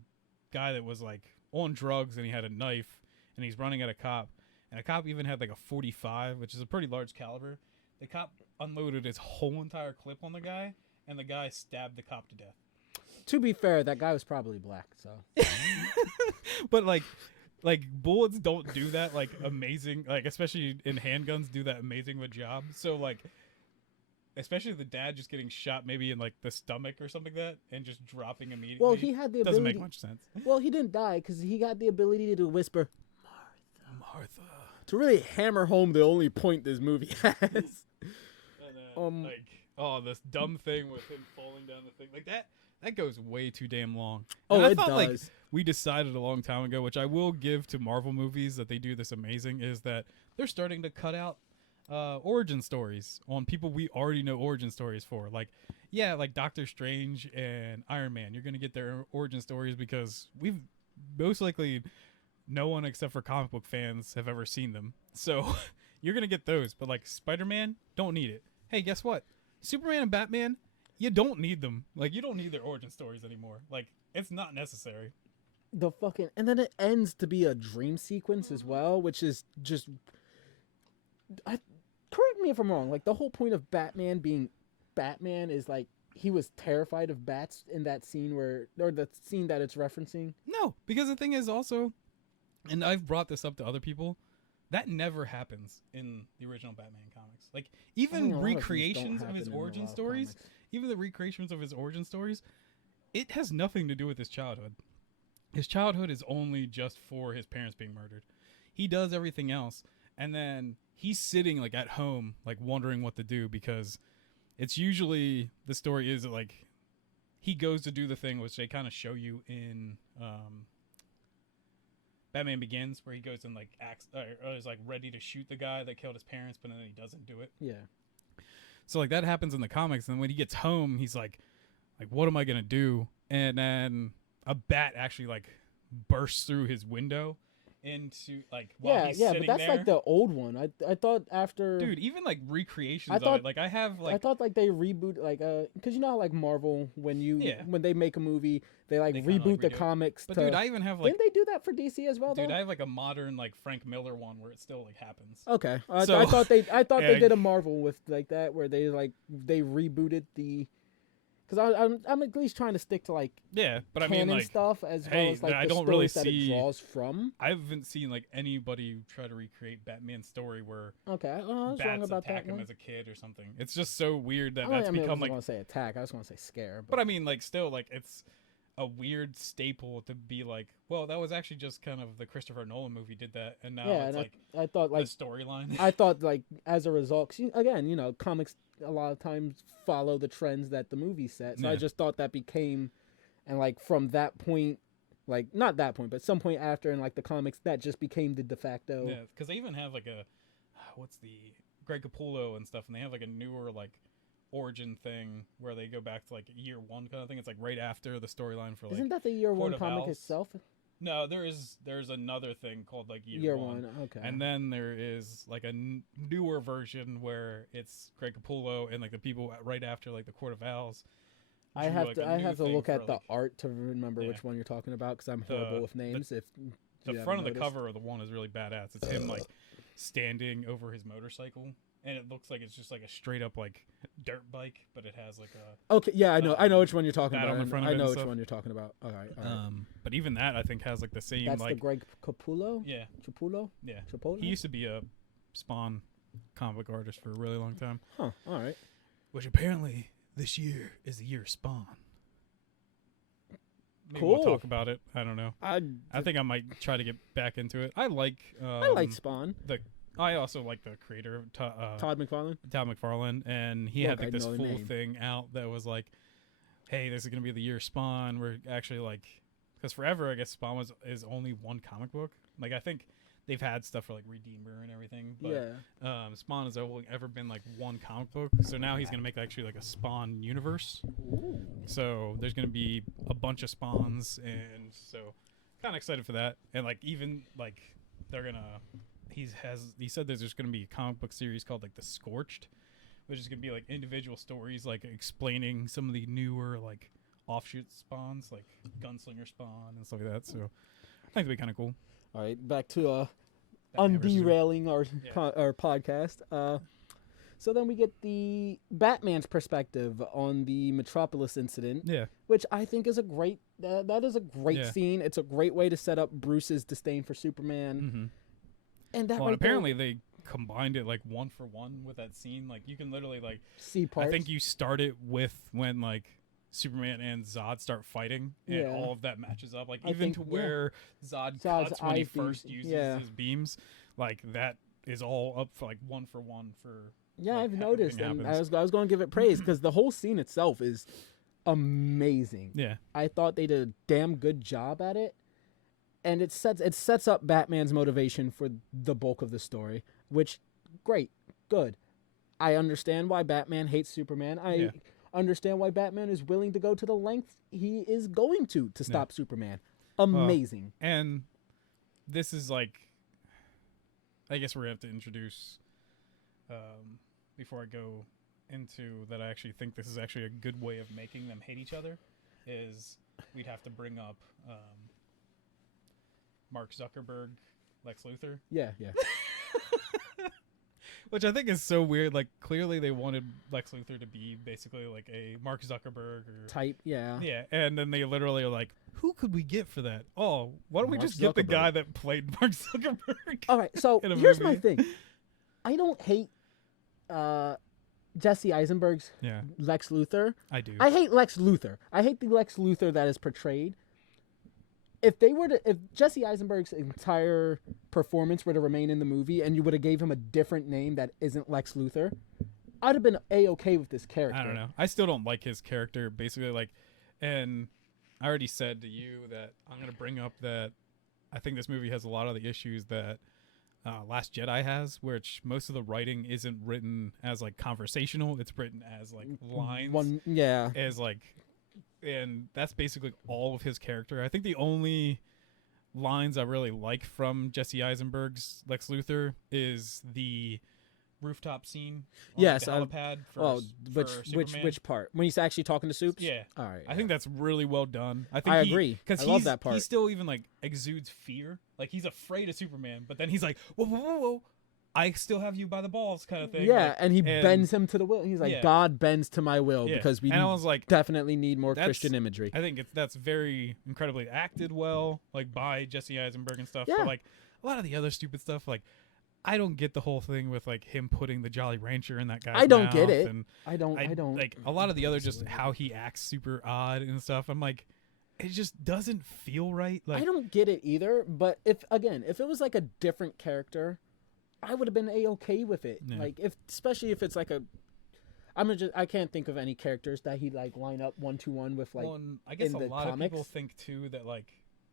guy that was like on drugs and he had a knife and he's running at a cop, and a cop even had like a 45, which is a pretty large caliber. The cop unloaded his whole entire clip on the guy, and the guy stabbed the cop to death. To be fair, that guy was probably black, so. But like bullets don't do that like amazing, like especially in handguns do that amazing of a job. So like, especially the dad just getting shot maybe in like the stomach or something like that and just dropping immediately. Well, he had the doesn't ability. make much sense. Well, he didn't die because he got the ability to whisper Martha. to really hammer home the only point this movie has. And then, like, oh, this dumb thing with him falling down the thing like that. That goes way too damn long. Oh, and I it thought, like, does. we decided a long time ago, which I will give to Marvel movies that they do this amazing, is that they're starting to cut out origin stories on people we already know origin stories for. Like, yeah, like Doctor Strange and Iron Man. You're going to get their origin stories because we've most likely no one except for comic book fans have ever seen them. So you're going to get those. But, like, Spider-Man, don't need it. Hey, guess what? Superman and Batman, you don't need them. Like, you don't need their origin stories anymore. Like, it's not necessary. And then it ends to be a dream sequence as well, which is just. Correct me if I'm wrong. Like, the whole point of Batman being Batman is like he was terrified of bats in that scene or the scene that it's referencing. No, because the thing is also, and I've brought this up to other people, that never happens in the original Batman comics. Like, even recreations of his origin stories, even the recreations of his origin stories, it has nothing to do with his childhood. His childhood is only just for his parents being murdered. He does everything else, and then he's sitting like at home, like wondering what to do, because it's usually the story is that, like, he goes to do the thing which they kind of show you in Batman Begins, where he goes and like acts or is like ready to shoot the guy that killed his parents, but then he doesn't do it. Yeah. So like that happens in the comics, and when he gets home, he's like, what am I gonna do? And then a bat actually like bursts through his window into like while he's sitting but that's there. like the old one. I thought after Dude, even like recreations of it, like I have like I thought like they reboot like because you know how like Marvel when they make a movie they like reboot the comics. But dude, I even have like didn't they do that for DC as well? Dude, though? I have like a modern like Frank Miller one where it still like happens. Okay, So, I thought they did a Marvel with like that where they rebooted the. Because I'm at least trying to stick to like but I canon mean like stuff as well as like I the don't stories really that see, it draws from. I haven't seen like anybody try to recreate Batman's story where I was bats wrong about attack that him one. as a kid or something. It's just so weird that I that's become like. I want to say attack. I just want to say scare. But I mean, like, still, like, it's a weird staple to be like, well, that was actually just kind of the Christopher Nolan movie did that, and now it's like I thought like the storyline. I thought like as a result, 'cause again, you know, comics a lot of times follow the trends that the movie set. So I just thought that became, and like from that point, like not that point, but some point after in like the comics, that just became the de facto. Yeah, because they even have like what's the Greg Capullo and stuff, and they have like a newer like origin thing where they go back to like year one kind of thing. It's like right after the storyline for like. Isn't that the year Court one of comic Owls. itself? No, there's another thing called like year one. Okay. And then there is like a newer version where it's Greg Capullo and like the people right after like the Court of Owls. I have to look at the like, art to remember which one you're talking about because I'm horrible with names. The front of the cover of the one is really badass. It's him like standing over his motorcycle, and it looks like it's just like a straight up like dirt bike, but it has like a. Okay, yeah, I know which one you're talking about. On the front I know which one you're talking about. All right. But even that I think has like the same. That's like the Greg Capullo. Yeah. Capullo. Yeah. Chipotle? He used to be a Spawn comic book artist for a really long time. Huh. All right. Which apparently this year is the year of Spawn. Maybe Cool. We'll talk about it. I don't know. I think I might try to get back into it. I like Spawn. the I also like the creator of Todd McFarlane. Todd McFarlane, and he Look, had I like this know the full name. thing out that was like, hey, this is gonna be the year Spawn. We're actually like, because forever I guess Spawn is only one comic book. Like I think they've had stuff for like Redeemer and everything, but Spawn has only ever been like one comic book. So now he's gonna make actually like a Spawn universe. Ooh. So there's gonna be a bunch of Spawns, and so kind of excited for that. And like even like they're gonna, he said that there's gonna be a comic book series called like The Scorched, which is gonna be like individual stories like explaining some of the newer like offshoot Spawns, like Gunslinger Spawn and stuff like that. So I think it'd be kind of cool. All right, back to Batman versus underrailing our Yeah. our podcast. So then we get the Batman's perspective on the Metropolis incident, Yeah. which I think is a great. That is a great Yeah. scene. It's a great way to set up Bruce's disdain for Superman, Mm-hmm. and that Well, right and apparently they combined it like 1-for-1 with that scene. Like you can literally like, there, see parts. I think you start it with when like Superman and Zod start fighting, and Yeah. all of that matches up. Like I even think, to yeah. where Zod Zod's cuts when he eyes beam- first uses yeah. his beams, like that is all up for like 1-for-1 for. Yeah, like, I've how noticed, everything and happens. I was going to give it praise because the whole scene itself is amazing. Yeah. I thought they did a damn good job at it, and it sets up Batman's motivation for the bulk of the story, which great, good. I understand why Batman hates Superman. I Yeah. understand why Batman is willing to go to the length he is going to stop Superman. Amazing. And this is like, I guess we're gonna have to introduce, before I go into that, I actually think this is actually a good way of making them hate each other, is we'd have to bring up Mark Zuckerberg, Lex Luthor, Yeah. which I think is so weird. Like clearly they wanted Lex Luthor to be basically like a Mark Zuckerberg or Type. Yeah. yeah, and then they literally are like, who could we get for that? Oh, why don't we Mark just get the Zuckerberg. guy that played Mark Zuckerberg? All right. So In a here's my movie. thing. I don't hate Jesse Eisenberg's Yeah, Lex Luthor. I do. I hate Lex Luthor. I hate the Lex Luthor that is portrayed. If Jesse Eisenberg's entire performance were to remain in the movie and you would have gave him a different name that isn't Lex Luthor, I'd have been A-okay with this character. I don't know. I still don't like his character. Basically, like, and I already said to you that I'm gonna bring up that I think this movie has a lot of the issues that Last Jedi has, which most of the writing isn't written as like conversational. It's written as like lines. Yeah. As like, and that's basically all of his character. I think the only lines I really like from Jesse Eisenberg's Lex Luthor is the rooftop scene on Yes, the helipad for, Oh, for Superman. which part? When he's actually talking to Soups? Yeah. All right. I think that's really well done. I think I agree. because I love that part. He still even like exudes fear. Like he's afraid of Superman, but then he's like, whoa, whoa, whoa, whoa. I still have you by the balls, kind of thing. Yeah, like, and he bends him to the will. He's like, Yeah. God bends to my will Yeah. because we And I was like, definitely need more that's- Christian imagery. I think that's very incredibly acted well, like by Jesse Eisenberg and stuff. Yeah. But like a lot of the other stupid stuff, like I don't get the whole thing with like him putting the Jolly Rancher in that guy's I don't get mouth, it. and I don't. like a lot of the other just how he acts super odd and stuff. I'm like, it just doesn't feel right. Like I don't get it either. But if it was like a different character, I would have been A-okay with it. Yeah. Like especially if it's like I can't think of any characters that he like line up 1-to-1 with like. well, and I guess in a the lot of people comics. think too that like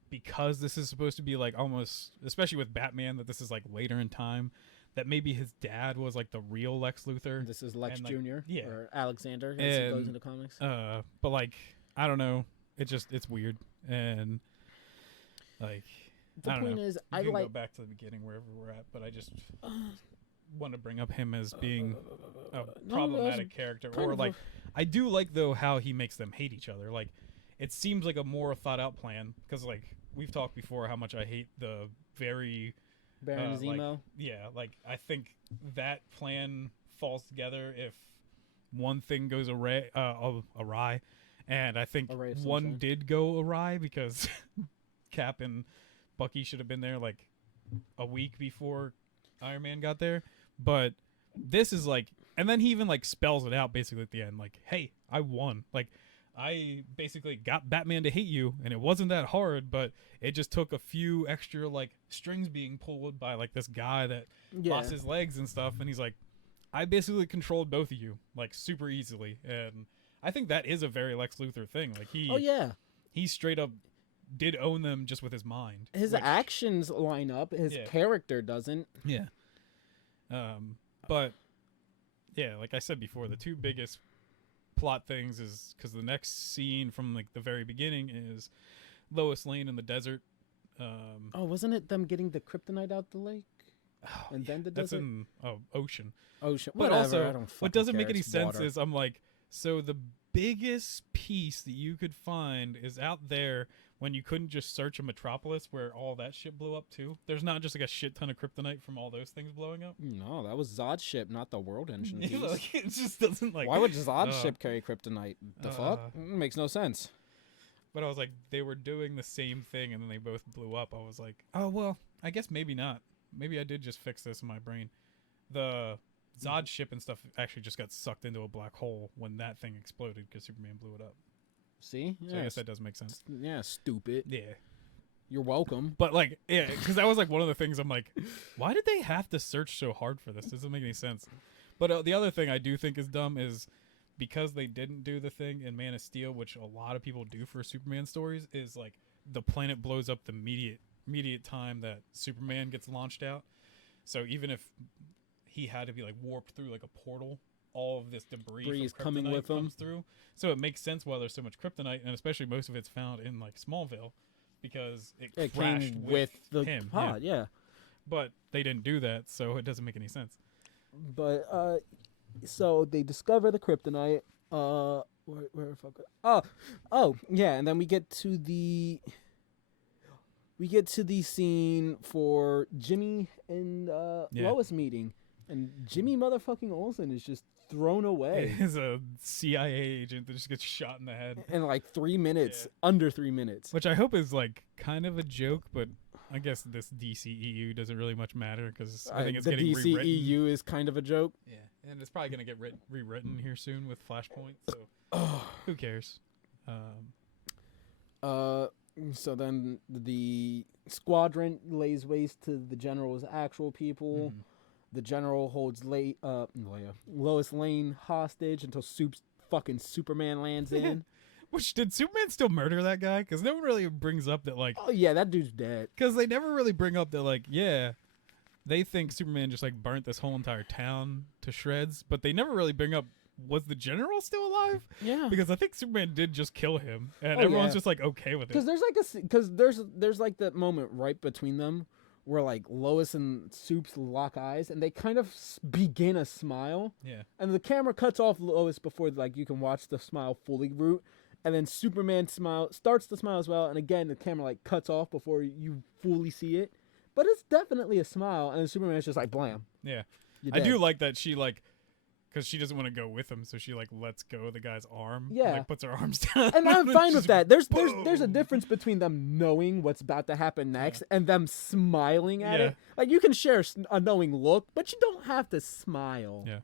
because this is supposed to be like almost, especially with Batman, that this is like later in time, that maybe his dad was like the real Lex Luthor. This is Lex and, like, Jr. yeah. or Alexander as he goes And, into comics. But like I don't know, it's weird and like The I don't point know. is, You I can like. go back to the beginning wherever we're at, but I just want to bring up him as being a problematic character, kind or of like I do like though how he makes them hate each other. Like it seems like a more thought out plan because like we've talked before how much I hate the very Baron like, Zemo. yeah, like I think that plan falls together if one thing goes awry, and I think Array of one sunshine. did go awry because Cap and Bucky should have been there like a week before Iron Man got there. But this is like, and then he even like spells it out basically at the end, like, "Hey, I won." Like, I basically got Batman to hate you, and it wasn't that hard, but it just took a few extra like strings being pulled by like this guy that lost his legs and stuff, and he's like, I basically controlled both of you like super easily, and I think that is a very Lex Luthor thing. Like he straight up did own them just with his mind. His actions line up. His character doesn't. Yeah. But yeah, like I said before, the two biggest plot things is because the next scene from like the very beginning is Lois Lane in the desert. Wasn't it them getting the kryptonite out the lake? And then the that's desert? in ocean. Ocean. But Whatever. also, I don't what doesn't care. make any It's sense water. is I'm like, so the biggest piece that you could find is out there when you couldn't just search a metropolis where all that shit blew up too. There's not just like a shit ton of kryptonite from all those things blowing up. No, that was Zod's ship, not the World Engine piece. Like, it just doesn't like. Why would Zod's ship carry kryptonite? The fuck? Makes no sense. But I was like, they were doing the same thing, and then they both blew up. I was like, oh well, I guess maybe not. Maybe I did just fix this in my brain. The Zod ship and stuff actually just got sucked into a black hole when that thing exploded because Superman blew it up. See? So I guess that does make sense. Yeah, stupid. Yeah. You're welcome. But like, yeah, because that was like one of the things I'm like, why did they have to search so hard for this? This doesn't make any sense. But the other thing I do think is dumb is because they didn't do the thing in Man of Steel, which a lot of people do for Superman stories, is like the planet blows up the immediate time that Superman gets launched out. So even if he had to be like warped through like a portal, all of this debris is from coming kryptonite with him. comes through. So it makes sense why there's so much kryptonite, and especially most of it's found in like Smallville because it crashed came with the him. pod, yeah. But they didn't do that, so it doesn't make any sense. But so they discover the kryptonite. Where the fuck? Oh, yeah, and then we get to the scene for Jimmy and Lois meeting, and Jimmy motherfucking Olsen is just thrown away. Is a CIA agent that just gets shot in the head in like 3 minutes, under 3 minutes. Which I hope is like kind of a joke, but I guess this DCEU doesn't really much matter because I think it's the getting DCEU rewritten. is kind of a joke. Yeah, and it's probably gonna get rewritten here soon with Flashpoint. So who cares? So then the squadron lays waste to the general's actual people. The general holds Lois Lane hostage until fucking Superman lands in. Which, did Superman still murder that guy? Because no one really brings up that, like... Oh, yeah, that dude's dead. Because they never really bring up that, like, yeah, they think Superman just, like, burnt this whole entire town to shreds. But they never really bring up, was the general still alive? Yeah. Because I think Superman did just kill him. And everyone's just, like, okay with it. Because there's like that moment right between them where, like, Lois and Supes lock eyes, and they kind of begin a smile. Yeah. And the camera cuts off Lois before, like, you can watch the smile fully root. And then Superman starts to smile as well, and again the camera like cuts off before you fully see it. But it's definitely a smile, and then Superman's just like blam. Yeah. I do like that she like, because she doesn't want to go with him, so she like lets go of the guy's arm. Yeah. And, like, puts her arms down. And I'm fine with that. There's boom. a difference between them knowing what's about to happen next and them smiling at it. Like you can share a knowing look, but you don't have to smile. Yeah.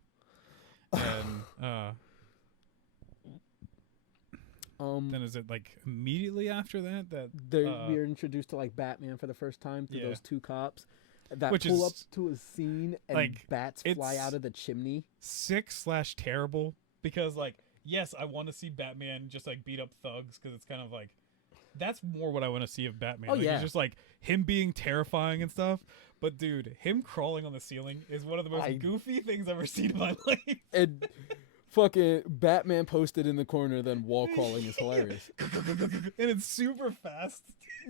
And then is it like immediately after that we're introduced to like Batman for the first time through those two cops that Which pull is, up to a scene and like, bats fly out of the chimney. Sick/terrible because like yes, I want to see Batman just like beat up thugs because it's kind of like that's more what I want to see of Batman. Oh, like, yeah. It's just like him being terrifying and stuff. But dude, him crawling on the ceiling is one of the most goofy things I've ever seen in my life. And fucking Batman posted in the corner, then wall crawling is hilarious. And it's super fast.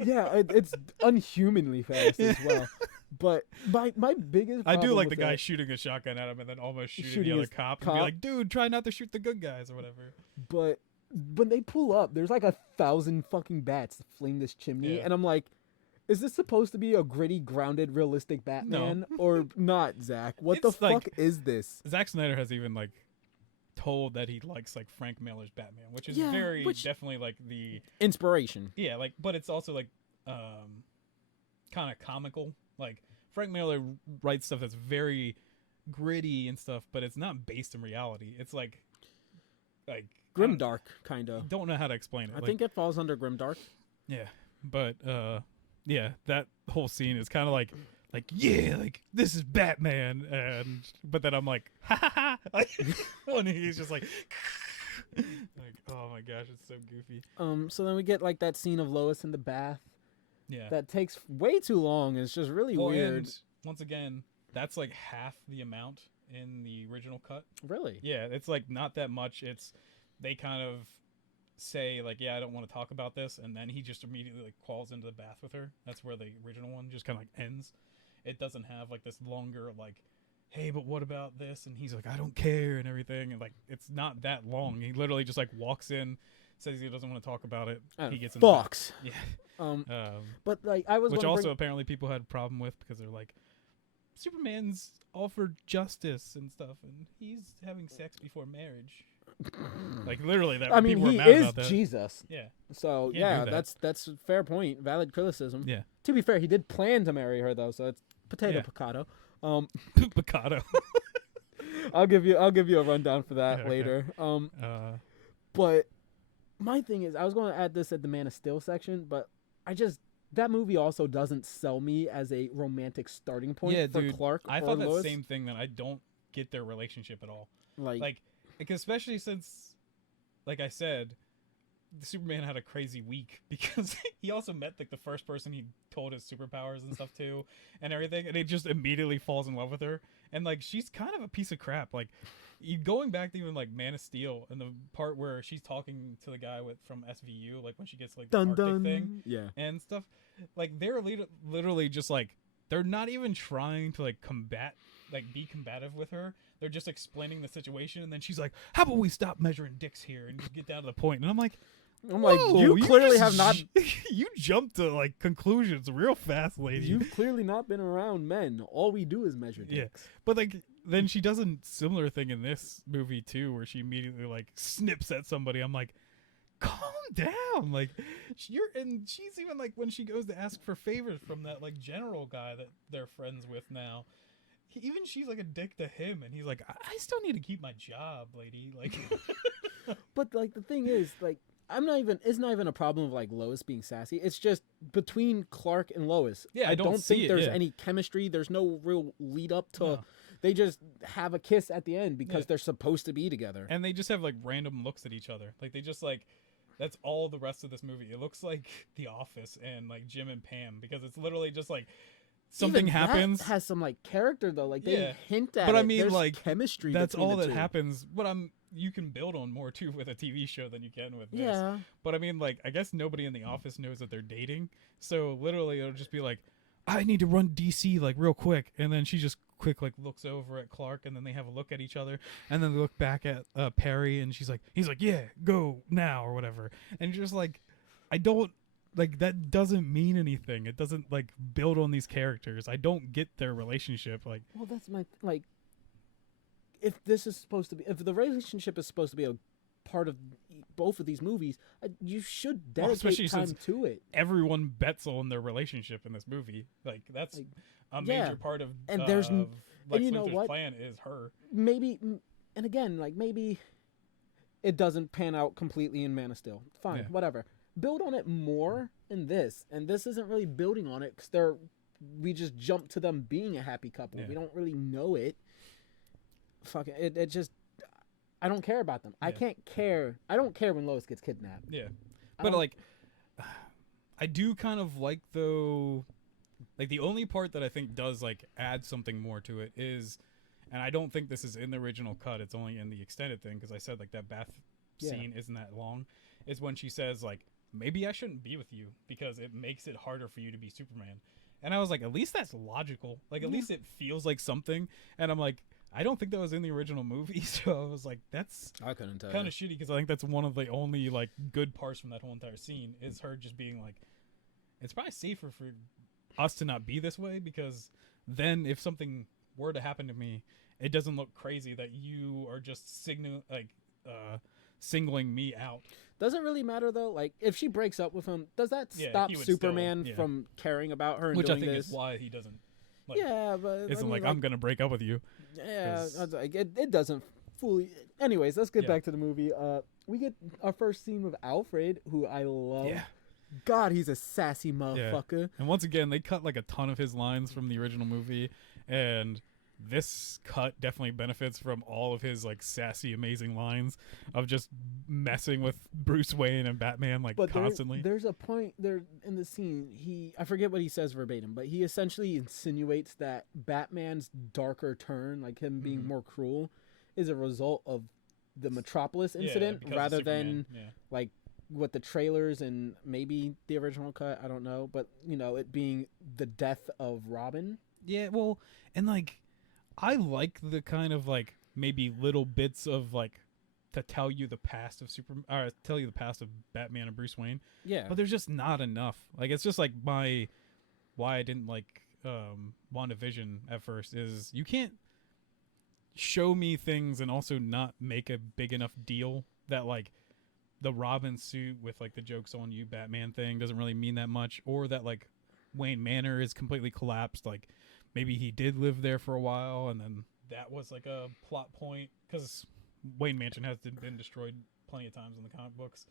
Yeah, it's unhumanly fast as well. But my biggest I do problem like the with guy that- shooting a shotgun at him and then almost shooting Shooting the other his cop and be like, dude, try not to shoot the good guys or whatever. But when they pull up, there's like 1,000 fucking bats that fling this chimney, and I'm like, is this supposed to be a gritty, grounded, realistic Batman or not, Zach? What the fuck is this? Zack Snyder has even like told that he likes like Frank Miller's Batman, which is definitely like the inspiration. Yeah, like, but it's also like kind of comical. Like Frank Miller writes stuff that's very gritty and stuff, but it's not based in reality. It's like Grimdark, kind of. Don't know how to explain it. I think it falls under Grimdark. Yeah, but yeah, that whole scene is kind of like yeah, like this is Batman, and but then I'm like, ha ha ha, like when he's just like oh my gosh, it's so goofy. So then we get like that scene of Lois in the bath. Yeah, that takes way too long. It's just really weird. And once again, that's like half the amount in the original cut. Really? Yeah, it's like not that much. It's they kind of say like, yeah, I don't want to talk about this, and then he just immediately like crawls into the bath with her. That's where the original one just kind of like ends. It doesn't have like this longer like, hey, but what about this? And he's like, I don't care and everything, and like it's not that long. He literally just like walks in, says he doesn't want to talk about it. He gets in the box. Yeah. But like I was, which also apparently people had a problem with because they're like, Superman's all for justice and stuff, and he's having sex before marriage. Like literally, that. I mean, people he were mad is about that. Jesus. Yeah. So yeah, that's a fair point. Valid criticism. Yeah. To be fair, he did plan to marry her though, so it's potato potato. Picado. I'll give you a rundown for that Okay. later. But my thing is, I was going to add this at the Man of Steel section, but that movie also doesn't sell me as a romantic starting point for dude, Clark. I or thought Lois. that same thing. That I don't get their relationship at all. Like Especially since, like I said, the Superman had a crazy week because he also met like the first person he told his superpowers and stuff to, and everything, and he just immediately falls in love with her, and like she's kind of a piece of crap. Like, going back to even like Man of Steel and the part where she's talking to the guy from SVU, like when she gets like the Arctic thing, and stuff, like they're literally just like they're not even trying to like be combative with her. They're just explaining the situation, and then she's like, "How about we stop measuring dicks here and just get down to the point?" And I'm like, you clearly have not. You jumped to like conclusions real fast, lady. You've clearly not been around men. All we do is measure dicks. Yeah, but like then she does a similar thing in this movie too, where she immediately like snips at somebody. I'm like, calm down. Like she's even like when she goes to ask for favors from that like general guy that they're friends with now. Even she's like a dick to him, and he's like, I still need to keep my job, lady. Like, but like the thing is, like, it's not even a problem of like Lois being sassy. It's just between Clark and Lois. Yeah, I don't think there's yeah. any chemistry. There's no real lead up to. No. They just have a kiss at the end because they're supposed to be together. And they just have like random looks at each other. Like they just like, that's all the rest of this movie. It looks like The Office and like Jim and Pam, because it's literally just like. Something even happens. That has some like character though, like they hint at. But it. I mean, There's like chemistry. That's all that two. happens. But you can build on more too with a TV show than you can with this. Yeah. But I mean, like I guess nobody in the office knows that they're dating. So literally, it'll just be like, I need to run DC like real quick, and then she just quick like looks over at Clark, and then they have a look at each other, and then they look back at Perry, and he's like, yeah, go now or whatever, and you're just like, I don't. Like, that doesn't mean anything. It doesn't, like, build on these characters. I don't get their relationship. Like, well, that's my, like, if the relationship is supposed to be a part of both of these movies, you should dedicate time to it. Everyone bets on their relationship in this movie. Like, that's a major part of, and there's, Lex and you know Luthor's what? plan is her. Maybe, and again, like, maybe it doesn't pan out completely in Man of Steel. Fine, whatever. Build on it more in this, and this isn't really building on it because we just jump to them being a happy couple. We don't really know it. Fuck it. It just, I don't care about them. I can't care. I don't care when Lois gets kidnapped. Yeah, but like, I do kind of like though. Like the only part that I think does like add something more to it is, and I don't think this is in the original cut. It's only in the extended thing because I said like that bath scene isn't that long. Is when she says like, maybe I shouldn't be with you because it makes it harder for you to be Superman. And I was like, at least that's logical. Like, at least it feels like something. And I'm like, I don't think that was in the original movie. So I was like, that's kind of shitty because I think that's one of the only, like, good parts from that whole entire scene is her just being like, it's probably safer for us to not be this way because then if something were to happen to me, it doesn't look crazy that you are just singling me out. Doesn't really matter though. Like if she breaks up with him, does that stop Superman from caring about her? And which doing I think this? is why he doesn't. Like, But isn't I mean, like I'm gonna break up with you. Yeah, it doesn't. fully. Anyways, let's get Yeah. back to the movie. We get our first scene with Alfred, who I love. Yeah. God, he's a sassy motherfucker. And once again, they cut like a ton of his lines from the original movie, and this cut definitely benefits from all of his like sassy, amazing lines of just messing with Bruce Wayne and Batman like But constantly. there's a point there in the scene. I forget what he says verbatim, but he essentially insinuates that Batman's darker turn, like him being more cruel, is a result of the Metropolis incident because of rather Superman. than like what the trailers and maybe the original cut. I don't know, but it being the death of Robin. Yeah, well, and like I like the kind of like maybe little bits of like to tell you the past of tell you the past of Batman and Bruce Wayne. Yeah, But there's just not enough. Like it's just like why I didn't like WandaVision at first is you can't show me things and also not make a big enough deal that like the Robin suit with like the jokes on you Batman thing doesn't really mean that much, or that like Wayne Manor is completely collapsed. Like maybe he did live there for a while and then that was like a plot point because Wayne Mansion has been destroyed plenty of times in the comic books.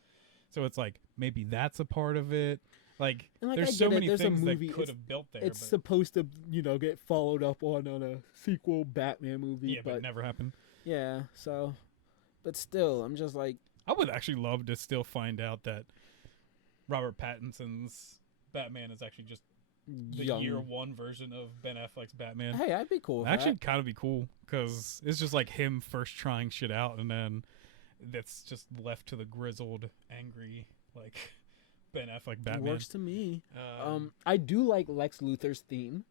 So it's like maybe that's a part of it. Like, and like there's so many there's things a movie, that could have built there. It's but, supposed to get followed up on a sequel Batman movie. yeah, but it never happened. Yeah, so, but still, I'm just like, I would actually love to still find out that Robert Pattinson's Batman is actually just the young. year one version of Ben Affleck's Batman. Hey, I'd be cool with Actually, that. kind of be cool because it's just like him first trying shit out, and then that's just left to the grizzled, angry, like Ben Affleck Batman. Works to me. I do like Lex Luthor's theme.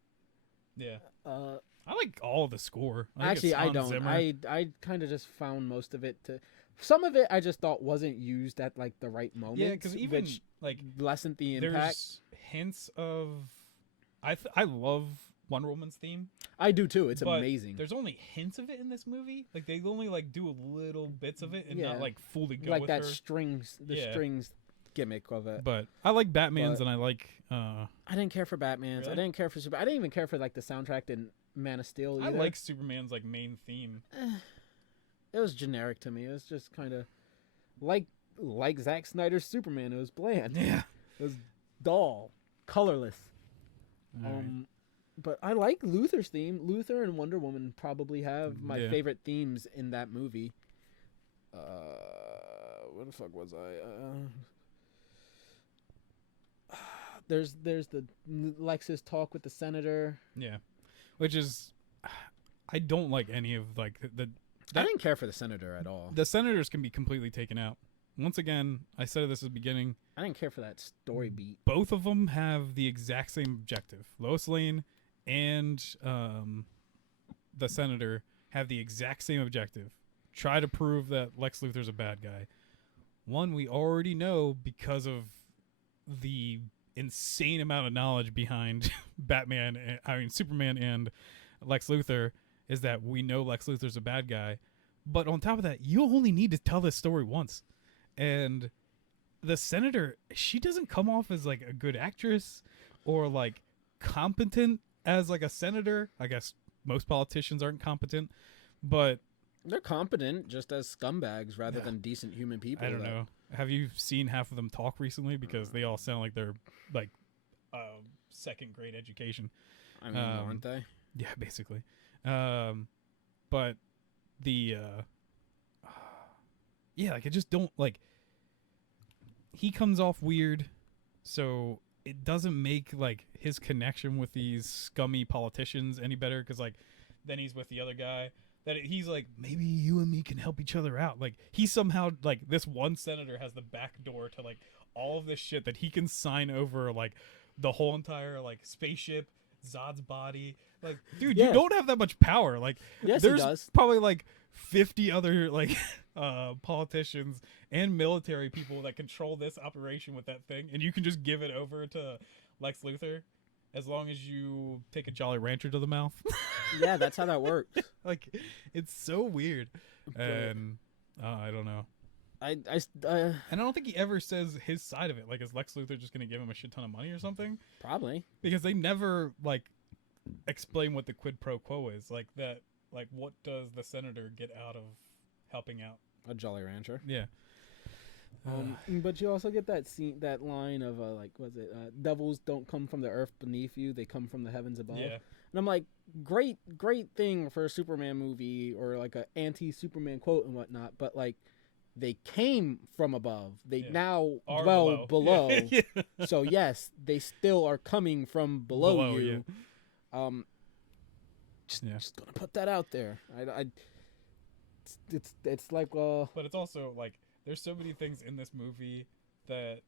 Yeah. I like all of the score. actually, I Hans don't. Zimmer. I kind of just found most of it to. Some of it I just thought wasn't used at like the right moment. Yeah, because even which like lessened the impact. there's hints of. I love Wonder Woman's theme. I do too. It's but amazing. There's only hints of it in this movie. Like they only like do little bits of it and Yeah. not like fully go Like with that her. strings, the Yeah. strings gimmick of it. But I like Batman's But- and I like. I didn't care for Batman's. I Really? didn't care for Super. I didn't even care for like the soundtrack in Man of Steel I either. like Superman's like main theme. It was generic to me. It was just kind of like Zack Snyder's Superman. It was bland. Yeah. It was dull, colorless. Alright. But I like Luthor's theme. Luthor and Wonder Woman probably have my Yeah. favorite themes in that movie. Where the fuck was I? There's the Lexus talk with the senator. Yeah, which is, I don't like any of like the I didn't care for the senator at all. the senators can be completely taken out. Once again, I said this at the beginning. I didn't care for that story beat. Both of them have the exact same objective. Lois Lane and the senator have the exact same objective. Try to prove that Lex Luthor's a bad guy. One, we already know because of the insane amount of knowledge behind Superman and Lex Luthor, is that we know Lex Luthor's a bad guy. But on top of that, you only need to tell this story once. And the senator, she doesn't come off as like a good actress or like competent as like a senator. I guess most politicians aren't competent, but They're competent, just as scumbags rather Yeah. than decent human people. I don't know. Have you seen half of them talk recently? Because they all sound like they're like second grade education. I mean, aren't they? Yeah, basically. But the yeah, like I just don't like. He comes off weird, so it doesn't make like his connection with these scummy politicians any better. Because like, then he's with the other guy. He's like, maybe you and me can help each other out. Like he somehow like this one senator has the back door to like all of this shit that he can sign over like the whole entire like spaceship, Zod's body. Like, dude, Yeah. you don't have that much power. Like, Yes, he there's does. probably like 50 other like politicians and military people that control this operation with that thing, and you can just give it over to Lex Luthor as long as you take a Jolly Rancher to the mouth. Yeah, that's how that works. Like, it's so weird. But- And I don't know. And And I don't think he ever says his side of it. Like, is Lex Luthor just going to give him a shit ton of money or something? probably. Because they never, like, explain what the quid pro quo is. Like, that, like, what does the senator get out of helping out. A Jolly Rancher. Yeah. But you also get that scene, that line of like, was it devils don't come from the earth beneath you, they come from the heavens above. Yeah. And I'm like, great thing for a Superman movie or like a anti-Superman quote and whatnot. But like, they came from above. They now Are dwell below. Yeah. So yes, they still are coming from below you. Yeah. Just gonna put that out there. It's like But it's also like there's so many things in this movie that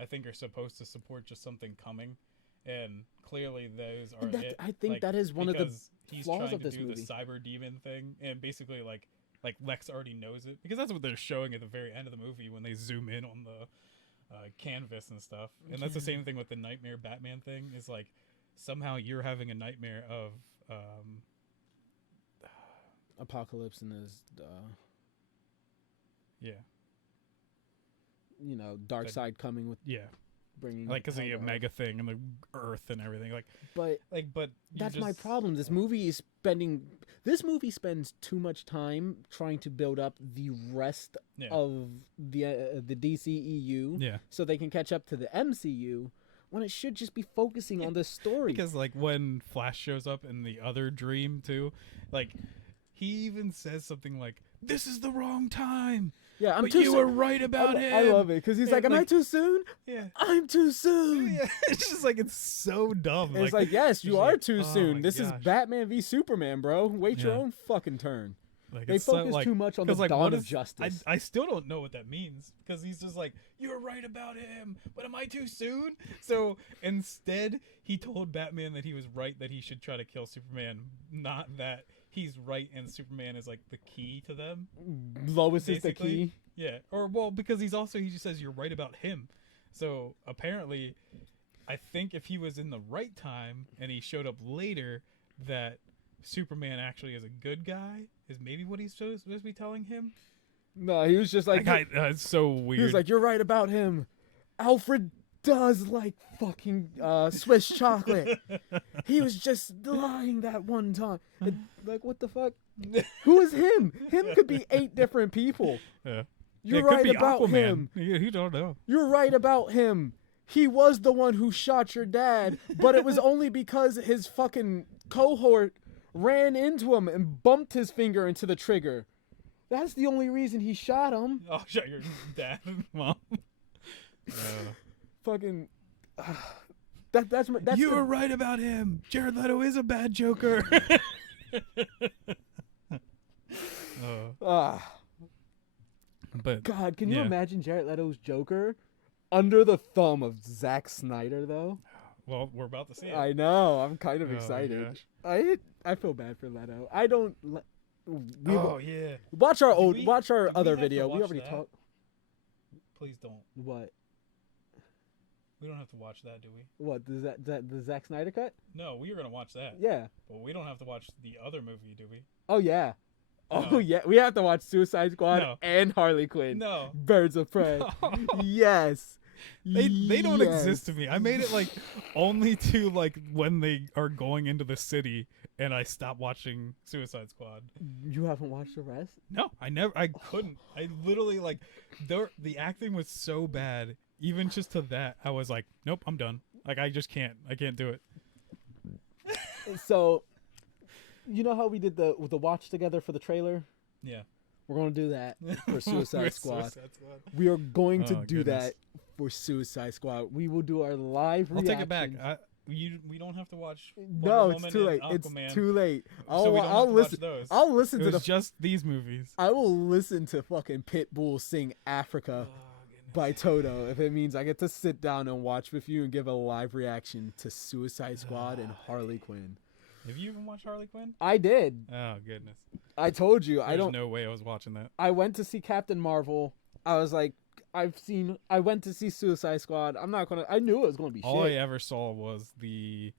I think are supposed to support just something coming, and clearly those are it. I think like, that is one of the he's flaws trying of this to do movie. the cyber demon thing, and basically like Lex already knows it because that's what they're showing at the very end of the movie when they zoom in on the canvas and stuff. And that's the same thing with the Nightmare Batman thing. Is like somehow you're having a nightmare of Apocalypse and his yeah, you know, dark side coming with yeah, bringing like because of the hell to Omega earth. thing and the Earth and everything. But But that's my problem. This movie spends too much time trying to build up the rest of the DCEU Yeah. so they can catch up to the MCU when it should just be focusing on this story. Because like when Flash shows up in the other dream too, like he even says something like, "This is the wrong time." Yeah, I'm but too you were right about him. I love it because he's Yeah, like, "Am I too soon?" Yeah. I'm too soon. Yeah. It's just like it's so dumb. And it's like, yes, you are too oh soon. my This is gosh. Batman v Superman, bro. Wait your Yeah. own fucking turn. Like, They it's so, focus like, too much on the 'cause, like, dawn what of is- justice. I still don't know what that means because he's just like, "You were right about him, but am I too soon?" So instead, he told Batman that he was right, that he should try to kill Superman, not that he's right and Superman is like the key to them. Lois is the Basically. key. Yeah, or well, because he just says you're right about him. So apparently, I think if he was in the right time and he showed up later, that Superman actually is a good guy is maybe what he's supposed to be telling him. No, he was just like, It's so weird. he was like, "You're right about him. Alfred does like fucking Swiss chocolate. He was just lying that one time." Like, what the fuck? Who is him? Him could be 8 different people. Yeah. You're it could right be about Aquaman. him. You don't know. You're right about him. He was the one who shot your dad, but it was only because his fucking cohort ran into him and bumped his finger into the trigger. That's the only reason he shot him. Oh, shut your dad and mom. Fucking. That's you were right about him. Jared Leto is a bad Joker. But God, can you yeah. imagine Jared Leto's Joker under the thumb of Zack Snyder, though? Well, we're about to see it. I know. I'm kind of Oh my excited. gosh. I feel bad for Leto. I don't. Yeah. Watch our Did we other have to video. We watch already that? talked. Please don't. What? We don't have to watch that, do we? What? The Zack Snyder cut? No, we are gonna watch that. Yeah. But we don't have to watch the other movie, do we? Oh yeah. Oh No. yeah. We have to watch Suicide Squad No. and Harley Quinn. No. Birds of Prey. Yes. They don't Yes. exist to me. I made it like only to like when they are going into the city, and I stopped watching Suicide Squad. You haven't watched the rest? No, I couldn't. I literally like the acting was so bad. Even just to that, I was like, nope, I'm done. Like I just can't. I can't do it. So, you know how we did the watch together for the trailer? Yeah. We're gonna do that for Suicide Squad. Suicide Squad. We are going to Oh, do goodness. that for Suicide Squad. We will do our live I'll reaction. take it back. We don't have to watch. No, Wonder it's Woman too late. and It's Aquaman, too late. so we don't have I'll to listen. watch those. I'll listen It to was the. just these movies. I will listen to fucking Pitbull sing Africa by Toto if it means I get to sit down and watch with you and give a live reaction to Suicide Squad and Harley Quinn. Have you even watched Harley Quinn? I did. Oh goodness. I told you. There's no way I was watching that. I went to see Captain Marvel. I was like, I went to see Suicide Squad. I knew it was gonna be All I shit. ever saw was the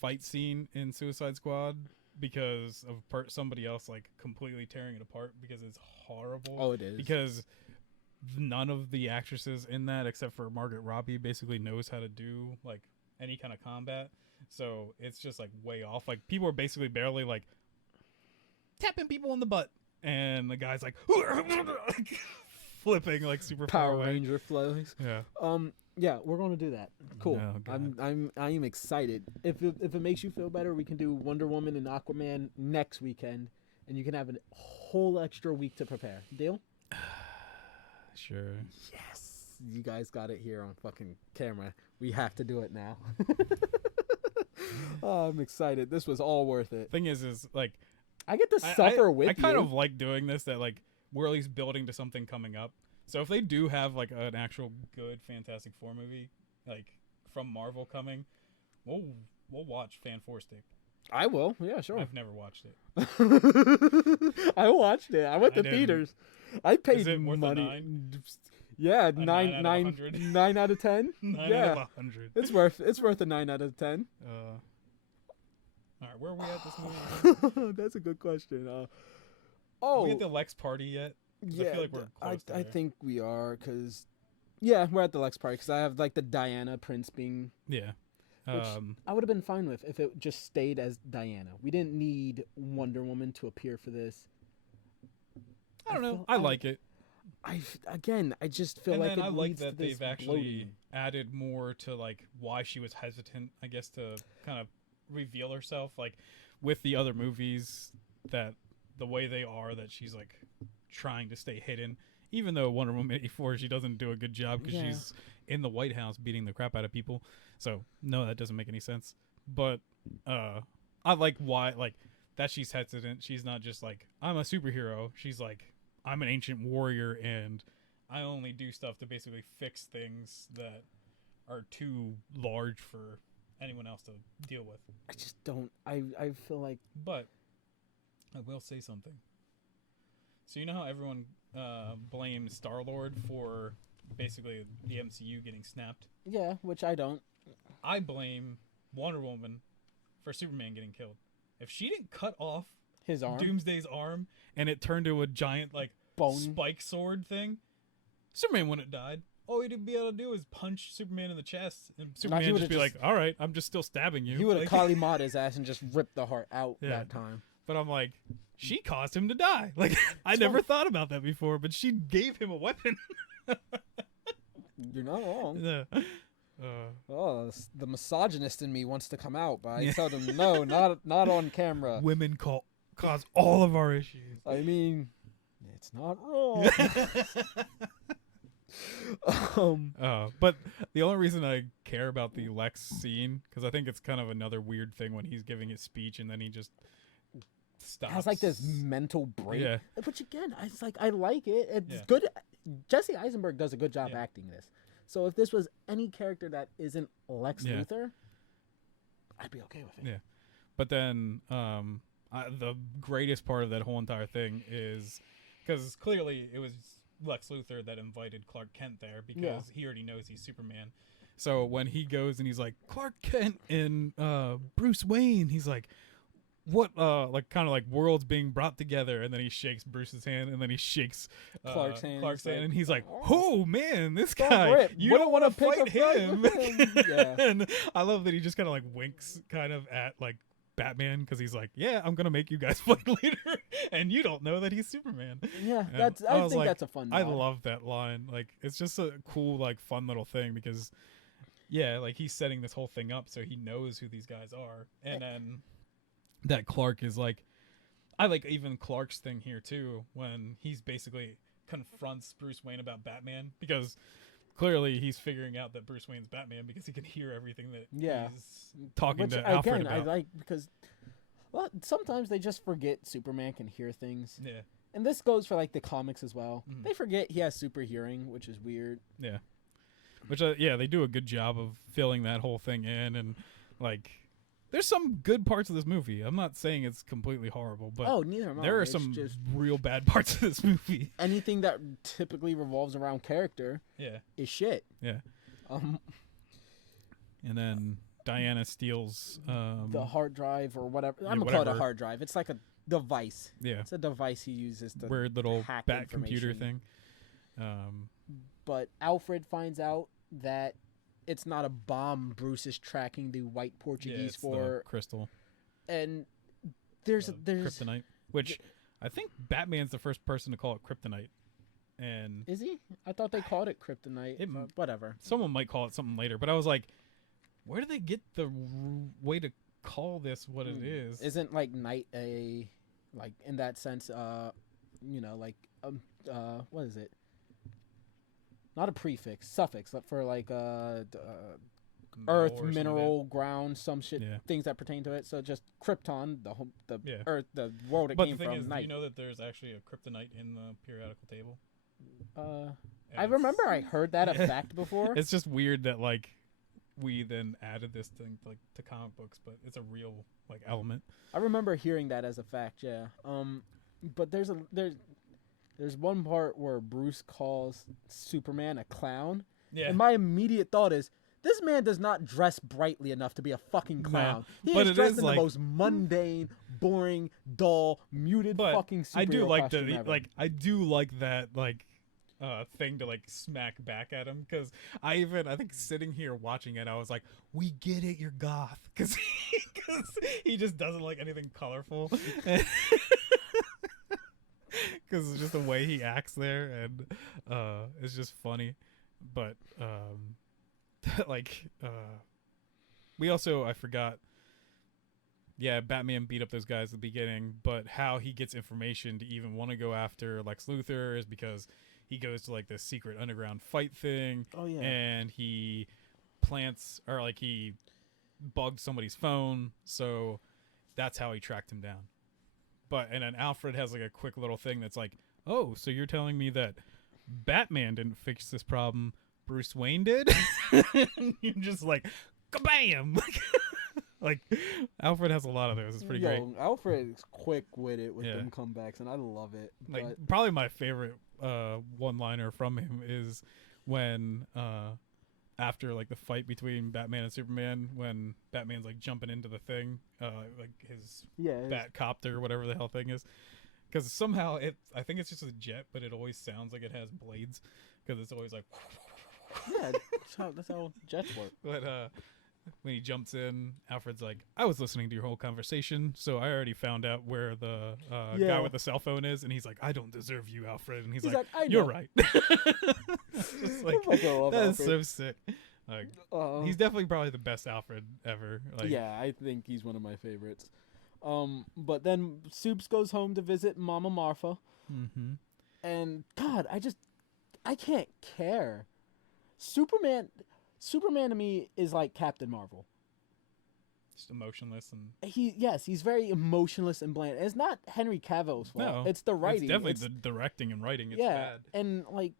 fight scene in Suicide Squad because of somebody else like completely tearing it apart because it's horrible. Oh, it is. Because none of the actresses in that except for Margaret Robbie basically knows how to do like any kind of combat. So it's just like way off. Like people are basically barely like tapping people on the butt. and the guy's like flipping like super far Power away. Ranger flows. Yeah. Yeah, we're gonna do that. Cool. Oh, God. I am excited. If it makes you feel better, we can do Wonder Woman and Aquaman next weekend, and you can have a whole extra week to prepare. Deal? Sure. Yes. You guys got it here on fucking camera. We have to do it now. Oh, I'm excited. This was all worth it. Thing is like I get to suffer with I kind you. of like doing this. That like we're at least building to something coming up. So if they do have like an actual good Fantastic Four movie, like from Marvel coming, we'll watch Fan Four Tape. I will. Yeah, sure. I've never watched it. I watched it. I went to didn't. theaters. I paid Is it worth a money. 9? Yeah, A 9 out of 100? 9 out of 10. 9 yeah, out of 100. it's worth a 9 out of 10. All right, where are we at this movie? That's a good question. Are Oh, we at the Lex party yet? 'Cause yeah, I feel like we're close to I there. think we are because yeah, we're at the Lex party because I have like the Diana Prince being. Yeah. Which I would have been fine with if it just stayed as Diana. We didn't need Wonder Woman to appear for this. I don't know. I like it. I just feel And like then it I like leads that to this they've actually bloating. added more to like why she was hesitant, I guess, to kind of reveal herself. Like with the other movies, that the way they are, that she's like trying to stay hidden. Even though Wonder Woman 84, she doesn't do a good job because Yeah. she's in the White House beating the crap out of people. So no, that doesn't make any sense. But I like why like that she's hesitant. She's not just like I'm a superhero. She's like I'm an ancient warrior and I only do stuff to basically fix things that are too large for anyone else to deal with. I just don't. I feel like But I will say something. So you know how everyone blames Star-Lord for basically the MCU getting snapped? yeah, which I don't. I blame Wonder Woman for Superman getting killed. If she didn't cut off His arm, Doomsday's arm and it turned to a giant like bone. spike sword thing, Superman wouldn't have died. All he'd be able to do is punch Superman in the chest, and Superman he would just would've be just- like, "All right, I'm just still stabbing you." He would have Like, Kali Ma'd his ass and just ripped the heart out Yeah. that time. But I'm like, she caused him to die. Like I never thought about that before, but she gave him a weapon. You're not wrong. Yeah. Oh, the misogynist in me wants to come out, but I tell them no, not on camera. Women cause all of our issues. I mean, it's not wrong. But the only reason I care about the Lex scene, because I think it's kind of another weird thing when he's giving his speech and then he just stops. Has like this mental break. Yeah. Which again, I like it. It's Yeah. good. Jesse Eisenberg does a good job Yeah. acting this. So if this was any character that isn't Lex Yeah. Luthor, I'd be okay with it. Yeah. But then the greatest part of that whole entire thing is because clearly it was Lex Luthor that invited Clark Kent there because he already knows he's Superman. So when he goes and he's like, Clark Kent and Bruce Wayne, he's like, what like kind of like worlds being brought together, and then he shakes Bruce's hand and then he shakes Clark's hand. It's like, and he's like, "Oh, oh man, this don't guy, rip. you Wouldn't don't want to pick fight a fight him." with him. Yeah. And I love that he just kind of like winks kind of at like Batman because he's like, yeah, I'm gonna make you guys fight later, and you don't know that he's Superman. Yeah, And that's. I I was think like, that's a fun. I nod. love that line. Like, it's just a cool, like, fun little thing because, yeah, like he's setting this whole thing up so he knows who these guys are, and then that Clark is like, I like even Clark's thing here too when he's basically confronts Bruce Wayne about Batman because clearly he's figuring out that Bruce Wayne's Batman because he can hear everything that he's talking Which to Alfred again, I about. like because, well, sometimes they just forget Superman can hear things, Yeah, and this goes for like the comics as well. Mhm. They forget he has super hearing, which is weird. yeah. Which, yeah, they do a good job of filling that whole thing in, and like, there's some good parts of this movie. I'm not saying it's completely horrible, but Neither am I. there are It's some just real bad parts of this movie. anything that typically revolves around character Yeah, is shit. yeah. Um, And then Diana steals the hard drive or whatever. yeah, I'm gonna call it a whatever. hard drive. It's like a device. yeah, It's a device he uses to. weird little hack bat computer information. thing. But Alfred finds out that it's not a bomb Bruce is tracking the white Yeah, Portuguese it's the for, crystal, and there's kryptonite, which I think Batman's the first person to call it kryptonite. And Is he? I thought they called it kryptonite. It- but whatever. someone might call it something later, but I was like, where do they get the way to call this what it is? Isn't like night a like in that sense? Like what is it? Not a prefix, suffix for like earth, Or something mineral, ground, some shit, Yeah. things that pertain to it. So just Krypton, the Yeah. earth, the world it But came the thing from. is, Night. do you know that there's actually a kryptonite in the periodical table? And I remember I heard that a Yeah. fact before. It's just weird that like we then added this thing like to comic books, but it's a real like element. I remember hearing that as a fact. Yeah. But there's one part where Bruce calls Superman a clown, Yeah, and my immediate thought is, this man does not dress brightly enough to be a fucking clown. He but is it dressed is in like- the most mundane, boring, dull, muted but fucking superhero I do like costume the ever. like I do like that like thing to like smack back at him, because I think sitting here watching it I was like, we get it, you're goth, because he just doesn't like anything colorful. Because it's just the way he acts there, and it's just funny. But we also, I forgot, Batman beat up those guys at the beginning, but how he gets information to even want to go after Lex Luthor is because he goes to like this secret underground fight thing, Oh yeah. and he plants, or like he bugged somebody's phone, so that's how he tracked him down. And then Alfred has like a quick little thing that's like, oh, so you're telling me that Batman didn't fix this problem, Bruce Wayne did? And you're just like, kabam! Like, Alfred has a lot of those. It's pretty great. Alfred is quick-witted with Yeah. them comebacks, and I love it. Like, But probably my favorite one-liner from him is when after like the fight between Batman and Superman, when Batman's like jumping into the thing, like his yeah, bat copter or whatever the hell thing is, because somehow I think it's just a jet, but it always sounds like it has blades, because it's always like yeah, that's how jets work. but when he jumps in, Alfred's like, I was listening to your whole conversation, so I already found out where the Yeah. guy with the cell phone is, and he's like, I don't deserve you, Alfred, and he's like, I you're know. right. It's just like, I fucking love that is Alfred. so sick. Like, Uh, he's definitely probably the best Alfred ever. Like, yeah, I think he's one of my favorites. But then Soups goes home to visit Mama Martha, mm-hmm. and God, I can't care. Superman to me is like Captain Marvel. Just emotionless and He's very emotionless and bland. And it's not Henry Cavill's fault. no, It's the writing. It's definitely It's- the directing and writing. It's yeah, bad. and like,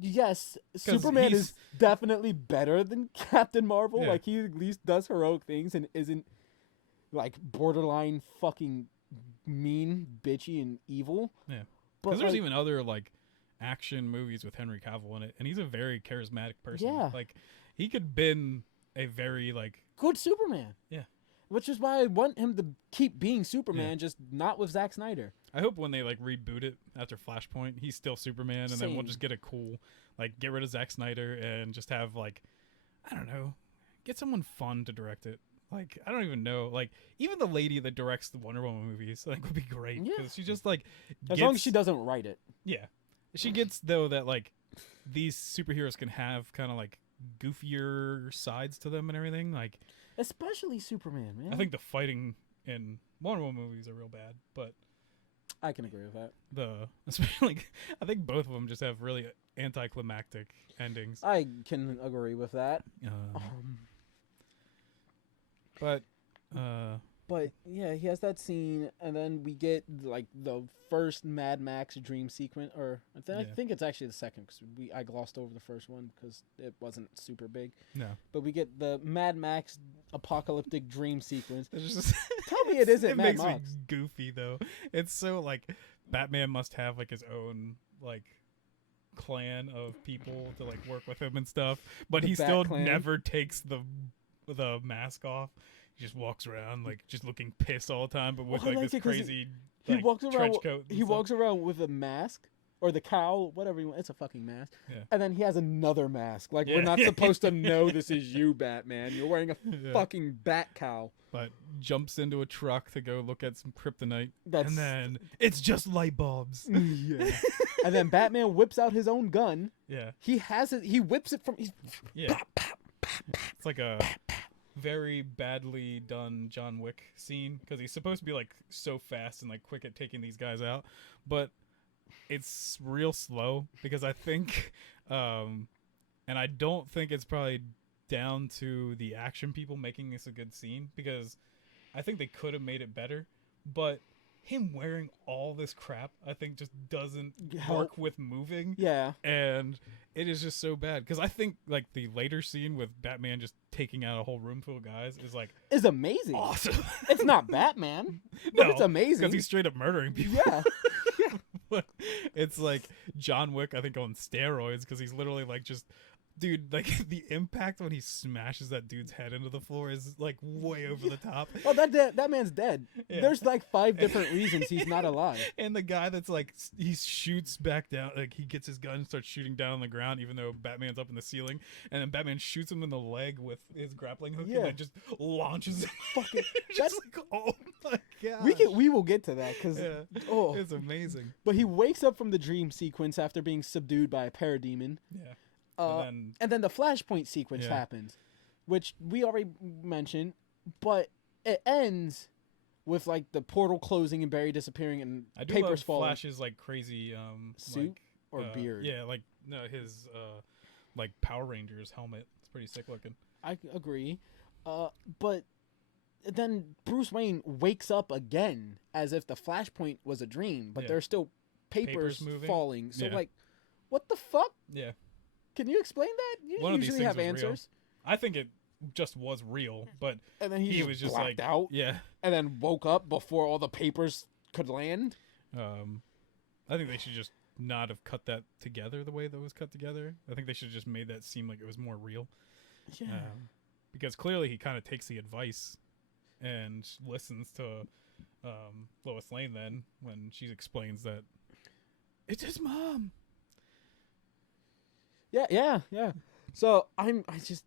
yes, Superman he's- is definitely better than Captain Marvel. Yeah. Like, he at least does heroic things and isn't like borderline fucking mean, bitchy, and evil. Yeah. But Because there's like, even other like action movies with Henry Cavill in it, and he's a very charismatic person. Yeah. Like, he could been a very like good Superman. Yeah. Which is why I want him to keep being Superman, just not with Zack Snyder. I hope when they like reboot it after Flashpoint, he's still Superman, and then we'll Same. just get a cool like get rid of Zack Snyder and just have like, I don't know, get someone fun to direct it. Like, I don't even know. Like, even the lady that directs the Wonder Woman movies, like, would be great, Yeah. because she just like As long as she doesn't write it. Yeah. She gets, though, that, like, these superheroes can have kind of, like, goofier sides to them and everything. Like, Especially Superman, man. I think the fighting in Wonder Woman movies are real bad, but I can agree with that. especially, like, I think both of them just have really anticlimactic endings. I can agree with that. But, But yeah, he has that scene, and then we get like the first Mad Max dream sequence, or I Yeah. think it's actually the second, because I glossed over the first one because it wasn't super big. no. But we get the Mad Max apocalyptic dream sequence. It's just, Tell me it isn't it Mad makes Max. me goofy, though. It's so, like, Batman must have, like, his own, like, clan of people to, like, work with him and stuff, but The he Bat still Clan. never takes the mask off. He just walks around, like, just looking pissed all the time, but with, Well, I like, like this it 'cause crazy He like, walks around. trench coat. and He stuff. walks around with a mask, or the cowl, whatever you want. It's a fucking mask. Yeah. And then he has another mask. Like, we're Yeah. not supposed to know this is you, Batman. You're wearing a Yeah. fucking bat cowl. But jumps into a truck to go look at some kryptonite. That's- And then it's just light bulbs. Yeah. And then Batman whips out his own gun. Yeah. He has it. He whips it from. Yeah. It's like a very badly done John Wick scene because he's supposed to be like so fast and like quick at taking these guys out, but it's real slow because I think, and I don't think it's probably down to the action people making this a good scene because I think they could have made it better, but him wearing all this crap I think just doesn't work with moving. Yeah. And it is just so bad because I think like the later scene with Batman just taking out a whole room full of guys is amazing. awesome. It's not Batman, but No, it's amazing. because he's straight up murdering people. Yeah. But it's like John Wick, I think, on steroids because he's literally like just. Dude, like the impact when he smashes that dude's head into the floor is like way over the top. Oh, that man's dead. Yeah. There's like 5 different reasons he's not alive. And the guy that's like he shoots back down, like he gets his gun and starts shooting down on the ground, even though Batman's up in the ceiling, and then Batman shoots him in the leg with his grappling hook, Yeah. and then just launches him. Fucking, Just like, oh my god. we will get to that because Yeah, it's amazing. But he wakes up from the dream sequence after being subdued by a parademon. Yeah. And then the Flashpoint sequence Yeah. happens, which we already mentioned, but it ends with like the portal closing and Barry disappearing and I do papers love falling. Flash's like crazy Suit like, or beard? Yeah, like no his like Power Rangers helmet. It's pretty sick looking. I agree, but then Bruce Wayne wakes up again as if the Flashpoint was a dream, but Yeah. there's still papers moving. falling. So Yeah. like, what the fuck? Yeah. Can you explain that? You One of these usually things have was real. answers. I think it just was real, but And then he he was just blacked like out, yeah. and then woke up before all the papers could land. I think they should just not have cut that together the way that was cut together. I think they should have just made that seem like it was more real. Yeah. Because clearly he kind of takes the advice and listens to Lois Lane then when she explains that it's his mom. Yeah. So I just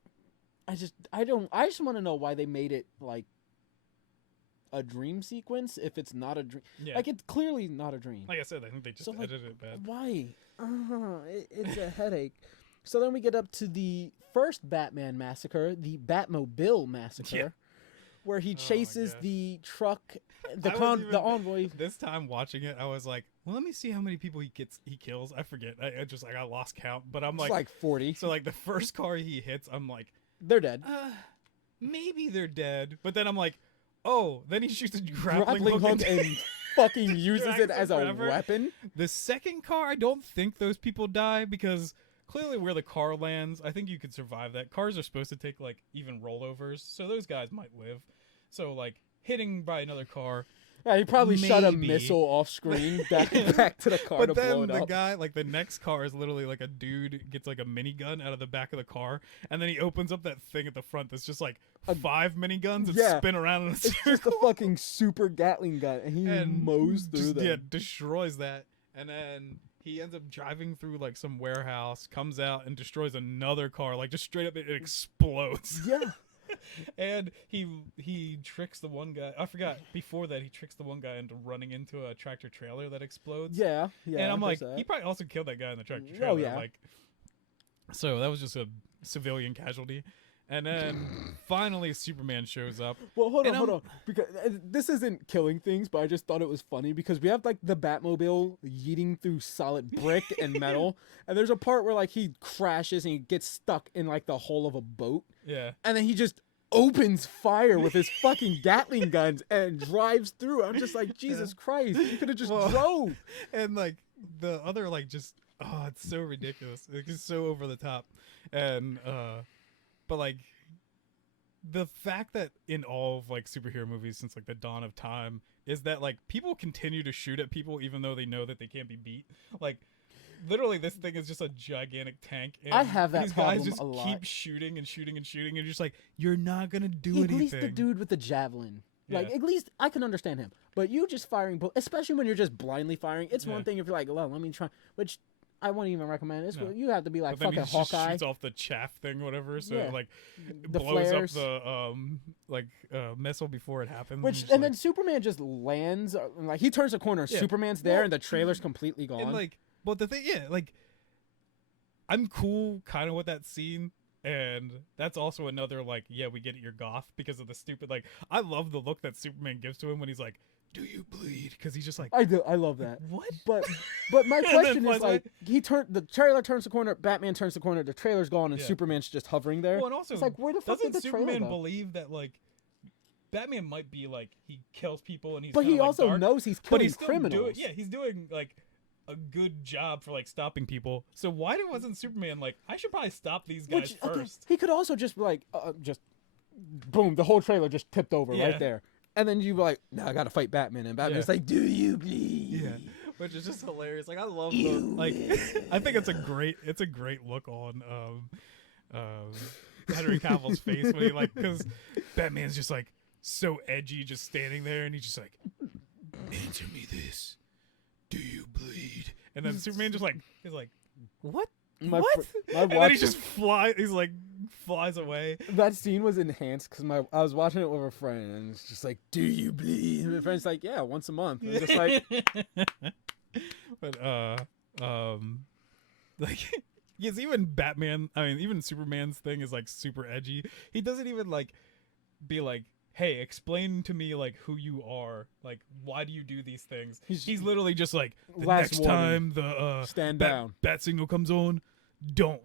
want to know why they made it like a dream sequence if it's not a dream. Yeah. Like it's clearly not a dream. Like I said, I think they just So, like, edited it bad. Why? It's a headache. So then we get up to the first Batman massacre, the Batmobile massacre, Yeah. where he chases gosh. the truck, I was even- the envoy. This time watching it, I was like, well, let me see how many people he kills. I forget. I lost count. But I'm It's like 40. so like the first car he hits, I'm like, They're dead. maybe they're dead. But then I'm like, oh, then he shoots a grappling Grappling hook hook and fucking uses drags it them as a forever. weapon. The second car, I don't think those people die because clearly where the car lands, I think you could survive that. Cars are supposed to take like even rollovers, so those guys might live. So like hitting by another car. Yeah, he probably shot a Maybe. missile off screen back to the car to But blow then it the up. guy, like the next car is literally like a dude gets like a minigun out of the back of the car, and then he opens up that thing at the front that's just like 5 miniguns that yeah. spin around in a It's circle. just a fucking super Gatling gun, and he and mows through just, them. yeah, destroys that, and then he ends up driving through like some warehouse, comes out and destroys another car, like just straight up it explodes. Yeah. And he tricks the one guy. I forgot before that he tricks the one guy into running into a tractor trailer that explodes. Yeah. And I'm like, there's that. he probably also killed that guy in the tractor Oh, trailer. yeah. Like, so that was just a civilian casualty. And then finally Superman shows up. Well, hold and on, because this isn't killing things, but I just thought it was funny because we have like the Batmobile yeeting through solid brick and metal, and there's a part where like he crashes and he gets stuck in like the hull of a boat, Yeah. and then he just opens fire with his fucking Gatling guns and drives through. I'm just like, Jesus Christ, you could have just drove. And like the other like just it's so ridiculous. It's so over the top. And but like the fact that in all of like superhero movies since like the dawn of time is that like people continue to shoot at people even though they know that they can't be beat. Like literally this thing is just a gigantic tank and I have that these guys problem just a lot. keep shooting and shooting and shooting and you're just like you're not gonna do At anything. least the dude with the javelin. Like, Yeah. at least I can understand him. But you just firing bullets, especially when you're just blindly firing, it's Yeah. one thing if you're like, well, let me try, which I wouldn't even recommend. It's No. you have to be like But then fucking he just Hawkeye. shoots off the chaff thing, whatever. So Yeah. like it The blows flares. up the missile before it happens. Which just and then Superman just lands like he turns a corner. Yeah. Superman's there Well, and the trailer's completely gone. and like, but the thing, yeah, like I'm cool kind of with that scene. And that's also another like, yeah, we get it, you're goth because of the stupid like. I love the look that Superman gives to him when he's like, "Do you bleed?" Because he's just like, I do. I love that. "What?" But my then question flies is away. like the trailer turns the corner, Batman turns the corner, the trailer's gone, and Yeah. Superman's just hovering there. Well, and also, It's like where the fuck doesn't did the trailer Superman go? believe that like Batman might be like he kills people and he's But kinda, he like, also dark, knows he's but killing he's still criminals. he's doing like a good job for like stopping people. So why wasn't Superman like, I should probably stop these guys Which okay, first? he could also just be like just boom, the whole trailer just tipped over Yeah. right there. And then you be like, no, I gotta fight Batman, and Batman's Yeah. like, do you bleed? Yeah, which is just hilarious. Like I love the like. I think it's a great look on Henry Cavill's face when he like, because Batman's just like so edgy, just standing there, and he's just like, "Answer me this, do you bleed?" And then Superman just like is like, "What? My What?" my And then watch, he just flies. He's like flies away. that scene was enhanced because I was watching it with a friend, and it's just like, do you bleed? And my friend's like, yeah, once a month. And I'm just like, but like yes, even Batman, I mean even Superman's thing is like super edgy. He doesn't even like be like, hey, explain to me like who you are, like why do you do these things. He's literally just like, the Last next warning. time the stand down. bat signal comes on, don't.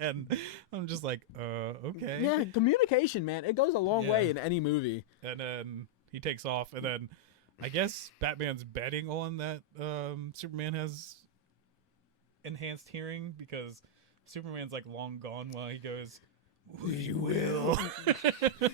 And I'm just like, okay. Yeah, communication, man, it goes a long Yeah. way in any movie. And then he takes off, and then I guess Batman's betting on that Superman has enhanced hearing because Superman's like long gone while he goes, "We will."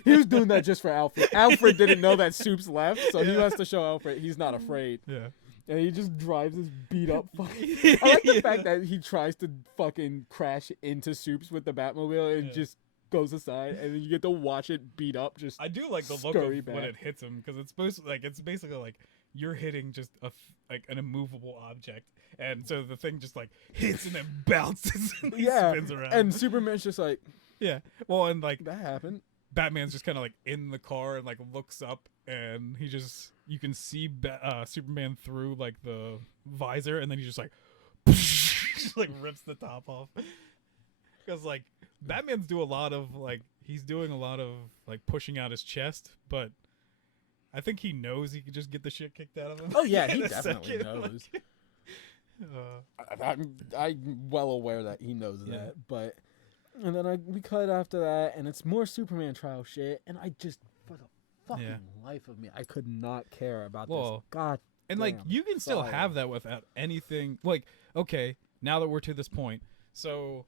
He was doing that just for Alfred. Alfred didn't know that Soup's left, so he has to show Alfred he's not afraid. Yeah. And he just drives his beat up fucking. I like the fact that he tries to fucking crash into Soups with the Batmobile and Yeah. just goes aside, and then you get to watch it beat up. Just I do like the look scurry of back. when it hits him because it's supposed to, like, it's basically like you're hitting just like an immovable object, and so the thing just like hits and then bounces and he yeah, spins around. and Superman's just like, yeah, well, and like that happened. Batman's just kind of like in the car and like looks up, and you can see Superman through like the visor, and then he just like just like rips the top off. Because like Batman's doing a lot of like pushing out his chest, but I think he knows he could just get the shit kicked out of him. Oh yeah, in he a definitely second. knows. Like, I'm well aware that he knows Yeah. that, but and then we cut after that, and it's more Superman trial shit, and I just for the fucking Yeah. life of me, I could not care about Well, this. God, and like damn. you can still Sorry. have that without anything. Like, okay, now that we're to this point, so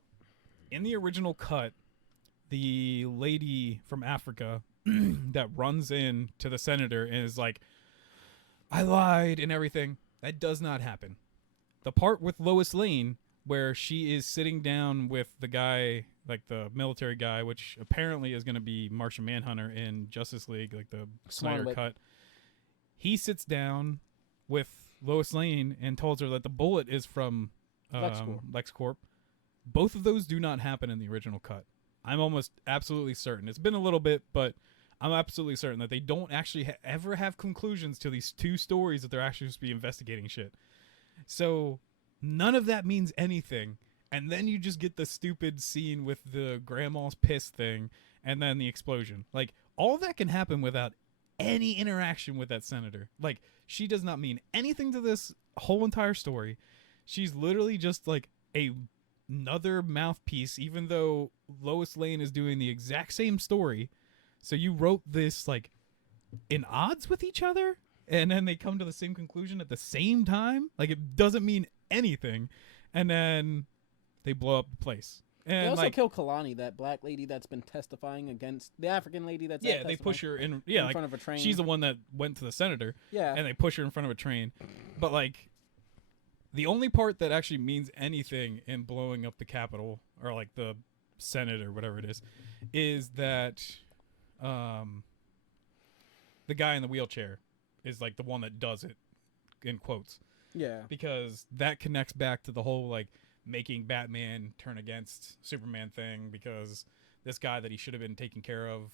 in the original cut, the lady from Africa that runs in to the senator and is like, "I lied" and everything, that does not happen. The part with Lois Lane where she is sitting down with the guy, like the military guy, which apparently is going to be Martian Manhunter in Justice League, like the Snyder Smartlet. cut. He sits down with Lois Lane and tells her that the bullet is from LexCorp. Both of those do not happen in the original cut. I'm almost absolutely certain. It's been a little bit, but I'm absolutely certain that they don't actually ever have conclusions to these two stories that they're actually supposed to be investigating shit. So none of that means anything. And then you just get the stupid scene with the grandma's piss thing and then the explosion. Like, all that can happen without any interaction with that senator. Like, she does not mean anything to this whole entire story. She's literally just like another mouthpiece, even though Lois Lane is doing the exact same story. So you wrote this like in odds with each other, and then they come to the same conclusion at the same time. Like, it doesn't mean anything, and then they blow up the place. And They also like, kill Kalani, that black lady that's been testifying against the African lady that's yeah, they push her in. Yeah, in like front of a train. she's the one that went to the senator, Yeah, and they push her in front of a train. But like, the only part that actually means anything in blowing up the Capitol, or like the Senate or whatever it is that the guy in the wheelchair is like the one that does it, in quotes. Yeah. Because that connects back to the whole like making Batman turn against Superman thing, because this guy that he should have been taking care of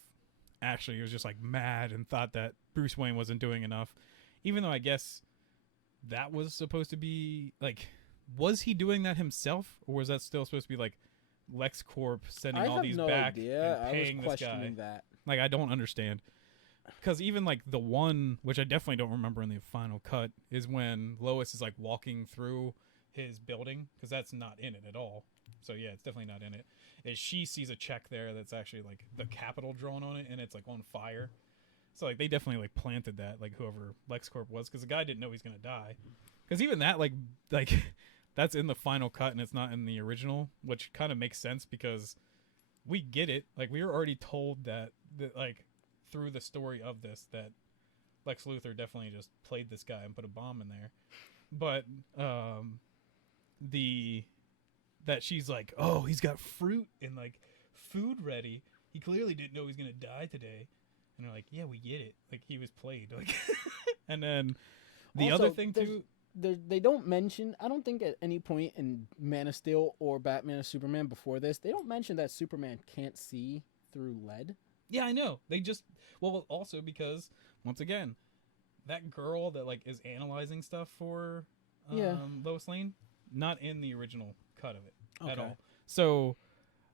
actually was just like mad and thought that Bruce Wayne wasn't doing enough, even though I guess that was supposed to be like, was he doing that himself, or was that still supposed to be like LexCorp sending all these back and paying this guy? That. Like, I don't understand. Because even like the one, which I definitely don't remember in the final cut, is when Lois is like walking through his building, because that's not in it at all. So yeah, it's definitely not in it. Is she sees a check there that's actually like the capital drawn on it, and it's like on fire. So like they definitely like planted that, like whoever LexCorp was, because the guy didn't know he's gonna die. Because even that like that's in the final cut and it's not in the original, which kind of makes sense because we get it. Like we were already told that like through the story of this that Lex Luthor definitely just played this guy and put a bomb in there. But that she's like, oh, he's got fruit and like food ready. He clearly didn't know he was gonna die today. And they're like, yeah, we get it. Like he was played. Like, and then the Also, other thing too. They don't mention, I don't think at any point in Man of Steel or Batman or Superman before this, they don't mention that Superman can't see through lead. Yeah, I know. They just, well, also because once again, that girl that like is analyzing stuff for Lois Lane, not in the original cut of it at all. So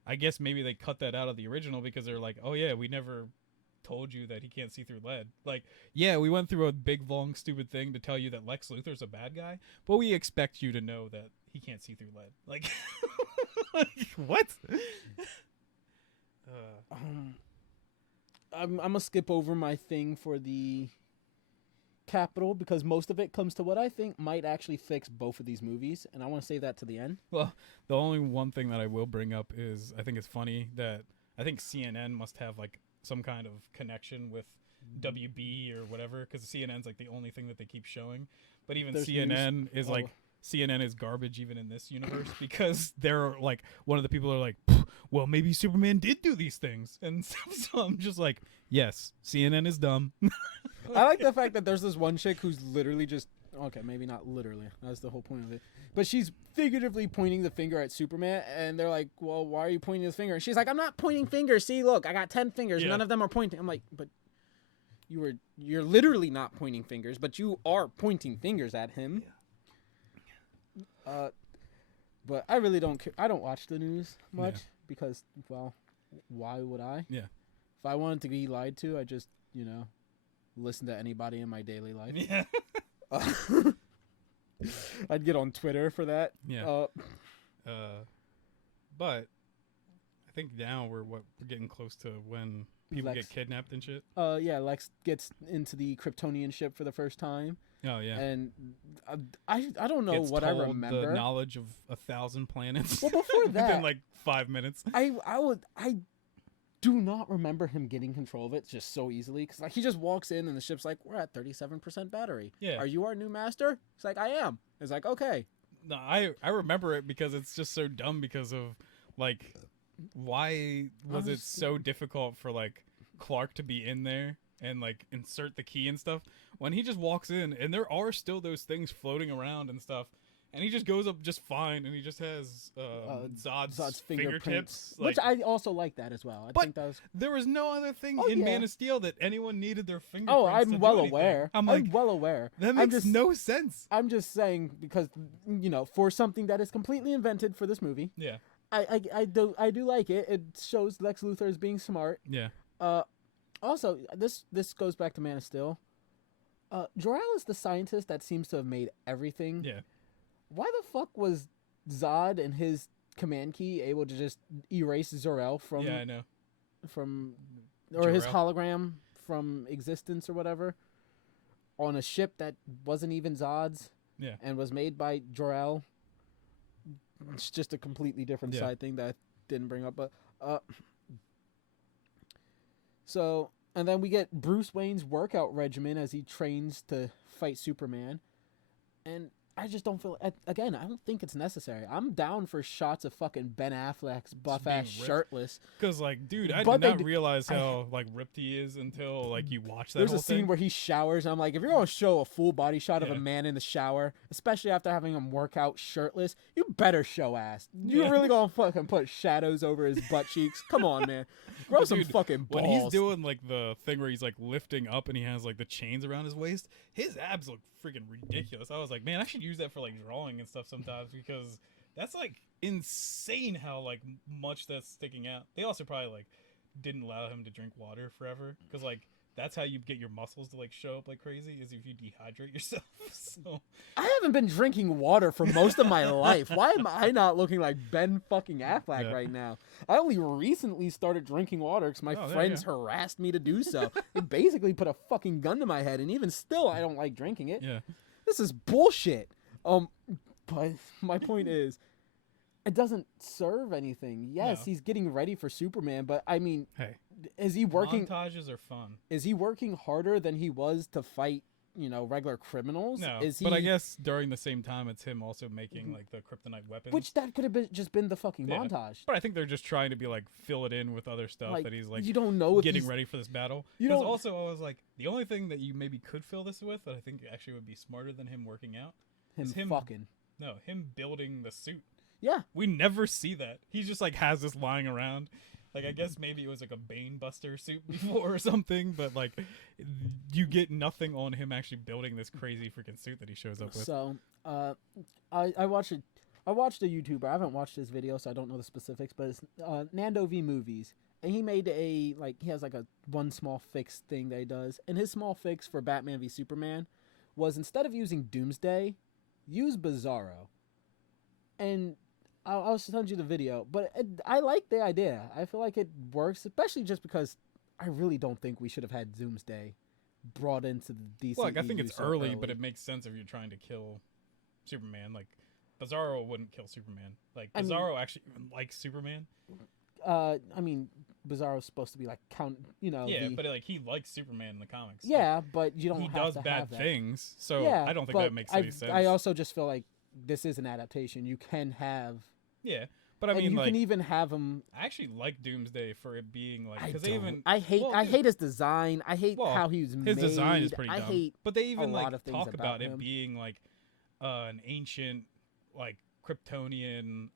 I guess maybe they cut that out of the original because they're like, oh yeah, we never told you that he can't see through lead. Like, yeah, we went through a big long stupid thing to tell you that Lex Luthor's a bad guy, but we expect you to know that he can't see through lead. Like, what? I'm gonna skip over my thing for the Capital because most of it comes to what I think might actually fix both of these movies, and I want to save that to the end. Well, the only one thing that I will bring up is I think it's funny that I think CNN must have like some kind of connection with WB or whatever, because CNN's like the only thing that they keep showing. But even There's CNN news. is like, CNN is garbage even in this universe because they're like, one of the people are like, well, maybe Superman did do these things. And so I'm just like, yes, CNN is dumb. I like the fact that there's this one chick who's literally just, okay, maybe not literally, that's the whole point of it, but she's figuratively pointing the finger at Superman, and they're like, well, why are you pointing the finger? And she's like, I'm not pointing fingers, see, look, I got 10 fingers, none of them are pointing. I'm like, but you're literally not pointing fingers, but you are pointing fingers at him. But I really don't care. I don't watch the news much because, well, why would I? Yeah. If I wanted to be lied to, I just, listen to anybody in my daily life. Yeah. I'd get on Twitter for that. Yeah. But I think now we're getting close to when people get kidnapped and shit. Yeah, Lex gets into the Kryptonian ship for the first time. Oh yeah. And I don't know gets what I told remember. The knowledge of 1,000 planets. Well, before that, within like 5 minutes. I do not remember him getting control of it just so easily, because like he just walks in and the ship's like, we're at 37% battery. Yeah. Are you our new master? It's like, I am. It's like, okay. No, I remember it because it's just so dumb because of like, why was it so difficult for like Clark to be in there and like insert the key and stuff when he just walks in and there are still those things floating around and stuff. And he just goes up just fine, and he just has Zod's fingertips. Like, which I also like that as well. I think that was... there was no other thing in Man of Steel that anyone needed their fingerprints. Oh, I'm well aware. I'm well aware. That makes no sense. I'm just saying because for something that is completely invented for this movie. Yeah. I do like it. It shows Lex Luthor as being smart. Yeah. Also, this goes back to Man of Steel. Jor-El is the scientist that seems to have made everything. Yeah. Why the fuck was Zod and his command key able to just erase Zor-El from? Yeah, I know. From or Jor-El. his hologram from existence or whatever, on a ship that wasn't even Zod's. Yeah. And was made by Jor-El. It's just a completely different side thing that I didn't bring up, but so and then we get Bruce Wayne's workout regimen as he trains to fight Superman, and I just don't feel. Again, I don't think it's necessary. I'm down for shots of fucking Ben Affleck's buff ass shirtless. Because like, dude, I But did not realize how like ripped he is until like you watch that. There's whole a scene thing. where he showers, and I'm like, if you're gonna show a full body shot of Yeah. a man in the shower, especially after having him work out shirtless, you better show ass. You're Yeah. really gonna fucking put shadows over his butt cheeks? Come on, man. Grow some Dude, fucking balls. when he's doing like the thing where he's like lifting up and he has like the chains around his waist, his abs look freaking ridiculous. I was like, man, I should use that for like drawing and stuff sometimes because that's like insane how like much that's sticking out. They also probably like didn't allow him to drink water forever because like that's how you get your muscles to like show up like crazy is if you dehydrate yourself. So I haven't been drinking water for most of my life. Why am I not looking like Ben fucking Affleck Yeah. right now? I only recently started drinking water because my Oh, there friends you harassed me to do so. They basically put a fucking gun to my head, and even still, I don't like drinking it. yeah, This is bullshit. But my point is, it doesn't serve anything. Yes, No. he's getting ready for Superman, but I mean, hey, is he working? montages are fun. Is he working harder than he was to fight, regular criminals? No, Is he? but I guess during the same time, it's him also making like the kryptonite weapons. Which that could have been just been the fucking Yeah. montage. But I think they're just trying to be like fill it in with other stuff Like, that he's like you don't know if getting he's- ready for this battle. You Because don't- also I was like the only thing that you maybe could fill this with that I think actually would be smarter than him working out. is him fucking. No, him building the suit. Yeah. We never see that. He just like has this lying around. Like I guess maybe it was like a Bane Buster suit before or something, but like you get nothing on him actually building this crazy freaking suit that he shows up with. So, I watched it. I watched a YouTuber. I haven't watched his video, so I don't know the specifics. But it's Nando V Movies, and he made he has like a one small fix thing that he does, and his small fix for Batman v Superman was instead of using Doomsday, use Bizarro. And I'll send you the video, but I like the idea. I feel like it works, especially just because I really don't think we should have had Doomsday brought into the DCEU. Look, I think it's so early, but it makes sense if you're trying to kill Superman. Like Bizarro wouldn't kill Superman. Like I mean- Bizarro actually even likes Superman. I mean, Bizarro's supposed to be like Yeah, but like he likes Superman in the comics. Like, yeah, but you don't he have does to bad have that. things, so Yeah, I don't think but that makes any sense. I also just feel like this is an adaptation. You can have, yeah, but I and mean, you like can even have him. I actually like Doomsday for it being like I because they don't. even I hate. well, I hate his design. I hate well, how he's made. his design is pretty I dumb. hate. but they even lot like of things talk about about it him. being like an ancient like Kryptonian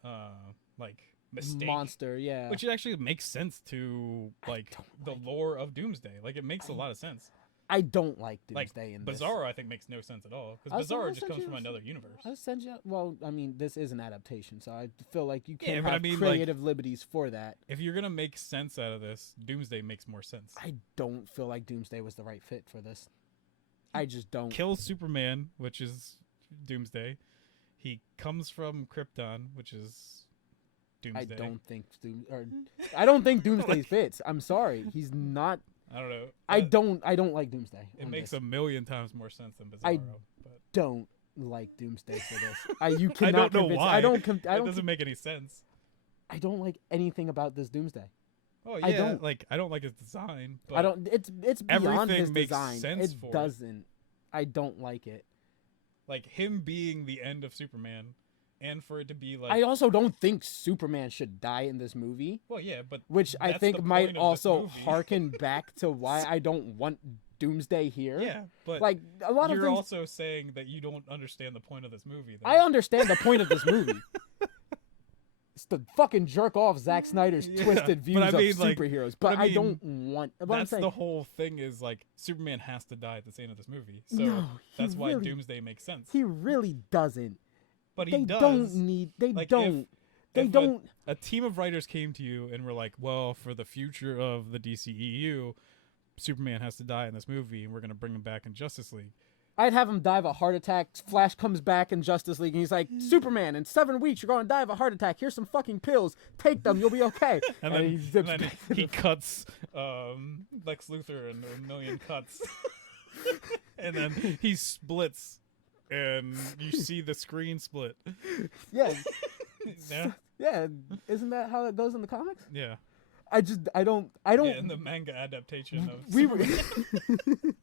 like mistake. Monster, yeah. Which actually makes sense to like the lore of Doomsday. Like it makes a lot of sense. I don't like Like Doomsday in this. Bizarro, I think makes no sense at all I'll because send- Bizarro I'll just send comes you- from another universe. I send you. Well, I mean, this is an adaptation, so I feel like you Yeah, can but I have mean, like- creative liberties for that. If you're gonna make sense out of this, Doomsday makes more sense. I don't feel like Doomsday was the right fit for this. I just don't. Kill Superman, which is Doomsday. He comes from Krypton, which is I Doomsday. I don't think Doomsday fits. I'm sorry, he's not. I don't know. I don't like Doomsday. It on makes this. a million times more sense than Bizarro. I but Don't like Doomsday for this. You I cannot don't know convince. why. I don't. I it don't. doesn't make any sense. I don't like anything about this Doomsday. Oh yeah, I don't. I don't like his design. But I don't. It's beyond everything his makes design. sense It for it. doesn't. I don't like it. Like him being the end of Superman, and for it to be like, I also don't think Superman should die in this movie, well, yeah, but which I that's think the might point of this also movie. harken back to why I don't want Doomsday here. yeah, but Like a lot of you're things. also saying that you don't understand the point of this movie. Though. I understand the point of this movie. It's to fucking jerk off Zack Snyder's Yeah, twisted but views I mean, of like- superheroes, but but I I mean, don't want. What I'm That's saying, the whole thing. Is like Superman has to die at the end of this movie, so No, he that's why really- Doomsday makes sense. he really doesn't. But he They does. don't need. They Like, don't. They if don't. A team of writers came to you and were like, "Well, for the future of the DCEU, Superman has to die in this movie, and we're gonna bring him back in Justice League." I'd have him die of a heart attack. Flash comes back in Justice League, and he's like, "Superman, in 7 weeks, you're going to die of a heart attack. Here's some fucking pills. Take them. You'll be okay." And he then, zips and then back to he the- cuts Lex Luthor in a million cuts, and then he splits, and you see the screen split. Yeah, Yeah, yeah. Isn't that how it goes in the comics? yeah. I don't. Yeah, in the manga adaptation of we were. Superman.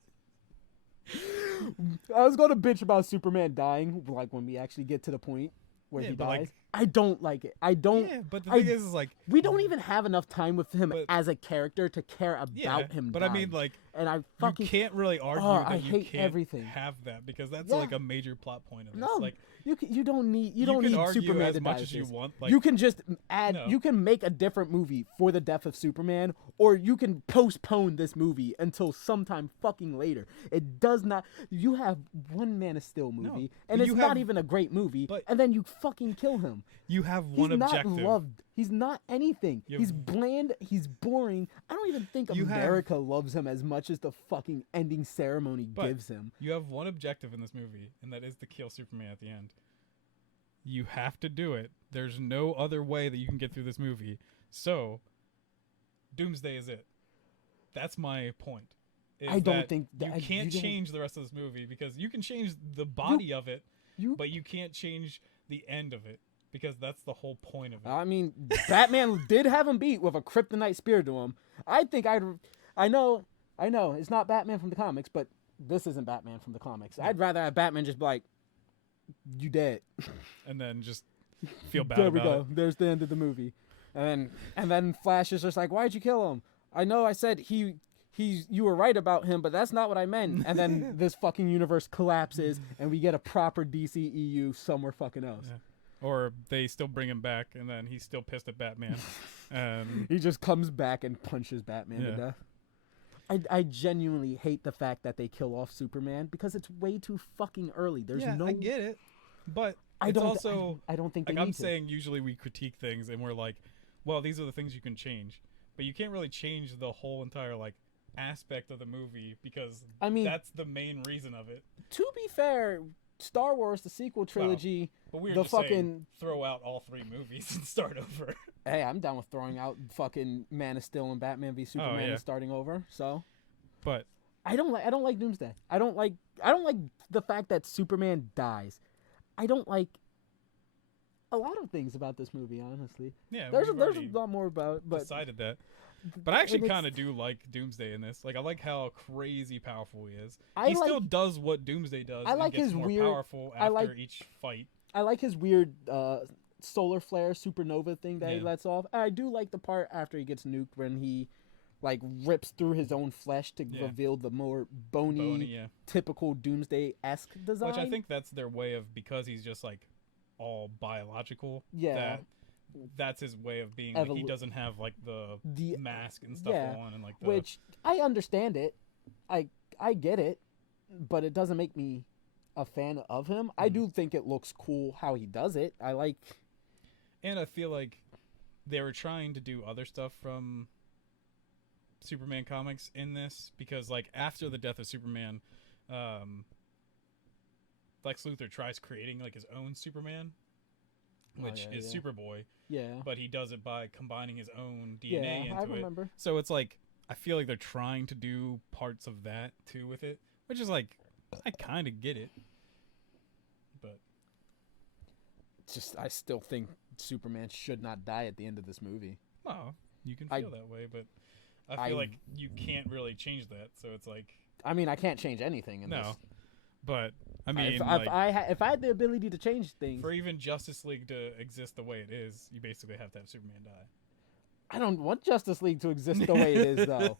I was going to bitch about Superman dying, like when we actually get to the point where he but, dies. like, I don't like it. I don't. Yeah, but the I- thing is like, We don't even have enough time with him But- as a character to care about yeah, him but dying. I mean, like, and I fucking you can't really argue Oh, that I you hate can't everything. have that because that's Yeah. like a major plot point of this. no. Like, You don't need you don't can need argue Superman as to much die as with you this. want. Like, You can just add. No. You can make a different movie for the death of Superman, or you can postpone this movie until sometime fucking later. It does not. You have one Man of Steel movie, and but it's you not have- even a great movie, but- and then you fucking kill him. you have He's one not objective. loved. He's not anything. You He's have- bland. He's boring. I don't even think You have- America loves him as much as the fucking ending ceremony But- gives him. You have one objective in this movie, and that is to kill Superman at the end. You have to do it. There's no other way that you can get through this movie. So, Doomsday is it. That's my point. is I don't that think you that- can't you don't- change the rest of this movie because you can change the body of it, You but you can't change the end of it because that's the whole point of it. I mean, Batman did have him beat with a kryptonite spear to him. I think I know, it's not Batman from the comics, but this isn't Batman from the comics. I'd rather have Batman just be like, you dead. And then just feel bad There we about go. There's the end of the movie. And then Flash is just like, why'd you kill him? I know I said you were right about him, but that's not what I meant. And then this fucking universe collapses and we get a proper DCEU somewhere fucking else. Yeah. Or they still bring him back, and then he's still pissed at Batman. He just comes back and punches Batman to Yeah. death. I genuinely hate the fact that they kill off Superman because it's way too fucking early. There's yeah, no. I get it, but I it's don't. also I don't think they like I'm need to. saying. Usually we critique things, and we're like, well, these are the things you can change, but you can't really change the whole entire like aspect of the movie because I mean, that's the main reason of it. to be fair, Star Wars, the sequel trilogy. But we were The just saying, fucking- throw out all three movies and start over. Hey, I'm down with throwing out fucking Man of Steel and Batman v Superman yeah. and starting over. So But I don't like Doomsday. I don't like the fact that Superman dies. I don't like a lot of things about this movie, honestly. yeah, There's we've a already lot more about it, but decided that. But I actually and it's- kind of do like Doomsday in this. Like, I like how crazy powerful he is. I He like- still does what Doomsday does. I like and gets his more weird- powerful I after like- each fight. I like his weird solar flare supernova thing that he Yeah. lets off. I do like the part after he gets nuked when he like rips through his own flesh to Yeah. reveal the more bony, Yeah. typical Doomsday-esque design. Which I think that's their way of, because he's just like all biological. Yeah. That's his way of being. Like, he Evolu- doesn't have like the the mask and stuff yeah, on, and like the, which I understand it. I get it, but it doesn't make me a fan of him. I do think it looks cool how he does it. I like. And I feel like they were trying to do other stuff from Superman comics in this, because like after the death of Superman, Lex Luthor tries creating like his own Superman, which yeah, is yeah. Superboy, Yeah. but he does it by combining his own DNA Yeah, into I it. remember. So it's like, I feel like they're trying to do parts of that too with it, which is like, I kind of get it, but Just I still think Superman should not die at the end of this movie. well, you can I- feel that way, but I feel like you can't really change that. So it's like, I mean, I can't change anything in no, this. but I mean, If like, I had the ability to change things, for even Justice League to exist the way it is, you basically have to have Superman die. I don't want Justice League to exist the way it is, though.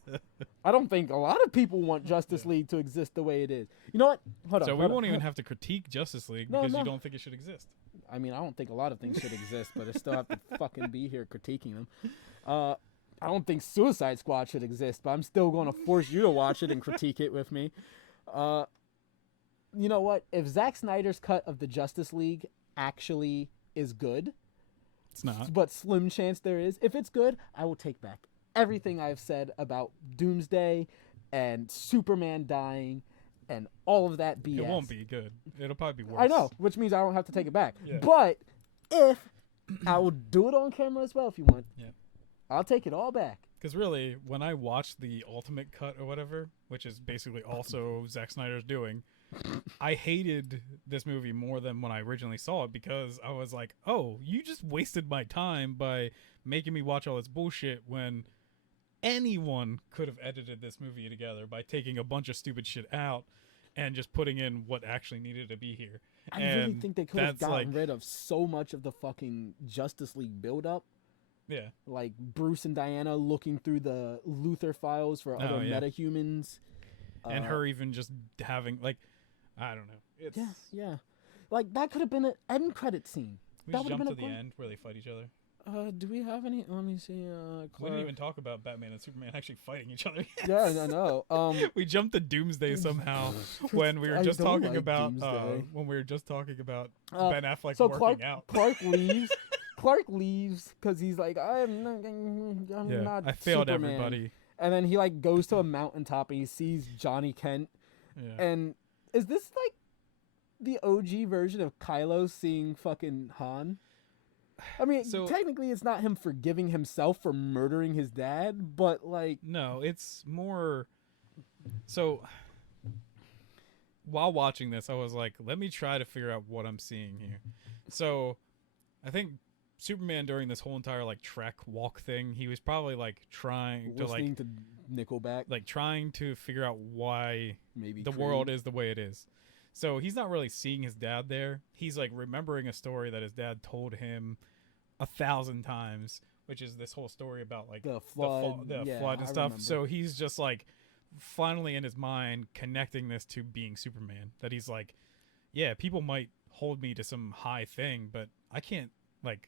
I don't think a lot of people want Justice League to exist the way it is. You know what? Hold on. So we hold won't on. even have to critique Justice League No, because no. you don't think it should exist. I mean, I don't think a lot of things should exist, but I still have to fucking be here critiquing them. I don't think Suicide Squad should exist, but I'm still going to force you to watch it and critique it with me. You know what? If Zack Snyder's cut of the Justice League actually is good, It's not. but slim chance there is, if it's good, I will take back everything I've said about Doomsday and Superman dying and all of that BS. It won't be good. It'll probably be worse. I know, which means I don't have to take it back. Yeah. But if I will do it on camera as well if you want. Yeah. I'll take it all back. Because really, when I watched the Ultimate Cut or whatever, which is basically also Zack Snyder's doing, I hated this movie more than when I originally saw it, because I was like, oh, you just wasted my time by making me watch all this bullshit when anyone could have edited this movie together by taking a bunch of stupid shit out and just putting in what actually needed to be here. I and really think they could have that's gotten like, rid of so much of the fucking Justice League buildup. yeah, Like Bruce and Diana looking through the Luthor files for other yeah. metahumans. And her even just having, like, I don't know. It's, Yeah. Like, that could have been an end credit scene. We That just would have jump been to the end where they fight each other. Do we have any? Let me see. We didn't even talk about Batman and Superman actually fighting each other. Yeah, I know. We jumped to Doomsday somehow when we were I just don't talking like about Doomsday. Ben Affleck So working out. Clark leaves. Clark leaves because he's like, I'm not. I failed Superman. everybody. And then he like goes to a mountaintop and he sees Johnny Kent. Yeah. And is this like the OG version of Kylo seeing fucking Han? I mean, So- technically it's not him forgiving himself for murdering his dad, but like, No, it's more. So, while watching this, I was like, let me try to figure out what I'm seeing here. So, I think Superman during this whole entire like trek walk thing, he was probably like trying to listening to Nickelback, like trying to figure out why maybe the world is the way it is. So he's not really seeing his dad there. He's like remembering a story that his dad told him 1,000 times, which is this whole story about like the flood, the yeah, flood and I stuff. remember. So he's just like finally in his mind connecting this to being Superman. That he's like, yeah, people might hold me to some high thing, but I can't like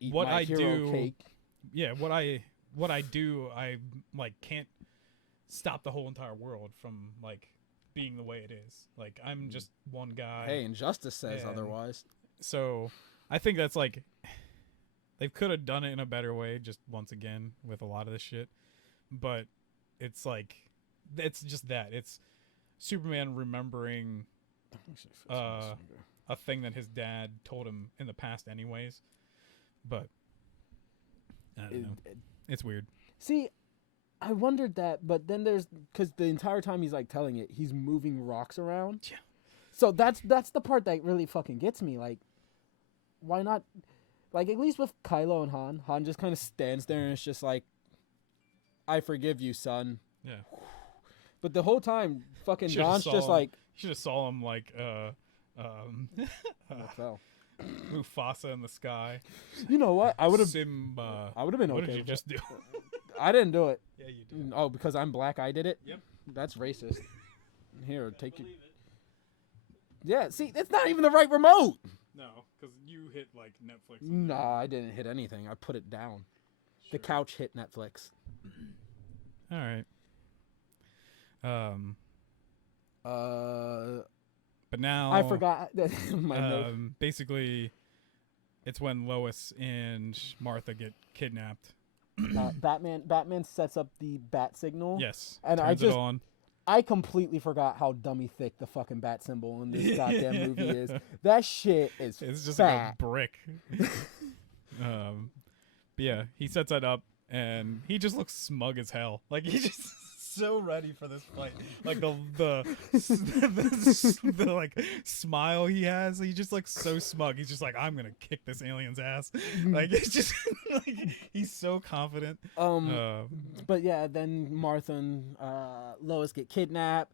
Eat what my I hero do. cake. Yeah, what I do, I like can't stop the whole entire world from like being the way it is. Like I'm just one guy. Hey, Injustice says and- otherwise. So I think that's like they could have done it in a better way, just once again with a lot of this shit. But it's like it's just that it's Superman remembering a thing that his dad told him in the past, anyways. But I don't know. It's weird. See, I wondered that, but then there's because the entire time he's like telling it, he's moving rocks around. Yeah. So that's the part that really fucking gets me. Like, why not? Like at least with Kylo and Han just kind of stands there and it's just like, I forgive you, son. Yeah. But the whole time, fucking John's just like. You should have saw him like fell. Mufasa in the sky. You know what? I would have. Simba. I would have been okay. What did you with just it. do? I didn't do it. Yeah, you did. Oh, because I'm black, I did it. Yep. That's racist. Here, take you. Yeah, see, it's not even the right remote. No, because you hit like Netflix. Nah, I didn't hit anything. I put it down. The couch hit Netflix. All right. But now I forgot my note. basically, it's when Lois and Martha get kidnapped. Batman sets up the bat signal. Yes. And turns it on. I completely forgot how dummy thick the fucking bat symbol in this goddamn movie is. That shit is It's just fat. like a brick. But yeah, he sets that up, and he just looks smug as hell. Like he's just so ready for this fight. Like the like smile he has, he just looks so smug. He's just like, I'm gonna kick this alien's ass. Like it's just like he's so confident. But yeah, then Martha and Lois get kidnapped.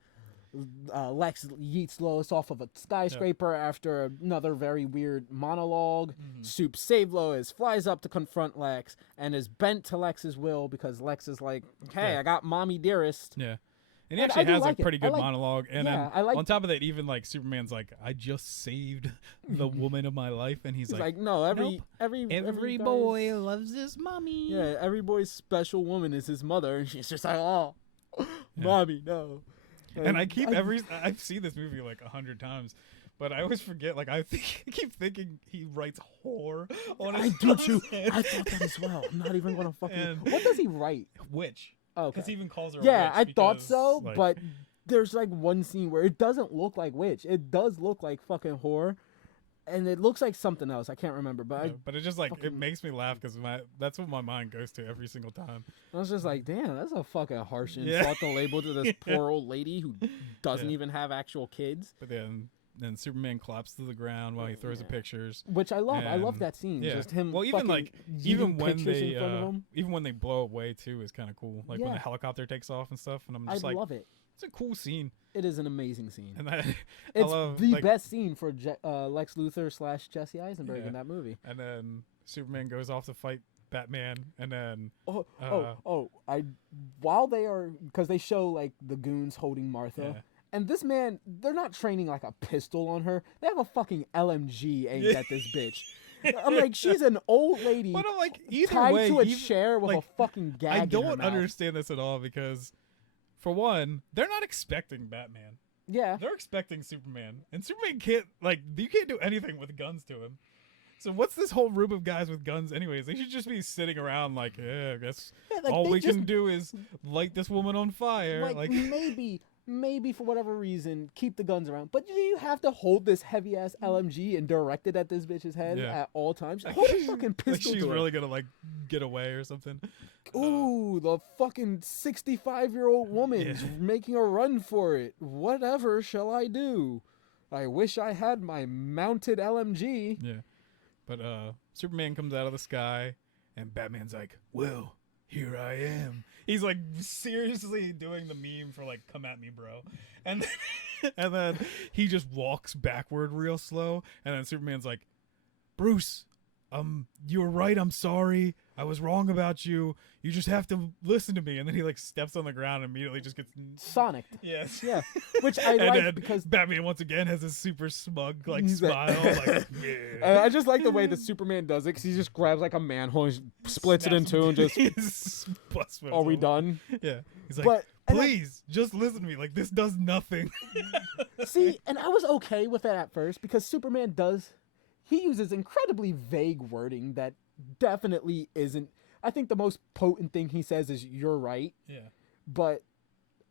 Lex yeets Lois off of a skyscraper after another very weird monologue. Soup saves Lois, flies up to confront Lex, and is bent to Lex's will because Lex is like, hey, Yeah. I got mommy dearest. Yeah. And he And I actually do has like a it. pretty good I like- monologue. And yeah, then I like- on top of that, even like Superman's like, I just saved the woman of my life. And he's He's like, like, no, nope. every every guy's- boy loves his mommy. Yeah, every boy's special woman is his mother, and she's just like, oh, mommy, no. And I've seen this movie like 100 times, but I always forget. Like I keep thinking he writes whore on his I do too. head. I thought that as well. I'm not even gonna fucking. And- What does he write? Witch. Oh, Because okay. he even calls her. Yeah, a witch I thought because, so, like, but there's like one scene where it doesn't look like witch. It does look like fucking whore, and it looks like something else. I can't remember, but but it just like it fucking- makes me laugh because that's what my mind goes to every single time. I was just like, damn, that's a fucking harsh Yeah. insult to label to this poor old lady who doesn't Yeah. even have actual kids. But then Superman collapses to the ground while he throws the pictures. Which I love. I love And- that scene. Yeah. Just him. Well, even fucking like yeeting even when pictures they in front of him. even when they blow away too is kind of cool. Like when Yeah. the helicopter takes off and stuff, and I'm I just like, love it. it's a cool scene. It is an amazing scene. And that, It's I love, the like, best scene for Lex Luthor / Jesse Eisenberg Yeah. in that movie. And then Superman goes off to fight Batman, and then While they are, because they show like the goons holding Martha, Yeah. and this man, they're not training like a pistol on her. They have a fucking LMG aimed at this bitch. I'm like, she's an old lady but I'm like, either tied way, to a even- chair with like, a fucking gag. I in her don't mouth. understand this at all because, for one, they're not expecting Batman. Yeah, They're expecting Superman, and Superman can't you can't do anything with guns to him. So what's this whole room of guys with guns, anyways? They should just be sitting around like, I guess like, all they we just- can do is light this woman on fire. like maybe for whatever reason, keep the guns around. But do you have to hold this heavy ass LMG and direct it at this bitch's head Yeah. at all times? Hold a fucking like pistol she's to her. really gonna like get away or something. Ooh, the fucking 65-year-old woman's Yeah. making a run for it. Whatever shall I do? I wish I had my mounted LMG. Yeah, but Superman comes out of the sky, and Batman's like, "Well, here I am." He's like seriously doing the meme for like "Come at me, bro," and then, and then he just walks backward real slow, and then Superman's like, "Bruce, you were right. I'm sorry. I was wrong about you. You just have to listen to me." And then he like steps on the ground and immediately just gets Sonic. yes. Yeah, which I And like then because Batman once again has this super smug like He's like- smile, like yeah. I just like the way that Superman does it because he just grabs like a manhole, and splits it in two, and just, are we done? Yeah. He's like, But and please, just listen to me. Like, this does nothing. see, and I was okay with it at first because Superman he uses incredibly vague wording that definitely isn't. I think the most potent thing he says is "you're right," Yeah. but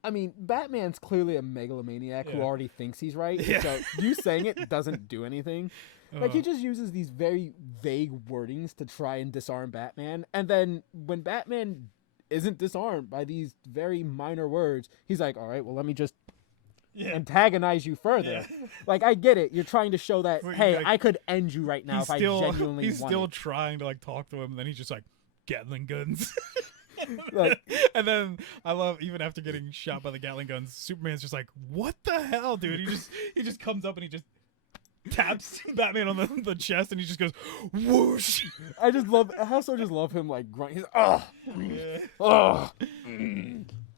I mean, Batman's clearly a megalomaniac who Yeah. already thinks he's right. Yeah. So you saying it doesn't do anything. Like he just uses these very vague wordings to try and disarm Batman, and then when Batman isn't disarmed by these very minor words, he's like, "All right, well, let me just Yeah. antagonize you further." Like I get it. You're trying to show that, But, hey, like, I could end you right now if I genuinely he's still wanted. trying to like talk to him, and then he's just like Gatling guns. Like- and then I love even after getting shot by the Gatling guns, Superman's just like, "What the hell, dude?" He just comes up and he just taps Batman on the chest, and he just goes whoosh. I also just love him like grunt. He's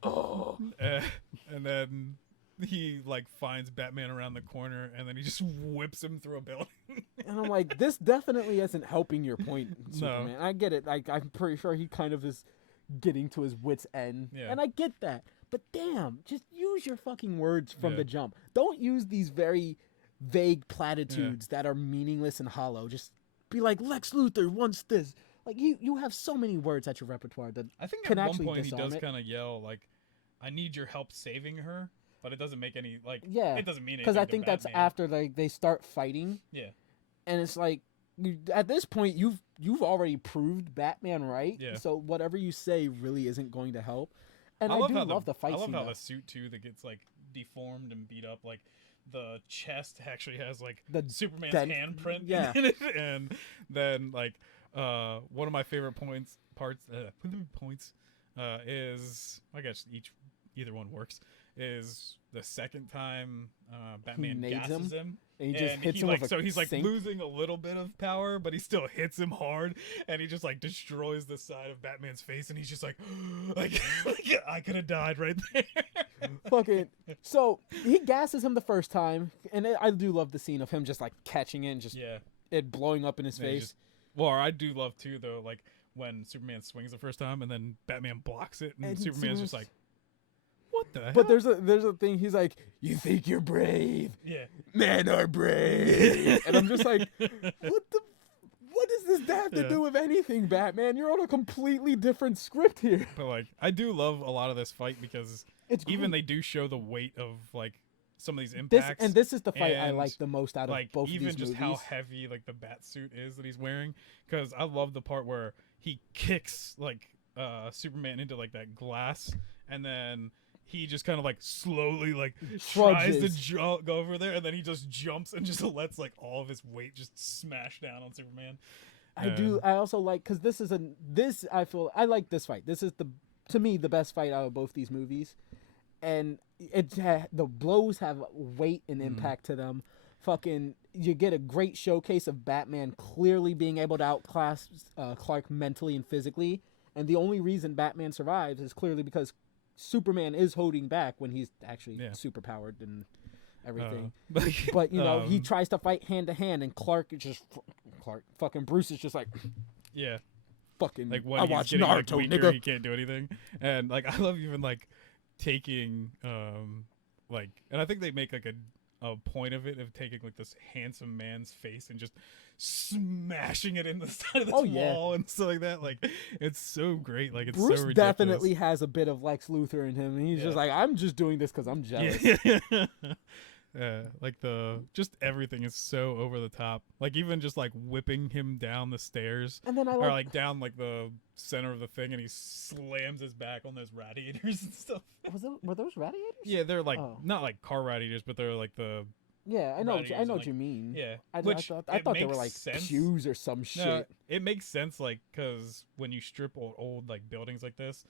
Yeah. And then he like finds Batman around the corner, and then he just whips him through a building. And I'm like, this definitely isn't helping your point, Superman. I get it. Like I'm pretty sure he kind of is getting to his wit's end, Yeah. and I get that. But damn, just use your fucking words from Yeah. the jump. Don't use these very vague platitudes that are meaningless and hollow. Just be like, Lex Luthor wants this. Like you have so many words at your repertoire that I think can at one actually point he disarm does it. kind of yell like, "I need your help saving her," but it doesn't make any like. Yeah, It doesn't mean anything. because I to think that's Batman. after they start fighting, Yeah. and it's like at this point you've already proved Batman right. Yeah. So whatever you say really isn't going to help. And I, love do how love the fight I love scene. how though. the suit too that gets like deformed and beat up. Like the chest actually has like The Superman's dent- handprint yeah. in it, and then like one of my favorite points is, I guess either one works, is the second time Batman nades gasses him. And he just And hits he, him like, with a so he's like sink. losing a little bit of power, but he still hits him hard, and he just like destroys the side of Batman's face, and he's just like I could have died right there. Fucking. So he gasses him the first time, and I do love the scene of him just like catching it and just Yeah. it blowing up in his And he face. just- well, I do love too though, like when Superman swings the first time and then Batman blocks it, and And Superman's just like, "What the hell?" But there's a thing. He's like, "You think you're brave? yeah, Men are brave." And I'm just like, what does this have to Yeah. do with anything, Batman? You're on a completely different script here. but like I do love a lot of this fight because It's even great. they do show the weight of like some of these this impacts. this is the fight I and, like the most out of like both even of these just movies. how heavy like the bat suit is that he's wearing, because I love the part where he kicks like Superman into like that glass, and then he just kind of like slowly like tries to Trudges. go over there, and then he just jumps and just lets like all of his weight just smash down on Superman. I also like because I feel I like this fight. This is to me the best fight out of both these movies, and the blows have weight and impact to them. Fucking, you get a great showcase of Batman clearly being able to outclass Clark mentally and physically, and the only reason Batman survives is clearly because Superman is holding back when he's actually superpowered and everything. But you know, he tries to fight hand to hand, and fucking Bruce is just like, fucking, like when I he's watch getting Naruto, like, weaker, nigga. he can't do anything, and like I love even like taking like, and I think they make like a point of it, of taking like this handsome man's face and just smashing it in the side of this wall and stuff like that. Like, it's so great. Like, it's Bruce so ridiculous. definitely has a bit of Lex Luthor in him, and he's just like, I'm just doing this because I'm jealous. Like just everything is so over the top. Like, even just like whipping him down the stairs, and then or like down like the center of the thing, and he slams his back on those radiators and stuff. Were those radiators? Yeah, they're like not like car radiators, but they're like the. Yeah, I know what you mean. Yeah, I thought they were like pews or some shit. No, it makes sense, like, because when you strip old like buildings like this,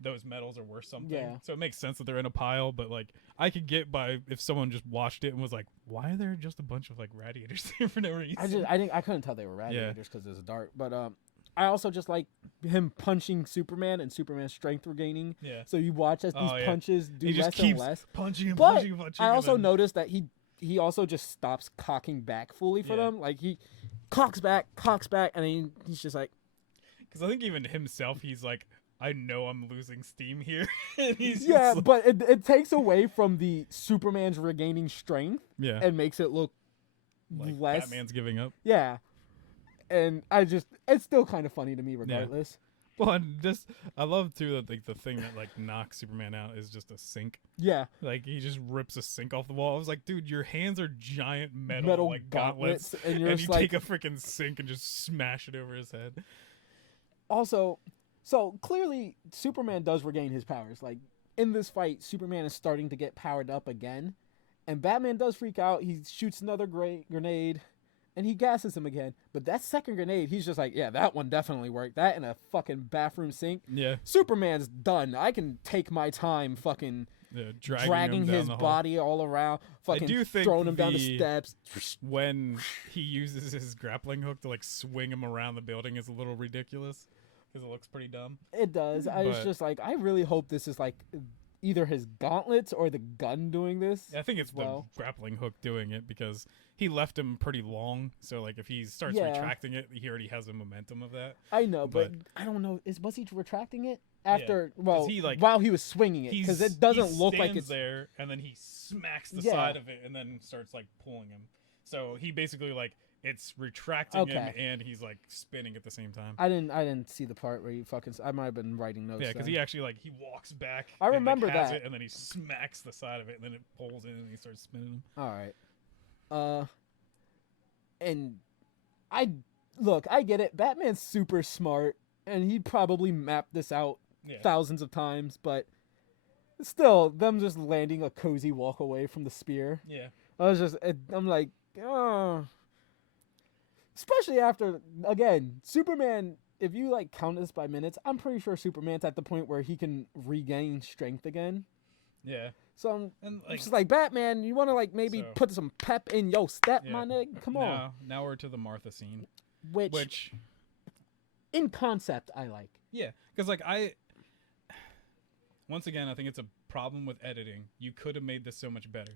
those metals are worth something. Yeah. So it makes sense that they're in a pile. But like, I could get by if someone just watched it and was like, "Why are there just a bunch of like radiators there for no reason?" I couldn't tell they were radiators because it was dark. But I also just like him punching Superman and Superman's strength regaining. Yeah. So you watch as these punches do he less just keeps and less. punching and but punching and punching. I also noticed that he also just stops cocking back fully for them. Like, he cocks back, and then he's just like... Because I think even himself, he's like, I know I'm losing steam here. And he's but it takes away from the Superman's regaining strength. Yeah. And makes it look like less... Batman's giving up. Yeah. And it's still kind of funny to me regardless. Yeah. Well, and I love too that like the thing that like knocks Superman out is just a sink. Yeah. Like, he just rips a sink off the wall. I was like, dude, your hands are giant metal like gauntlets, and you take a freaking sink and just smash it over his head. Also, so clearly Superman does regain his powers. Like, in this fight, Superman is starting to get powered up again, and Batman does freak out. He shoots another grenade. And he gasses him again. But that second grenade, he's just like, yeah, that one definitely worked. That in a fucking bathroom sink. Yeah. Superman's done. I can take my time fucking dragging his body all around. Fucking throwing him down the steps. When he uses his grappling hook to like swing him around the building is a little ridiculous. Because it looks pretty dumb. It does. I was just like, I really hope this is like... either his gauntlets or the gun doing this. I think it's the grappling hook doing it, because he left him pretty long. So like, if he starts retracting it, he already has the momentum of that. I know, but I don't know. Was he retracting it after? Yeah, well, while he was swinging it, because it doesn't look like it's there, and then he smacks the side of it, and then starts like pulling him. So he basically like. It's retracting him, and he's like spinning at the same time. I didn't see the part where he fucking... I might have been writing notes. Yeah, because he actually like he walks back. I remember and, like, that. It, and then he smacks the side of it, and then it pulls in, and he starts spinning him. All right. And I get it. Batman's super smart, and he probably mapped this out thousands of times, but still, them just landing a cozy walk away from the spear. Yeah. I'm like, oh. Especially after, again, Superman, if you like count this by minutes, I'm pretty sure Superman's at the point where he can regain strength again. Yeah. So I'm just like, Batman, you want to like maybe put some pep in your step, my nigga? Come on. Now we're to the Martha scene. Which in concept, I like. Yeah, because like once again, I think it's a problem with editing. You could have made this so much better.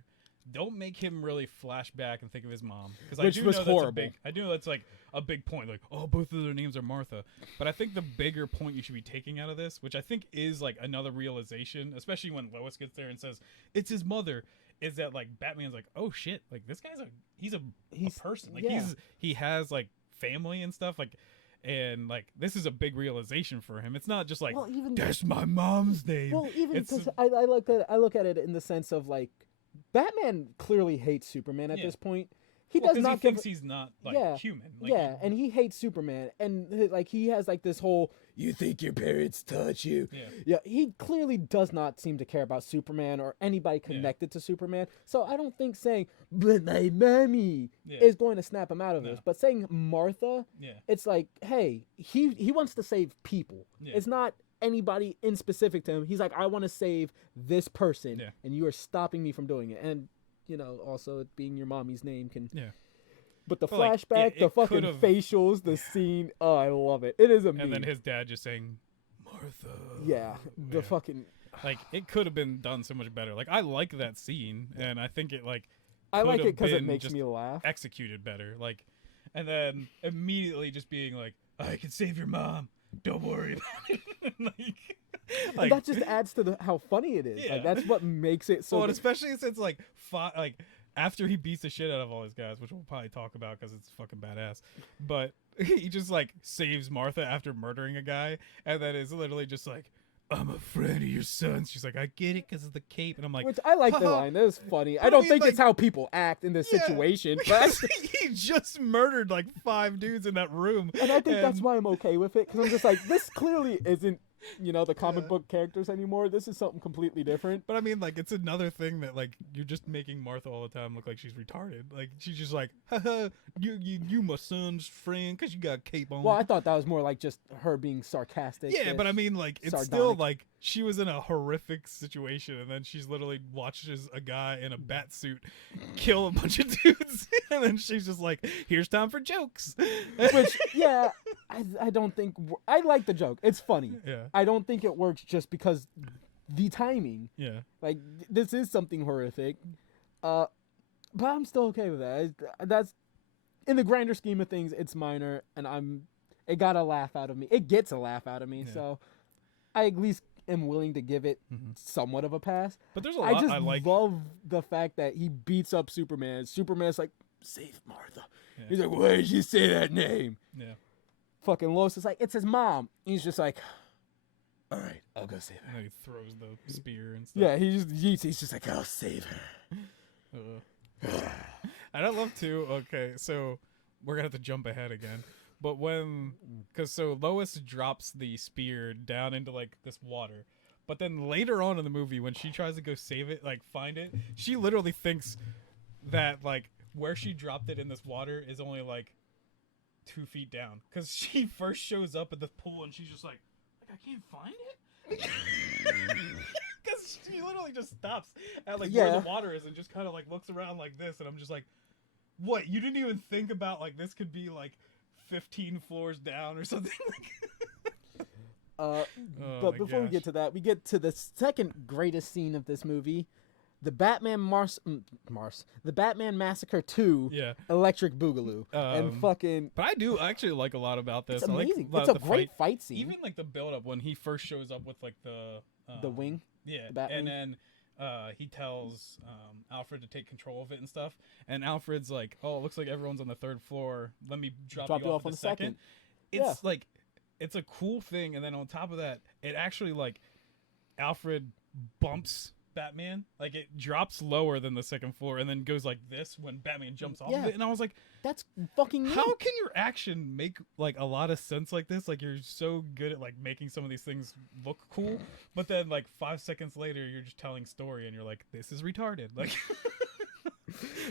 Don't make him really flash back and think of his mom, because which was horrible. I do know that's like a big point. Like, oh, both of their names are Martha. But I think the bigger point you should be taking out of this, which I think is like another realization, especially when Lois gets there and says it's his mother, is that like Batman's like, oh shit, like this guy's he's a person. Like he has like family and stuff. Like, and like this is a big realization for him. It's not just like, that's my mom's name. Well, even because I look at it in the sense of like, Batman clearly hates Superman at this point. He does not thinks he's not like human. Like, and he hates Superman, and like he has like this whole "you think your parents taught you." Yeah, he clearly does not seem to care about Superman or anybody connected to Superman. So I don't think saying "but my mommy" is going to snap him out of this. But saying Martha, it's like, hey, he wants to save people. It's not anybody in specific to him. He's like, I want to save this person, Yeah. and you are stopping me from doing it. And also it being your mommy's name can. Yeah. But the But, flashback, the it fucking could've- facials, the scene. Oh, I love it. It is amazing. And then his dad just saying, Martha. Yeah, the fucking. Like, it could have been done so much better. Like, I like that scene, and I think it, like, I like it could've because it been makes just me laugh. executed better. Like, and then immediately just being like, I can save your mom. Don't worry about it. And that just adds to how funny it is. Yeah. Like, that's what makes it so. Well, and especially since, like, after he beats the shit out of all his guys, which we'll probably talk about because it's fucking badass. But he just, like, saves Martha after murdering a guy, and then is literally just like, I'm a friend of your son's. She's like, I get it because of the cape. And I'm like, Which I like the haha. line. That was funny. But I I don't mean, think like- it's how people act in this Yeah, situation. But because he just murdered, like, 5 dudes in that room. and I think that's why I'm okay with it. Because I'm just like, this clearly isn't, the comic book characters anymore. This is something completely different. But I mean, like, it's another thing that, like, you're just making Martha all the time look like she's retarded. Like, she's just like, haha, you my son's friend because you got a cape on. Well, I thought that was more like just her being sarcastic. Yeah, but I mean, like, it's still sardonic. like she was in a horrific situation, and then she's literally watches a guy in a bat suit kill a bunch of dudes, and then she's just like, "Here's time for jokes." Which, yeah, I don't think. I like the joke. It's funny. Yeah, I don't think it works just because the timing. yeah, Like, this is something horrific. But I'm still okay with that. That's in the grander scheme of things, it's minor, and it got a laugh out of me. It gets a laugh out of me, Yeah. so I at least am willing to give it somewhat of a pass. but there's a I lot just I like. love the fact that he beats up Superman. Superman's like, save Martha. Yeah. He's like, why did you say that name? Yeah, Fucking Lois is like, it's his mom. He's just like, all right, I'll go save her. and then he throws the spear and stuff. Yeah, he's just like, I'll save her. And I love too. Okay, so we're gonna have to jump ahead again. But so Lois drops the spear down into like this water, but then later on in the movie when she tries to go save it, like find it, she literally thinks that like where she dropped it in this water is only like 2 feet down, because she first shows up at the pool and she's just like I can't find it. Because she literally just stops at like where Yeah. the water is and just kind of like looks around like this, and I'm just like, what? You didn't even think about like this could be like 15 floors down or something. But my before we gosh. get to that, we get to the second greatest scene of this movie, the Batman the Batman Massacre 2, Yeah. Electric Boogaloo, and fucking. But I do actually like a lot about this. It's I like amazing. lot It's a of the great fight scene. Even like the build up when he first shows up with like the wing. Yeah, the Batwing. and then he tells Alfred to take control of it and stuff. And Alfred's like, "Oh, it looks like everyone's on the 3rd floor. Let me drop you off on the second." It's Yeah. like, it's a cool thing. And then on top of that, it actually like Alfred bumps Batman. Like it drops lower than the 2nd floor and then goes like this when Batman jumps off of Yeah. it. And I was like, That's fucking neat. how can your action make like a lot of sense like this? Like you're so good at like making some of these things look cool, but then like 5 seconds later you're just telling story and you're like, this is retarded. Like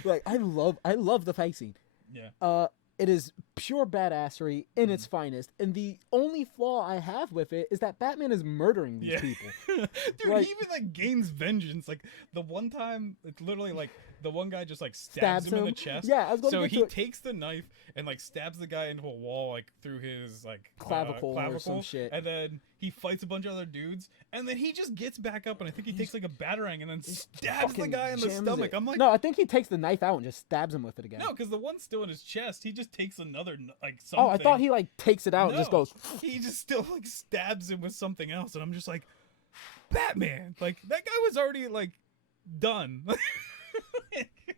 Like I love the fight scene. yeah. It is pure badassery in its finest, and the only flaw I have with it is that Batman is murdering these people. Dude, Like- he even like gains vengeance. Like the one time, it's literally like the one guy just like stabs him in the chest. Yeah, I was going So to get he to it. takes the knife and like stabs the guy into a wall, like through his like Clavicle or some shit. and then he fights a bunch of other dudes, and then he just gets back up, and I think he takes like a batarang and then stabs the Fucking guy in the jams stomach. it. I'm like, no, I think he takes the knife out and just stabs him with it again. no, because the one's still in his chest. He just takes another like something. Oh, I thought he like takes it out and just No. goes. He just still like stabs him with something else, and I'm just like, Batman, like that guy was already like done.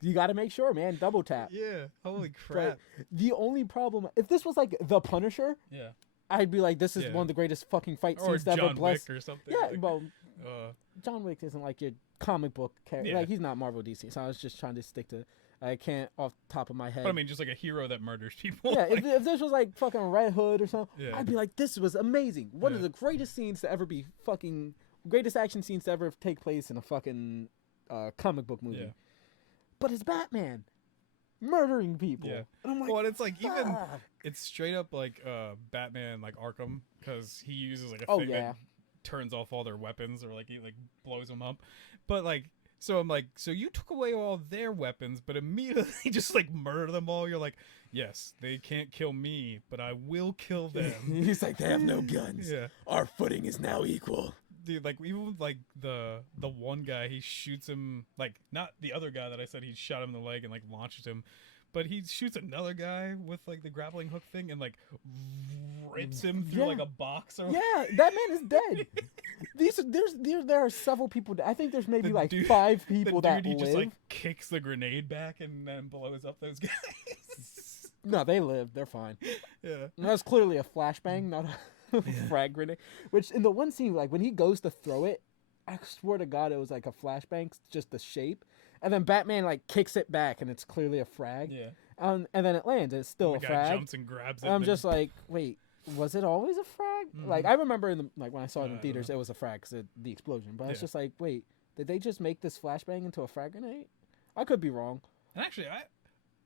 You got to make sure, man. Double tap. Yeah, holy crap. But the only problem, if this was like The Punisher, Yeah, I'd be like, this is Yeah. one of the greatest fucking fight or scenes to ever John bless. Wick or something. Yeah, like, well, uh, John Wick isn't like your comic book character. Yeah. Like he's not Marvel DC, so I was just trying to stick to. I can't off the top of my head. but I mean, just like a hero that murders people. yeah, like, if this was like fucking Red Hood or something, Yeah. I'd be like, this was amazing. One of Yeah. the greatest scenes to ever be fucking greatest action scenes to ever take place in a fucking comic book movie. Yeah. But it's Batman murdering people. Yeah. And I'm like, well, and it's like even "Fuck." it's straight up like Batman like Arkham, because he uses like a Oh, thing yeah. turns off all their weapons, or like he like blows them up. But like, so I'm like, so you took away all their weapons, but immediately just like murder them all. You're like, yes, they can't kill me, but I will kill them. He's like, they have no guns. Yeah. Our footing is now equal. Dude, like even with, like the one guy, he shoots him, like not the other guy that I said he shot him in the leg and like launches him, but he shoots another guy with like the grappling hook thing and like rips him through like a box or yeah, that man is dead. There are several people. I think there's maybe like 5 people that live. He just like kicks the grenade back and then blows up those guys. No, they live. They're fine. Yeah, that's clearly a flashbang, not a frag grenade. Which in the one scene, like when he goes to throw it, I swear to God, it was like a flashbang, just the shape. And then Batman like kicks it back, and it's clearly a frag. Yeah. And then it lands. It's still the a guy frag. Jumps and grabs it. And I'm just like, wait, was it always a frag? Like I remember when I saw it in theaters, it was a frag because the explosion. But it's just like, wait, did they just make this flashbang into a frag grenade? I could be wrong. And actually,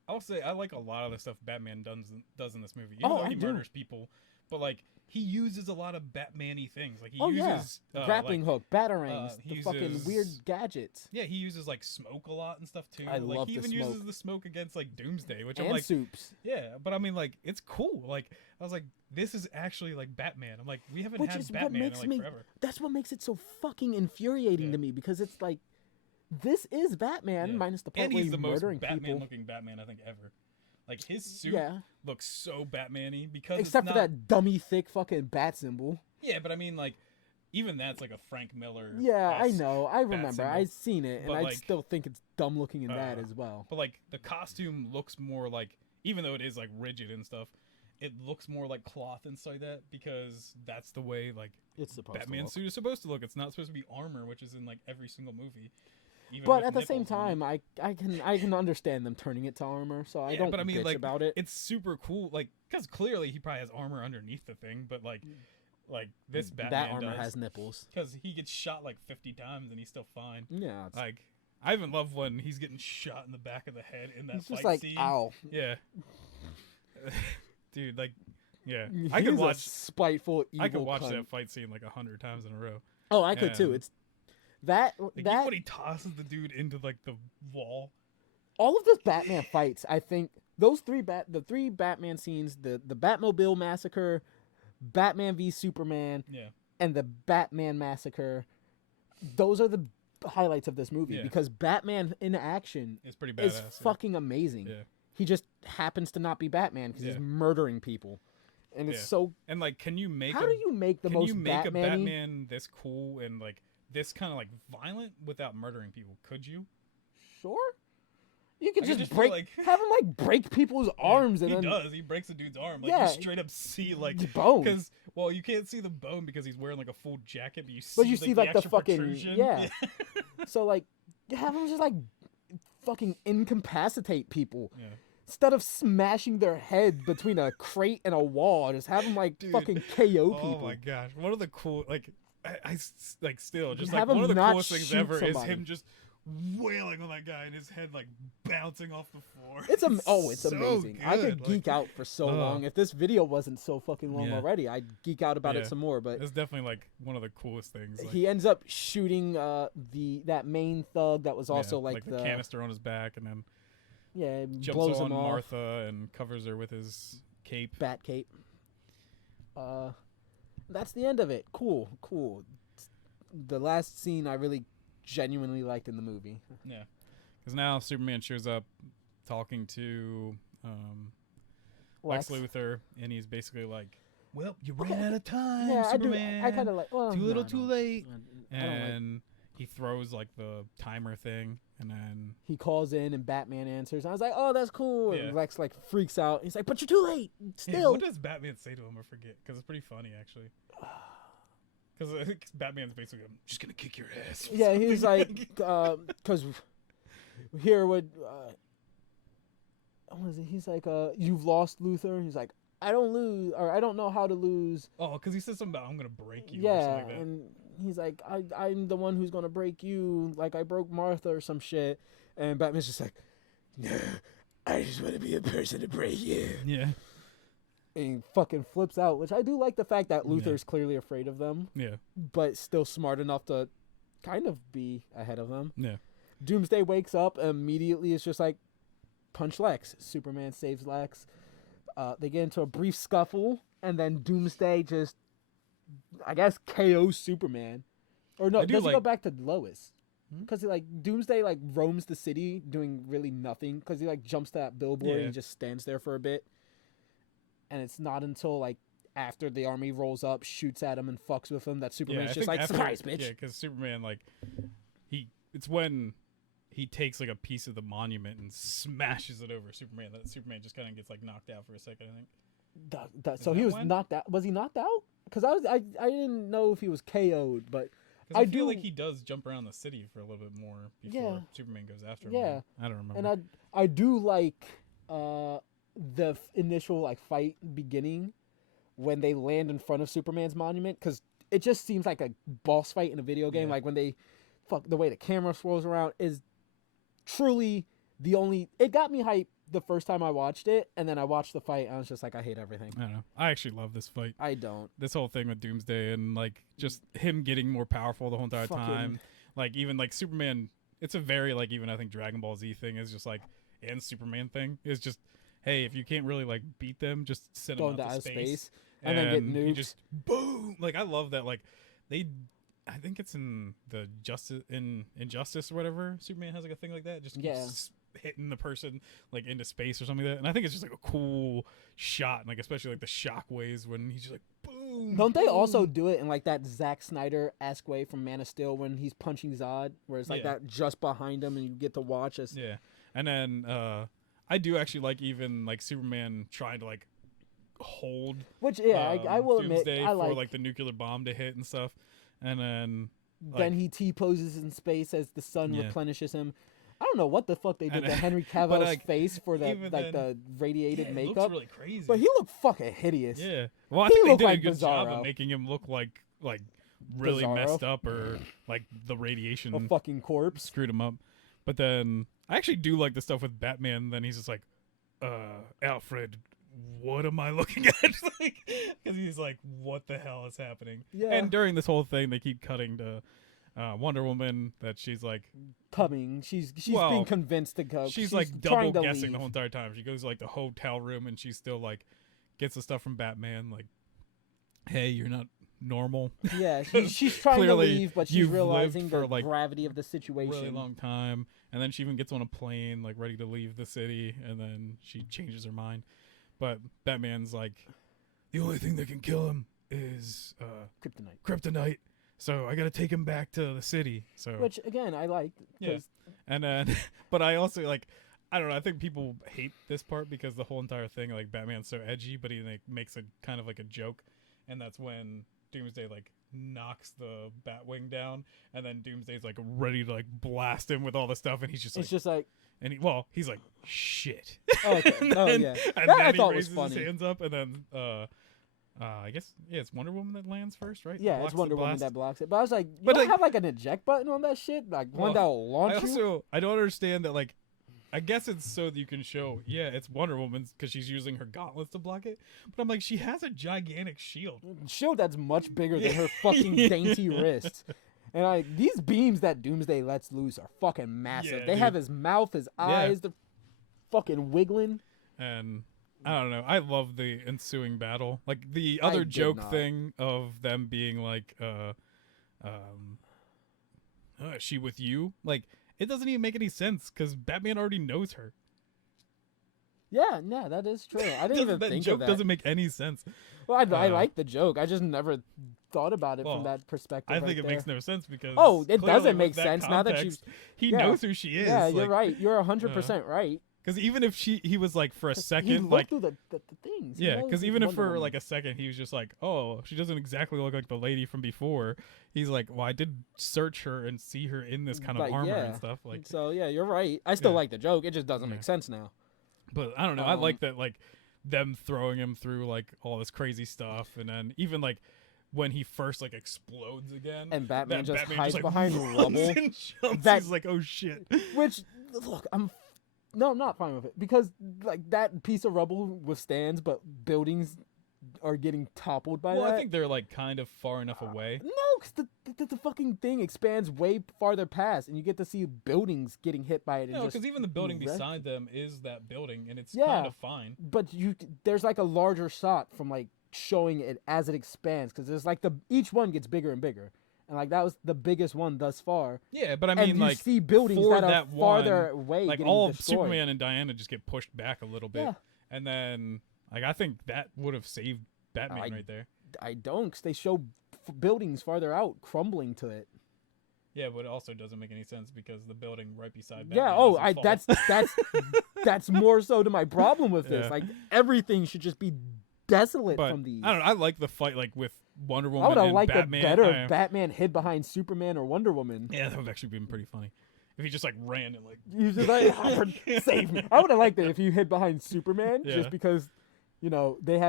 I'll say I like a lot of the stuff Batman does in this movie. Even though he murders people, but like he uses a lot of Batman-y things. Like he uses grappling hook, batarangs, the fucking weird gadgets. Yeah, he uses like smoke a lot and stuff too. I like love he the even smoke. uses the smoke against like Doomsday, which and I'm like soups. Yeah, but I mean like it's cool. Like I was like, this is actually like Batman. I'm like, we haven't had Batman in like forever. That's what makes it so fucking infuriating to me, because it's like, this is Batman minus the part where he's murdering people. And he's the most Batman-looking Batman I think ever. Like his suit looks so Batman-y because except for that dummy thick fucking bat symbol. Yeah, but I mean like even that's like a Frank Miller. Yeah, I know. I remember. I've seen it, and I still think it's dumb looking in that as well. But like the costume looks more like, even though it is like rigid and stuff, it looks more like cloth and stuff like that, because that's the way like Batman's suit is supposed to look. It's not supposed to be armor, which is in like every single movie. But at the same time, I can understand them turning it to armor, so I don't bitch like, about it. It's super cool, like, because clearly he probably has armor underneath the thing, but like this Batman that armor has nipples, because he gets shot like 50 times and he's still fine. Yeah, like I even love when he's getting shot in the back of the head in that fight just like, scene. Ow. Yeah, dude, like, yeah, I could watch spiteful, evil. I could watch cunt. that fight scene like 100 times in a row. Oh, I could too. It's that when he tosses the dude into like the wall. All of those Batman fights, I think those the three Batman scenes, the Batmobile massacre, Batman v Superman, and the Batman massacre, those are the highlights of this movie, because Batman in action is pretty badass. Is fucking amazing. Yeah. He just happens to not be Batman because he's murdering people. And it's so. And like, can you make? How do you make the most Batman-y? Can you make a Batman this cool and like this kind of like violent without murdering people? Could you? Sure. You could just break, have him like break people's arms, and he then does. He breaks a dude's arm. Like you straight up see like the bone. Because you can't see the bone because he's wearing like a full jacket, but you see like the fucking protrusion. So like, have him just like fucking incapacitate people. Yeah. Instead of smashing their head between a crate and a wall, just have them like fucking KO people. Oh my gosh! One of the cool I like still just have like one of the not coolest things ever somebody. is him just wailing on that guy and his head like bouncing off the floor. It's so amazing. Good. I could geek out for so long. If this video wasn't so fucking long already, I'd geek out about it some more. But it's definitely like one of the coolest things. Like, he ends up shooting that main thug that was also like the canister on his back, and then jumps blows him on off. Martha and covers her with his cape. Bat cape. That's the end of it. Cool. The last scene I really genuinely liked in the movie. Yeah, because now Superman shows up talking to Lex Luthor, and he's basically like, "Well, you ran out of time, Superman. I kind of like, well, too little, too late." And he throws like the timer thing, and then he calls in, and Batman answers. And I was like, "Oh, that's cool." And Lex like freaks out. He's like, "But you're too late." Still, yeah, what does Batman say to him? I forget, because it's pretty funny actually. Because I think Batman's basically, "I'm just gonna kick your ass." Yeah, he's like, because here would, what is it? He's like, "You've lost, Luthor." He's like, "I don't lose, or I don't know how to lose." Oh, because he says something about, "I'm gonna break you." Yeah, or something like that. And he's like, I'm the one who's gonna break you, like I broke Martha or some shit. And Batman's just like, "No, I just want to be a person to break you." Yeah. And he fucking flips out, which I do like the fact that Luther is clearly afraid of them, Yeah. but still smart enough to kind of be ahead of them. Yeah. Doomsday wakes up and immediately is just like, punch Lex. Superman saves Lex. They get into a brief scuffle, and then Doomsday just, I guess, KOs Superman. Or no, does he go back to Lois? Because like Doomsday like roams the city doing really nothing. Because he like jumps to that billboard and just stands there for a bit. And it's not until like after the army rolls up, shoots at him and fucks with him that Superman's just like, surprise, bitch. Yeah, because Superman like it's when he takes like a piece of the monument and smashes it over Superman. That Superman just kind of gets like knocked out for a second, I think. So he was knocked out. Was he knocked out? Because I didn't know if he was KO'd, but I feel like he does jump around the city for a little bit more before Superman goes after him. Yeah, I don't remember. And I do like the initial like fight beginning when they land in front of Superman's monument, because it just seems like a boss fight in a video game. Like when they the way the camera swirls around is truly the only. It got me hyped the first time I watched it, and then I watched the fight and I was just like, I hate everything. I don't know. I actually love this fight. I don't. This whole thing with Doomsday and like just him getting more powerful the whole entire time. Like even like Superman, it's a very like even I think Dragon Ball Z thing is just like, and Superman thing is just, hey, if you can't really like beat them, just send them out to space and then get nuked. You just boom. Like I love that. Like I think it's in the Injustice or whatever. Superman has like a thing like that. Just keeps hitting the person like into space or something like that. And I think it's just like a cool shot, and like especially like the shockwaves when he's just like boom. Don't they also do it in like that Zack Snyder-esque way from Man of Steel when he's punching Zod, where it's like that just behind him and you get to watch as And then I do actually like even like Superman trying to like hold I will Doomsday admit I for like the nuclear bomb to hit and stuff. And then he T-poses in space as the sun replenishes him. I don't know what the fuck they did to Henry Cavill's face for the radiated makeup. It looks really crazy. But he looked fucking hideous. Yeah. Well, I think they did like a good job Bizarro. of making him look like really Bizarro. messed up, or like the radiation A fucking corpse. screwed him up. But then I actually do like the stuff with Batman. Then he's just like, Alfred, what am I looking at? Because he's like, what the hell is happening? Yeah. And during this whole thing, they keep cutting to Wonder Woman, that she's like coming. She's being convinced to go. She's like double guessing the whole entire time. She goes to like the hotel room and she still like gets the stuff from Batman. Like, hey, you're not normal. Yeah, she's trying to leave, but she's realizing the gravity of the situation. Really long time, and then she even gets on a plane, like ready to leave the city, and then she changes her mind. But Batman's like, the only thing that can kill him is kryptonite. So I gotta take him back to the city. So which again I like. Yeah. And then, but I also like, I don't know. I think people hate this part because the whole entire thing, like Batman's so edgy, but he like makes a kind of like a joke, and that's when Doomsday like knocks the Batwing down, and then Doomsday's like ready to like blast him with all the stuff, and he's just it's just like. And he's like, shit. Oh, okay. And then I thought he raises was funny. his hands up, and then I guess it's Wonder Woman that lands first, right? Yeah, it's Wonder Woman that blocks it. But I was like, you don't have like an eject button on that shit, like one that will launch you. I don't understand that. Like, I guess it's so that you can show, it's Wonder Woman's because she's using her gauntlets to block it. But I'm like, she has a gigantic shield. Shield that's much bigger than her fucking dainty wrists. And these beams that Doomsday lets loose are fucking massive. They have his mouth, his eyes, they're fucking wiggling. And I don't know. I love the ensuing battle. Like the other joke thing of them being like, is she with you? Like, it doesn't even make any sense because Batman already knows her. Yeah, that is true. I didn't even think of that. That joke doesn't make any sense. Well, I like the joke. I just never thought about it from that perspective. I think it makes no sense because it doesn't make sense now that he knows who she is. Yeah, you're right. You're 100% right. Because even if he was like for a second, he looked through the things. Yeah, because even if for like a second he was just like, oh, she doesn't exactly look like the lady from before. He's like, well, I did search her and see her in this kind of armor and stuff. Like, so yeah, you're right. I still like the joke. It just doesn't make sense now. But I don't know. I like that, like them throwing him through like all this crazy stuff, and then even like when he first like explodes again, and Batman just hides hides behind rubble. He's like, oh shit. Which look, I'm No, I'm not fine with it because like that piece of rubble withstands, but buildings are getting toppled by Well, that. I think they're like kind of far enough away. No, because the fucking thing expands way farther past, and you get to see buildings getting hit by it. And No, just because even the building wrecked. beside them is that building, and it's Yeah. kind of fine. But there's like a larger shot from like showing it as it expands, because there's like each one gets bigger and bigger, and like that was the biggest one thus far. Yeah, but I mean, and you like see buildings for that are that farther one, away, like getting all of destroyed. Superman and Diana just get pushed back a little bit, Yeah. and then like I think that would have saved Batman right there. I don't, because they show buildings farther out crumbling to it. Yeah, but it also doesn't make any sense because the building right beside Batman Yeah. Oh, doesn't fall. that's more so to my problem with this. Yeah. Like everything should just be desolate But from these. I don't know. I like the fight like with Wonder I Woman would have and liked Batman. it better I- if Batman hid behind Superman or Wonder Woman. Yeah, that would have actually been pretty funny. If he just like ran and like You just like save me. I would have liked it if you hid behind Superman, Yeah. just because, you know, they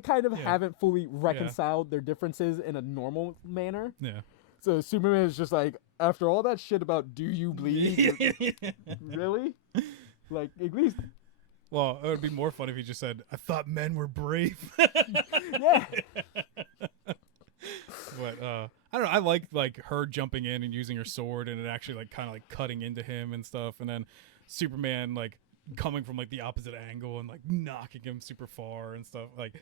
kind of Yeah. haven't fully reconciled their differences in a normal manner. yeah. So Superman is just like, after all that shit about do you bleed, really? Like at least, Well, it would be more fun if he just said, "I thought men were brave." yeah. But I don't know. I like her jumping in and using her sword and it actually like kind of like cutting into him and stuff, and then Superman like coming from like the opposite angle and like knocking him super far and stuff. Like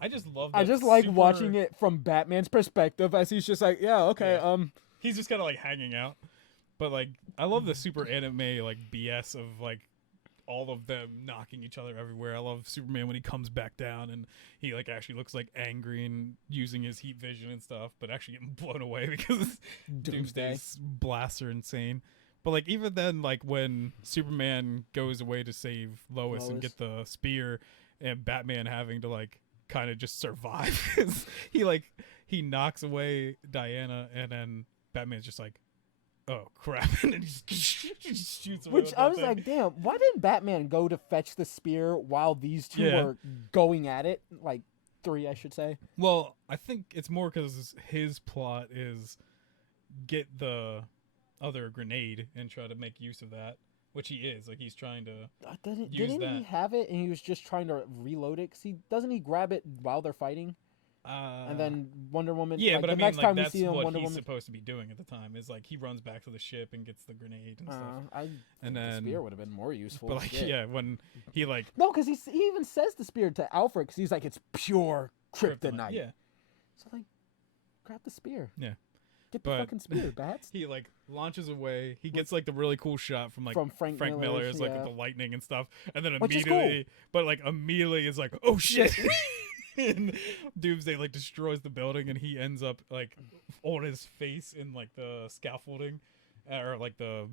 I just love. I that just like super- watching it from Batman's perspective, as he's just like, yeah, okay, Yeah. He's just kind of like hanging out, but like I love the super anime like BS of like all of them knocking each other everywhere. I love Superman when he comes back down and he like actually looks like angry and using his heat vision and stuff, but actually getting blown away because Doomsday's blasts are insane. But like even then, like when Superman goes away to save Lois and get the spear, and Batman having to like kind of just survive, 'cause he knocks away Diana, and then Batman's just like, oh crap, and then he just shoots away. Which with I that was thing. like, damn, why didn't Batman go to fetch the spear while these two Yeah. were going at it? Like, three, I should say. Well, I think it's more because his plot is get the other grenade and try to make use of that, which he is. Like, he's trying to Didn't use he that. have it and he was just trying to reload it? 'Cause doesn't he grab it while they're fighting? And then Wonder Woman. yeah, like, but the I mean, next like, time we that's see him, what Wonder he's Woman. supposed to be doing at the time. Is like he runs back to the ship and gets the grenade and stuff. I And think the then, spear would have been more useful. but like, Shit. yeah, when he like No, because he even says the spear to Alfred, because he's like, it's pure kryptonite. yeah, So like, grab the spear. Yeah. Get the But- fucking spear, bats. he like launches away. He gets like the really cool shot from like From Frank Miller's, Miller's like yeah. with the lightning and stuff, and then Which is immediately, but like immediately is like, oh shit. And Doomsday like destroys the building, and he ends up like on his face in like the scaffolding or like the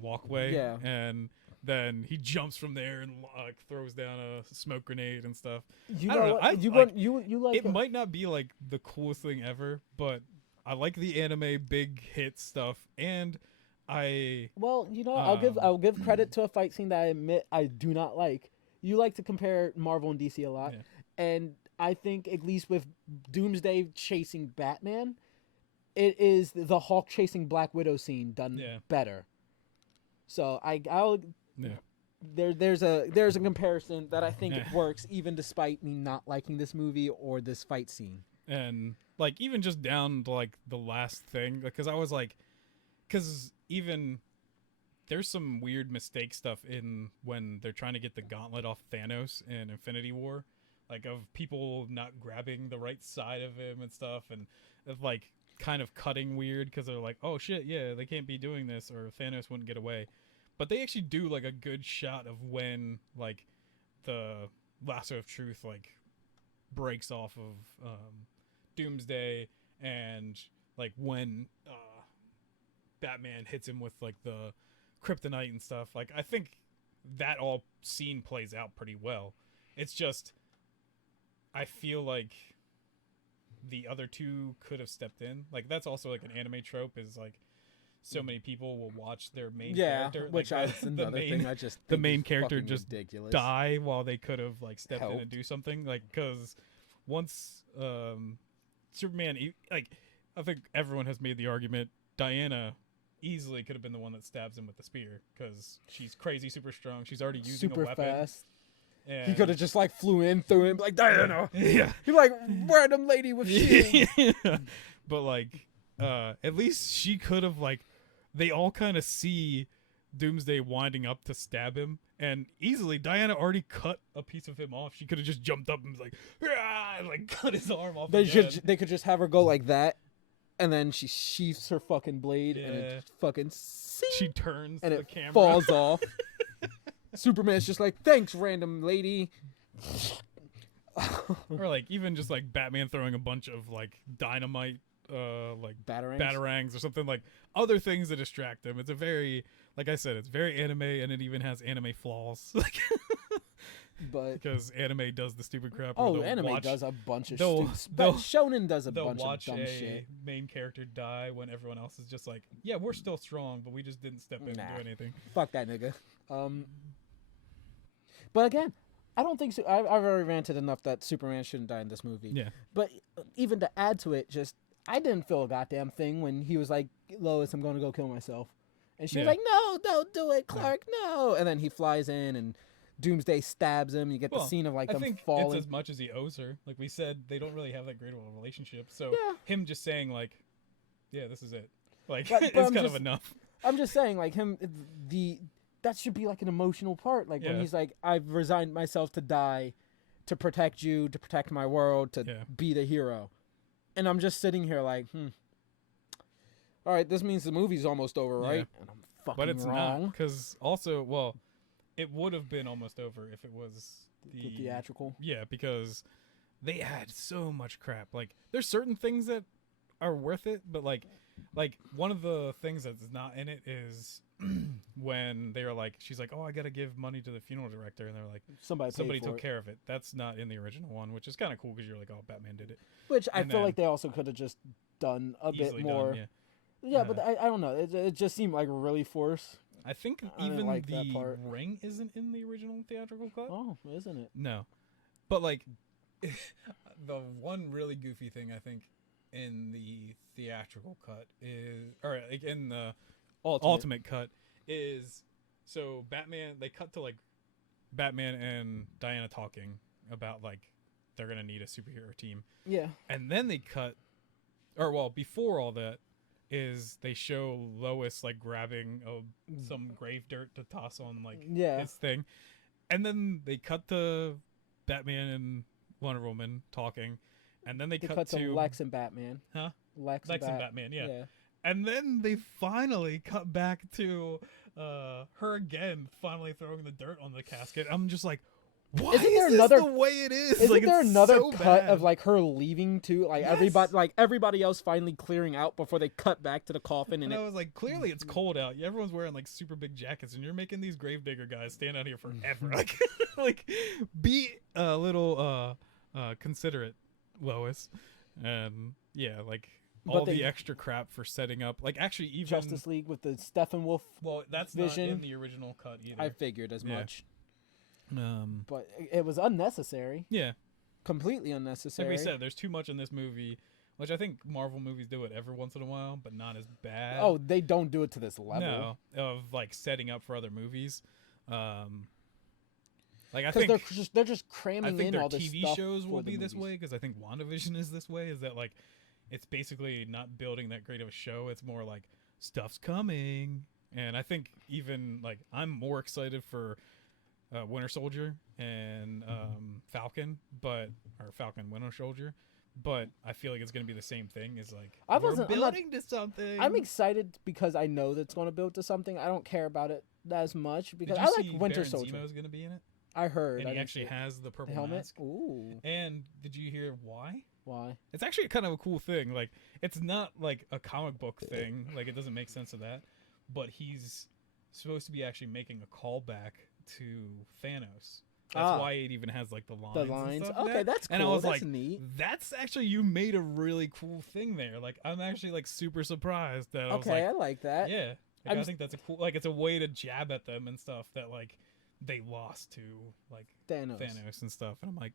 walkway. Yeah. And then he jumps from there and like throws down a smoke grenade and stuff. You I know don't know, what? I You like- want you like It might not be like the coolest thing ever, but I like the anime big hit stuff, and I Well, you know, Um, I'll give credit to a fight scene that I admit I do not like. You like to compare Marvel and DC a lot, Yeah. and I think at least with Doomsday chasing Batman, it is the Hulk chasing Black Widow scene done Yeah. better. So I'll yeah. there's a comparison that I think Yeah. works even despite me not liking this movie or this fight scene. And like even just down to like the last thing, because I was like, because even there's some weird mistake stuff in when they're trying to get the gauntlet off Thanos in Infinity War, like of people not grabbing the right side of him and stuff, and of like kind of cutting weird because they're like, oh shit, yeah, they can't be doing this or Thanos wouldn't get away. But they actually do like a good shot of when like the lasso of truth like breaks off of Doomsday, and like when Batman hits him with like the kryptonite and stuff. Like I think that all scene plays out pretty well. It's just I feel like the other two could have stepped in. Like that's also like an anime trope is like so many people will watch their main character, which like, is another thing I just the think main is character fucking just ridiculous. die while they could have like stepped in and Helped. do something. Like because once Superman, like I think everyone has made the argument, Diana easily could have been the one that stabs him with the spear because she's crazy, super strong. She's already using Super a weapon. fast. And He could have just like flew in through him like Diana. Yeah. He like random lady with shield. Yeah. But like, at least she could have like, they all kind of see Doomsday winding up to stab him, and easily Diana already cut a piece of him off. She could have just jumped up and was like, "Ah," and like cut his arm off. They could just have her go like that, and then she sheaths her fucking blade, and it fucking she turns and the it camera. falls off. Superman's just like, thanks, random lady. Or like even just like Batman throwing a bunch of like dynamite, like batarangs or something, like other things that distract him. It's a very, like I said, it's very anime, and it even has anime flaws. Like, but because anime does the stupid crap. Oh, anime does a bunch of but Shonen does a bunch of dumb shit. Main character die when everyone else is just like, yeah, we're still strong, but we just didn't step in and do anything. Fuck that nigga. But again, I don't think so. I've already ranted enough that Superman shouldn't die in this movie. Yeah. But even to add to it, just I didn't feel a goddamn thing when he was like, Lois, I'm going to go kill myself. And she was like, no, don't do it, Clark, no. And then he flies in and Doomsday stabs him. You get the scene of like them falling. It's as much as he owes her. Like we said, they don't really have that great of a relationship. So him just saying like, yeah, this is it. Like, but it's kind of enough. I'm just saying, like, that should be like an emotional part. Like when he's like, I've resigned myself to die to protect you, to protect my world, to be the hero. And I'm just sitting here like, all right, this means the movie's almost over, right? And I'm fucking But it's wrong. not, because also, well, it would have been almost over if it was the theatrical. Yeah, because they had so much crap. Like, there's certain things that are worth it, but like one of the things that's not in it is when they were like, she's like, oh, I gotta give money to the funeral director, and they're like, somebody took care of it. That's not in the original one, which is kind of cool because you're like, oh, Batman did it. Which I feel like they also could have just done a bit more. But I don't know. It just seemed like really forced. I think even like the ring isn't in the original theatrical cut. Oh, isn't it? No, but like the one really goofy thing I think in the theatrical cut is, or like in the ultimate cut is, so Batman, they cut to like Batman and Diana talking about like they're gonna need a superhero team. Yeah. And then they cut, or well, before all that is they show Lois like grabbing some grave dirt to toss on like his thing, and then they cut to Batman and Wonder Woman talking, and then they cut to Lex and Batman. Huh? Lex and Batman, yeah. And then they finally cut back to her again, finally throwing the dirt on the casket. I'm just like, why is this the way it is? Isn't like, there another so cut bad. of like her leaving too? Like everybody else finally clearing out before they cut back to the coffin. And I was like, clearly it's cold out. Everyone's wearing like super big jackets, and you're making these gravedigger guys stand out here forever. like, be a little considerate, Lois. And yeah, like all the extra crap for setting up. Like actually, even Justice League with the Steppenwolf. Well, that's vision. Not in the original cut either. I figured as much. But it was unnecessary. Yeah. Completely unnecessary. Like we said, there's too much in this movie, which I think Marvel movies do it every once in a while, but not as bad. Oh, they don't do it to this level. No, of like setting up for other movies. Like I think they're just I cramming think in their all this TV stuff shows will for the be this movies. way because I think WandaVision is this way. Is that like it's basically not building that great of a show. It's more like stuff's coming, and I think even like I'm more excited for Winter Soldier and Falcon, Falcon Winter Soldier, but I feel like it's going to be the same thing. Is like we're building to something. I'm excited because I know that's going to build to something. I don't care about it as much because I like Winter Soldier. Zemo is going to be in it. I heard. And he actually has the purple helmet. Mask. Ooh. And did you hear why? Why? It's actually kind of a cool thing. Like it's not like a comic book thing. Like it doesn't make sense of that. But he's supposed to be actually making a callback to Thanos. That's why it even has like the lines. The lines. And stuff Okay, that's cool. And I was that's like, neat. That's actually, you made a really cool thing there. Like I'm actually like super surprised that I like that. Yeah. Like, I think that's a cool, like it's a way to jab at them and stuff that like they lost to like Thanos and stuff. And I'm like,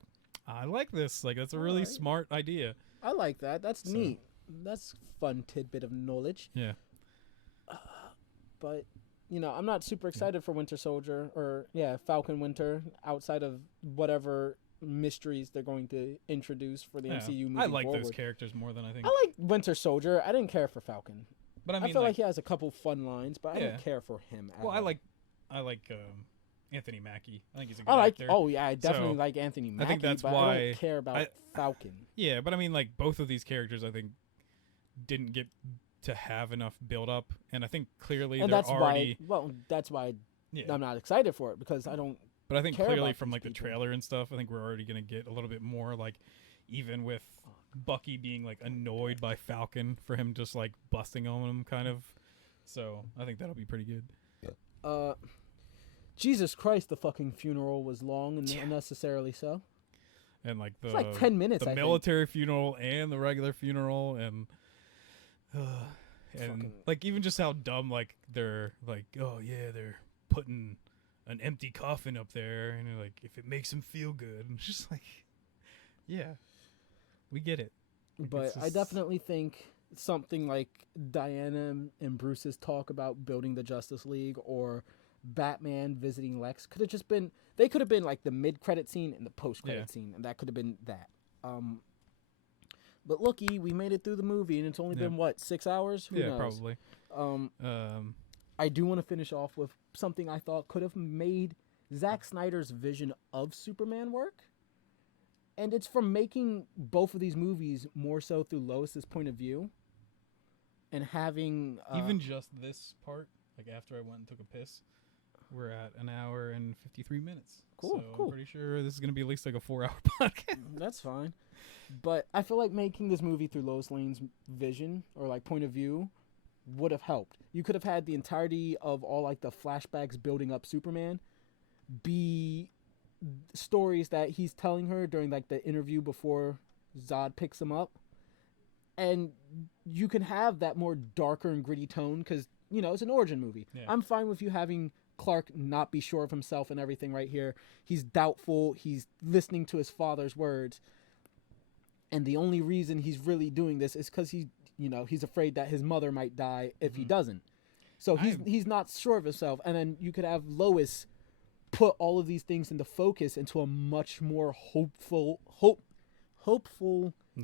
I like this. Like that's a really smart idea. I like that. That's neat. That's a fun tidbit of knowledge. Yeah. but I'm not super excited for Winter Soldier or Falcon Winter outside of whatever mysteries they're going to introduce for the MCU moving I like forward. those characters more than I think. I like Winter Soldier. I didn't care for Falcon. But I feel like he has a couple fun lines, but I didn't care for him at all. I like Anthony Mackie. I think he's a good actor. Oh yeah, I definitely like Anthony Mackie. I think that's but why I don't care about Falcon. Yeah, but I mean, like, both of these characters, I think, didn't get to have enough build up, and I think clearly And they're that's already. that's why I'm not excited for it, because I don't. But I think care clearly about from these like the people. trailer and stuff, I think we're already gonna get a little bit more, like, even with Bucky being like annoyed by Falcon for him just like busting on him, kind of. So I think that'll be pretty good. Jesus Christ, the fucking funeral was long and unnecessarily so. And like It's like 10 minutes. the I military funeral and the regular funeral, and Fucking- like even just how dumb, like, they're like, oh yeah, they're putting an empty coffin up there, and you're like, if it makes him feel good, and it's just like, yeah, we get it. Like, But it's I just- definitely think something like Diana and Bruce's talk about building the Justice League, or Batman visiting Lex, could have just been. They could have been like the mid-credit scene and the post-credit scene, and that could have been that. But looky, we made it through the movie, and it's only been what, 6 hours? Who knows? Probably. I do want to finish off with something I thought could have made Zack Snyder's vision of Superman work. And it's from making both of these movies more so through Lois's point of view, and having Even just this part, like after I went and took a piss, we're at an hour and 53 minutes. Cool, So cool. I'm pretty sure this is going to be at least like a 4-hour podcast. that's fine. But I feel like making this movie through Lois Lane's vision or like point of view would have helped. You could have had the entirety of all like the flashbacks building up Superman be stories that he's telling her during like the interview before Zod picks him up, and you can have that more darker and gritty tone because it's an origin movie. I'm fine with you having Clark not be sure of himself and everything right here. He's doubtful, he's listening to his father's words, and the only reason he's really doing this is because he's afraid that his mother might die if he doesn't. So he's not sure of himself. And then you could have Lois put all of these things into focus into a much more hopeful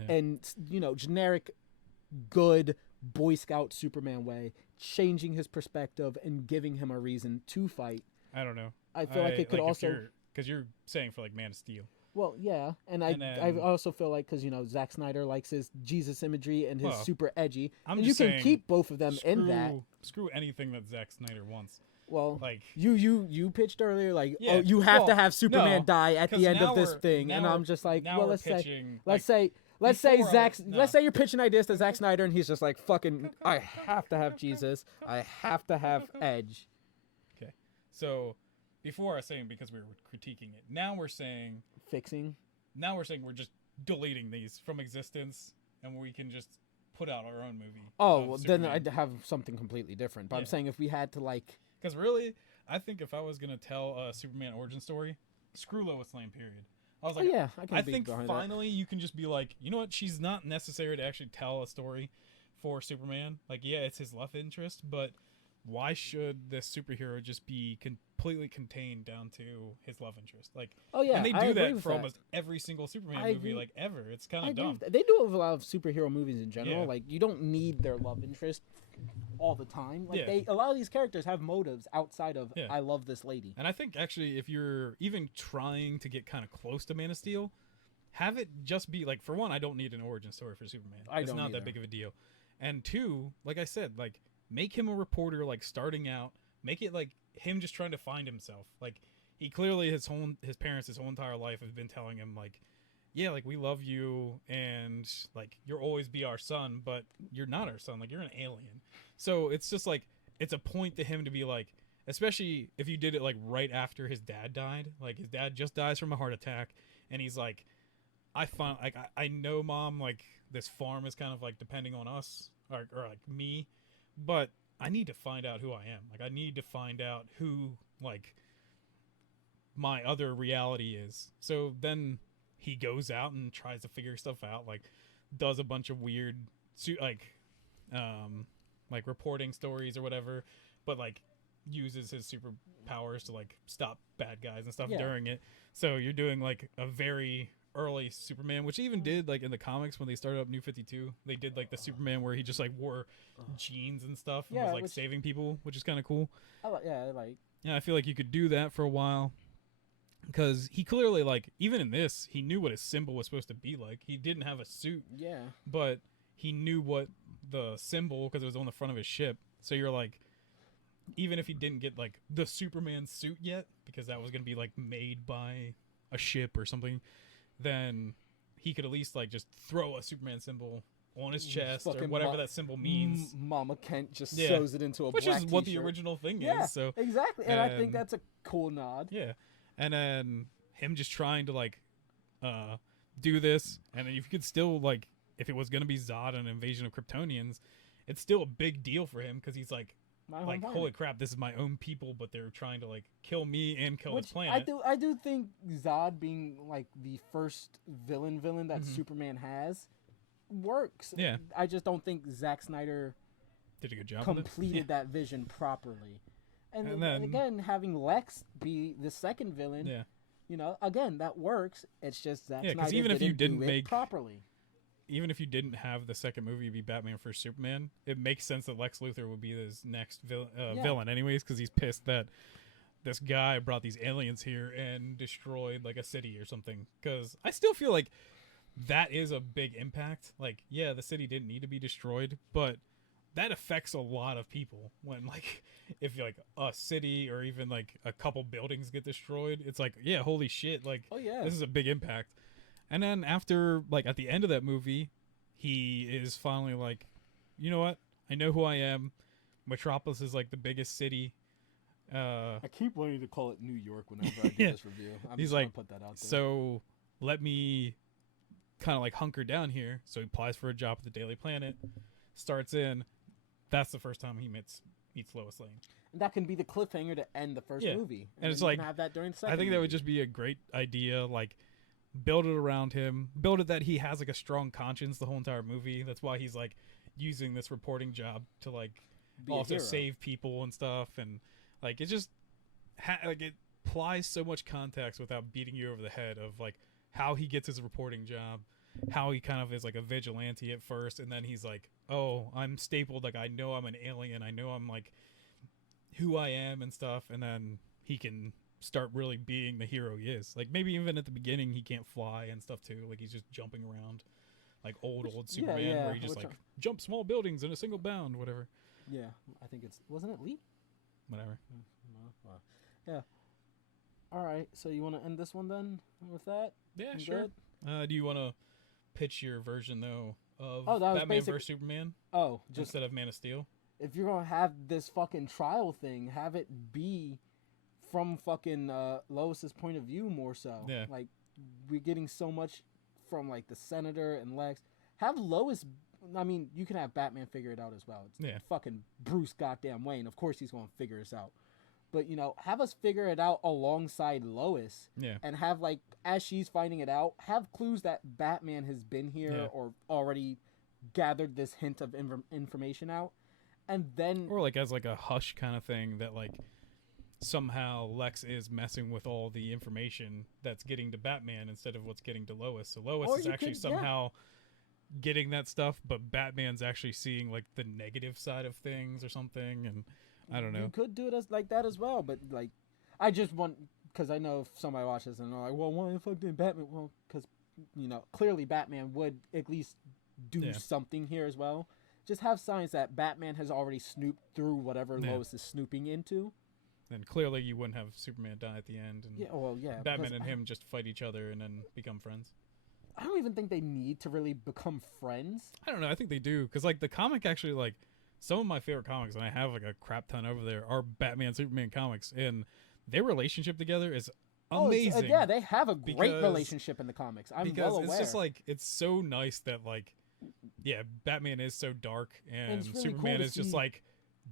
and generic good Boy Scout Superman way, changing his perspective and giving him a reason to fight. I don't know. I feel like it could also, because you're saying for like Man of Steel. well, yeah, and I also feel like because Zack Snyder likes his Jesus imagery and his super edgy, I'm and just you can saying, keep both of them in that. Screw anything that Zack Snyder wants. Well, Like, you pitched earlier, like, Yeah, oh, you have to well, have Superman no, die at 'cause the end now of this we're- thing, now and we're- I'm just like, now well, we're let's say pitching, let's like, say before I Zack, was- no. let's say you're pitching ideas to Zack Snyder, and he's just like, fucking, I have to have Jesus, I have to have Edge. Okay, so before I was saying because we were critiquing it, now we're saying we're just deleting these from existence, and we can just put out our own movie. Oh, well, then I'd have something completely different. But I'm Yeah. saying if we had to like, Because really, I think if I was gonna tell a Superman origin story, screw Lois Lane. Period. I was oh like, yeah, I can I be think behind that. finally you can just be like, you know what? She's not necessary to actually tell a story for Superman. Like, yeah, it's his love interest, but why should this superhero just be completely contained down to his love interest? Like, Oh yeah, and they I do agree that with for almost every single Superman I movie, agree. like ever. It's kind I of agree dumb. with that. They do it with a lot of superhero movies in general. Yeah. Like, you don't need their love interest all the time. Like, Yeah. a lot of these characters have motives outside of Yeah. I love this lady. And I think actually, if you're even trying to get kind of close to Man of Steel, have it just be like, for one, I don't need an origin story for Superman. I It's don't not either. that big of a deal. And two, like I said, like, make him a reporter, like, starting out. Make it like him just trying to find himself. Like, he clearly his parents his whole entire life have been telling him, like, yeah, like, we love you and like you'll always be our son, but you're not our son. Like, you're an alien. So it's just like, it's a point to him to be like, especially if you did it like right after his dad died. Like, his dad just dies from a heart attack, and he's like, I know, Mom, like, this farm is kind of like depending on us or like me, but I need to find out who I am. Like, I need to find out who, like, my other reality is. So then he goes out and tries to figure stuff out, like, does a bunch of weird like reporting stories or whatever, but like uses his superpowers to like stop bad guys and stuff Yeah. during it. So you're doing like a very early Superman, which even did like in the comics when they started up New 52, they did like the Superman where he just like wore jeans and stuff and Yeah, was like which- saving people, which is kind of cool. I like. Yeah, I feel like you could do that for a while because he clearly like even in this he knew what his symbol was supposed to be like. He didn't have a suit, Yeah. but he knew what the symbol because it was on the front of his ship. So you're like, even if he didn't get like the Superman suit yet, because that was gonna be like made by a ship or something, then he could at least like just throw a Superman symbol on his chest or fucking whatever that symbol means, Mama Kent just Yeah. sews it into a which black is what the t-shirt. original thing Yeah, is. So exactly, and I think and- that's a cool nod. yeah, and then him just trying to like do this, and then if you could still like if it was gonna be Zod and an invasion of Kryptonians, it's still a big deal for him because he's like. My home Like planet. holy crap, this is my own people, but they're trying to like kill me and kill Which this planet. I do think Zod being like the first villain that Mhm. Superman has works. Yeah. I just don't think Zack Snyder Did a good job. with it. completed that vision properly. And, And then- again, having Lex be the second villain, Yeah, you know, again that works. It's just Zack Yeah, 'cause Snyder even if you didn't do didn't it make- properly. even if you didn't have the second movie be Batman vs Superman, it makes sense that Lex Luthor would be his next villain, anyways, because he's pissed that this guy brought these aliens here and destroyed like a city or something. Because I still feel like that is a big impact. Like, yeah, the city didn't need to be destroyed, but that affects a lot of people when like if like a city or even like a couple buildings get destroyed, it's like, yeah, holy shit, like Oh yeah, this is a big impact. And then after like at the end of that movie, he is finally like, you know what, I know who I am. Metropolis is like the biggest city. I keep wanting to call it New York whenever I do Yeah. this review. I'm He's just gonna like, put that out there. So let me kind of like hunker down here. So he applies for a job at the Daily Planet, starts in. That's the first time he meets Lois Lane. And that can be the cliffhanger to end the first Yeah. movie, And then it's you can like, have that during the second. I think that would movie. just be a great idea. Like, build it around him. Build it that he has like a strong conscience the whole entire movie. That's why he's like using this reporting job to like Be a also hero. save people and stuff. And like it just like it applies so much context without beating you over the head of like how he gets his reporting job, how he kind of is like a vigilante at first, and then he's like, oh, I'm stapled. Like I know I'm an alien. I know I'm like who I am and stuff. And then he can start really being the hero he is. Like maybe even at the beginning he can't fly and stuff too. Like he's just jumping around like old yeah, Superman yeah, where he just which like jump small buildings in a single bound, whatever. Yeah, I think wasn't it Lee? Whatever. No. Yeah. All right, so you want to end this one then with that? Yeah, You sure. good? Do you want to pitch your version though of Oh, that was Batman basic- vs Superman Oh, just instead of Man of Steel? if you're gonna have this fucking trial thing, have it be from fucking Lois's point of view more so. Yeah. Like we're getting so much from like the Senator and Lex. Have Lois. I mean, you can have Batman figure it out as well. It's Yeah. fucking Bruce goddamn Wayne. Of course he's gonna figure this out. But you know, have us figure it out alongside Lois. Yeah. And have like as she's finding it out, have clues that Batman has been here Yeah. or already gathered this hint of information out, and then Or like as like a hush kind of thing that like somehow Lex is messing with all the information that's getting to Batman instead of what's getting to Lois. So Lois Or is you actually could- yeah. somehow getting that stuff, but Batman's actually seeing like the negative side of things or something. And I don't know. you could do it as like that as well. But like, I just want because I know if somebody watches and they're like, well, why the fuck didn't Batman? Well, because you know clearly Batman would at least do Yeah. something here as well. Just have signs that Batman has already snooped through whatever Yeah. Lois is snooping into. And clearly you wouldn't have Superman die at the end and Yeah, well, yeah. Batman because and him just fight each other and then become friends. I don't even think they need to really become friends. I don't know. I think they do because like the comic actually like some of my favorite comics, and I have like a crap ton over there, are Batman Superman comics, and their relationship together is Oh, it's- amazing. yeah, they have a great because- relationship in the comics. I'm because well aware. it's just like it's so nice that like yeah, Batman is so dark and it's really cool Superman to is just see- like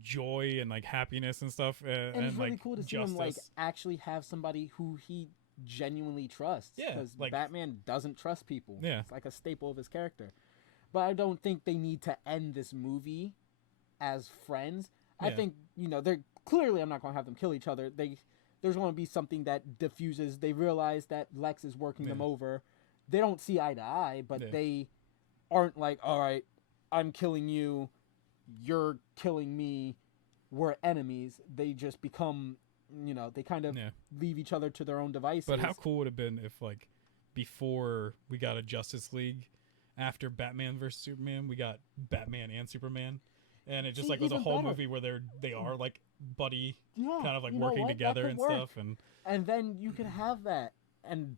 joy and like happiness and stuff and and it's really like cool to see justice. him like actually have somebody who he genuinely trusts. Yeah, because like- Batman doesn't trust people. Yeah. It's like a staple of his character. But I don't think they need to end this movie as friends. I think, they're clearly, I'm not going to have them kill each other. There's going to be something that diffuses. They realize that Lex is working them over. They don't see eye to eye, but they aren't like, all right, I'm killing you, you're killing me, we're enemies. They just become, they kind of leave each other to their own devices. But how cool would it have been if, like, before we got a Justice League, after Batman versus Superman, we got Batman and Superman, and it just was a whole movie where they are like buddy, kind of like working together and stuff, and then you can have that, and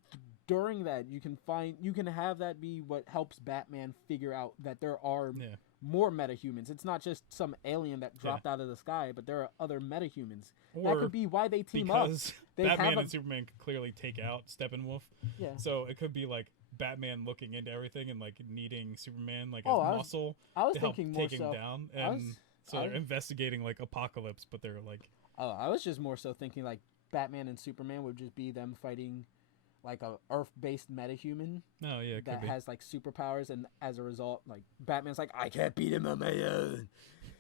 during that you can have that be what helps Batman figure out that there are more metahumans. It's not just some alien that dropped out of the sky, but there are other metahumans. That could be why they team up. Because Batman and Superman could clearly take out Steppenwolf. Yeah. So it could be like Batman looking into everything and like needing Superman like as muscle to help take him down. And they're investigating like Apocalypse, but they're like... Oh, I was just more so thinking like Batman and Superman would just be them fighting like a Earth-based metahuman. Oh, yeah, it that could be. Has like superpowers, and as a result, like Batman's like, I can't beat him on my own.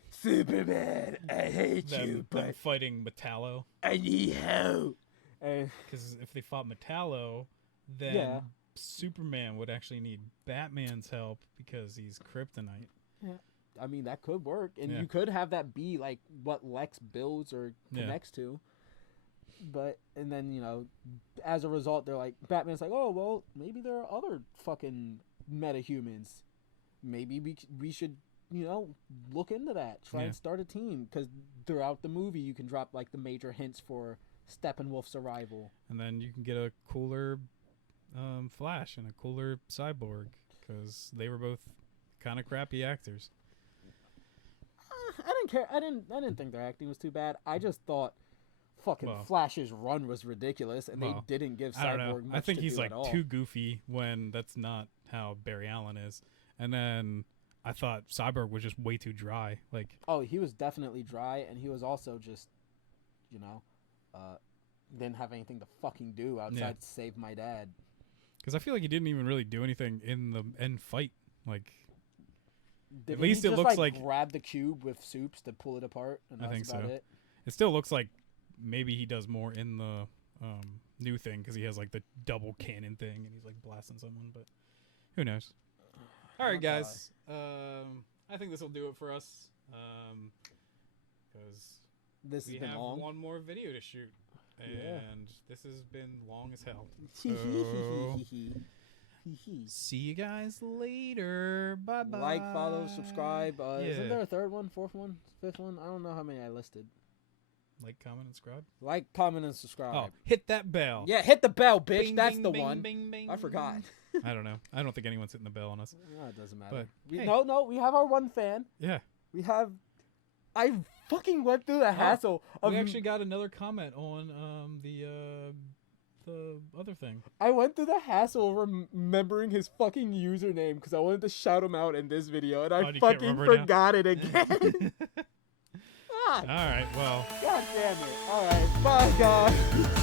Superman, I hate you, but them fighting Metallo. I need help. Because if they fought Metallo, then Superman would actually need Batman's help because he's kryptonite. Yeah. I mean, that could work, and you could have that be like what Lex builds or connects to. But, and then, as a result, they're like, Batman's like, oh, well, maybe there are other fucking metahumans. Maybe we should, look into that. Try and start a team. Because throughout the movie, you can drop, like, the major hints for Steppenwolf's arrival. And then you can get a cooler Flash and a cooler Cyborg. Because they were both kind of crappy actors. I didn't care. I didn't think their acting was too bad. I just thought... Flash's run was ridiculous, and they didn't give Cyborg much I think to he's do like at all. too goofy when that's not how Barry Allen is. And then I thought Cyborg was just way too dry. Like, he was definitely dry, and he was also just, didn't have anything to fucking do outside to save my dad. Because I feel like he didn't even really do anything in the end fight. Like, at least it looks like grab the cube with Soups to pull it apart, and that's about it. It still looks like maybe he does more in the new thing because he has like the double cannon thing and he's like blasting someone, but who knows. All right, guys. I think this will do it for us because we have one more video to shoot, and this has been long as hell. So, see you guys later. Bye bye. Like, follow, subscribe. Isn't there a third one, fourth one, fifth one? I don't know how many I listed. Like, comment, and subscribe. Like, comment, and subscribe. Oh, hit that bell. Yeah, hit the bell, bitch. Bing, That's bing, the bing, one. Bing, bing, I forgot. I don't know. I don't think anyone's hitting the bell on us. No, it doesn't matter. But No, we have our one fan. Yeah. We have... I fucking went through the hassle of... We actually got another comment on the other thing. I went through the hassle of remembering his fucking username because I wanted to shout him out in this video, and I fucking forgot it again. All right, well. God damn it. All right, bye, guys.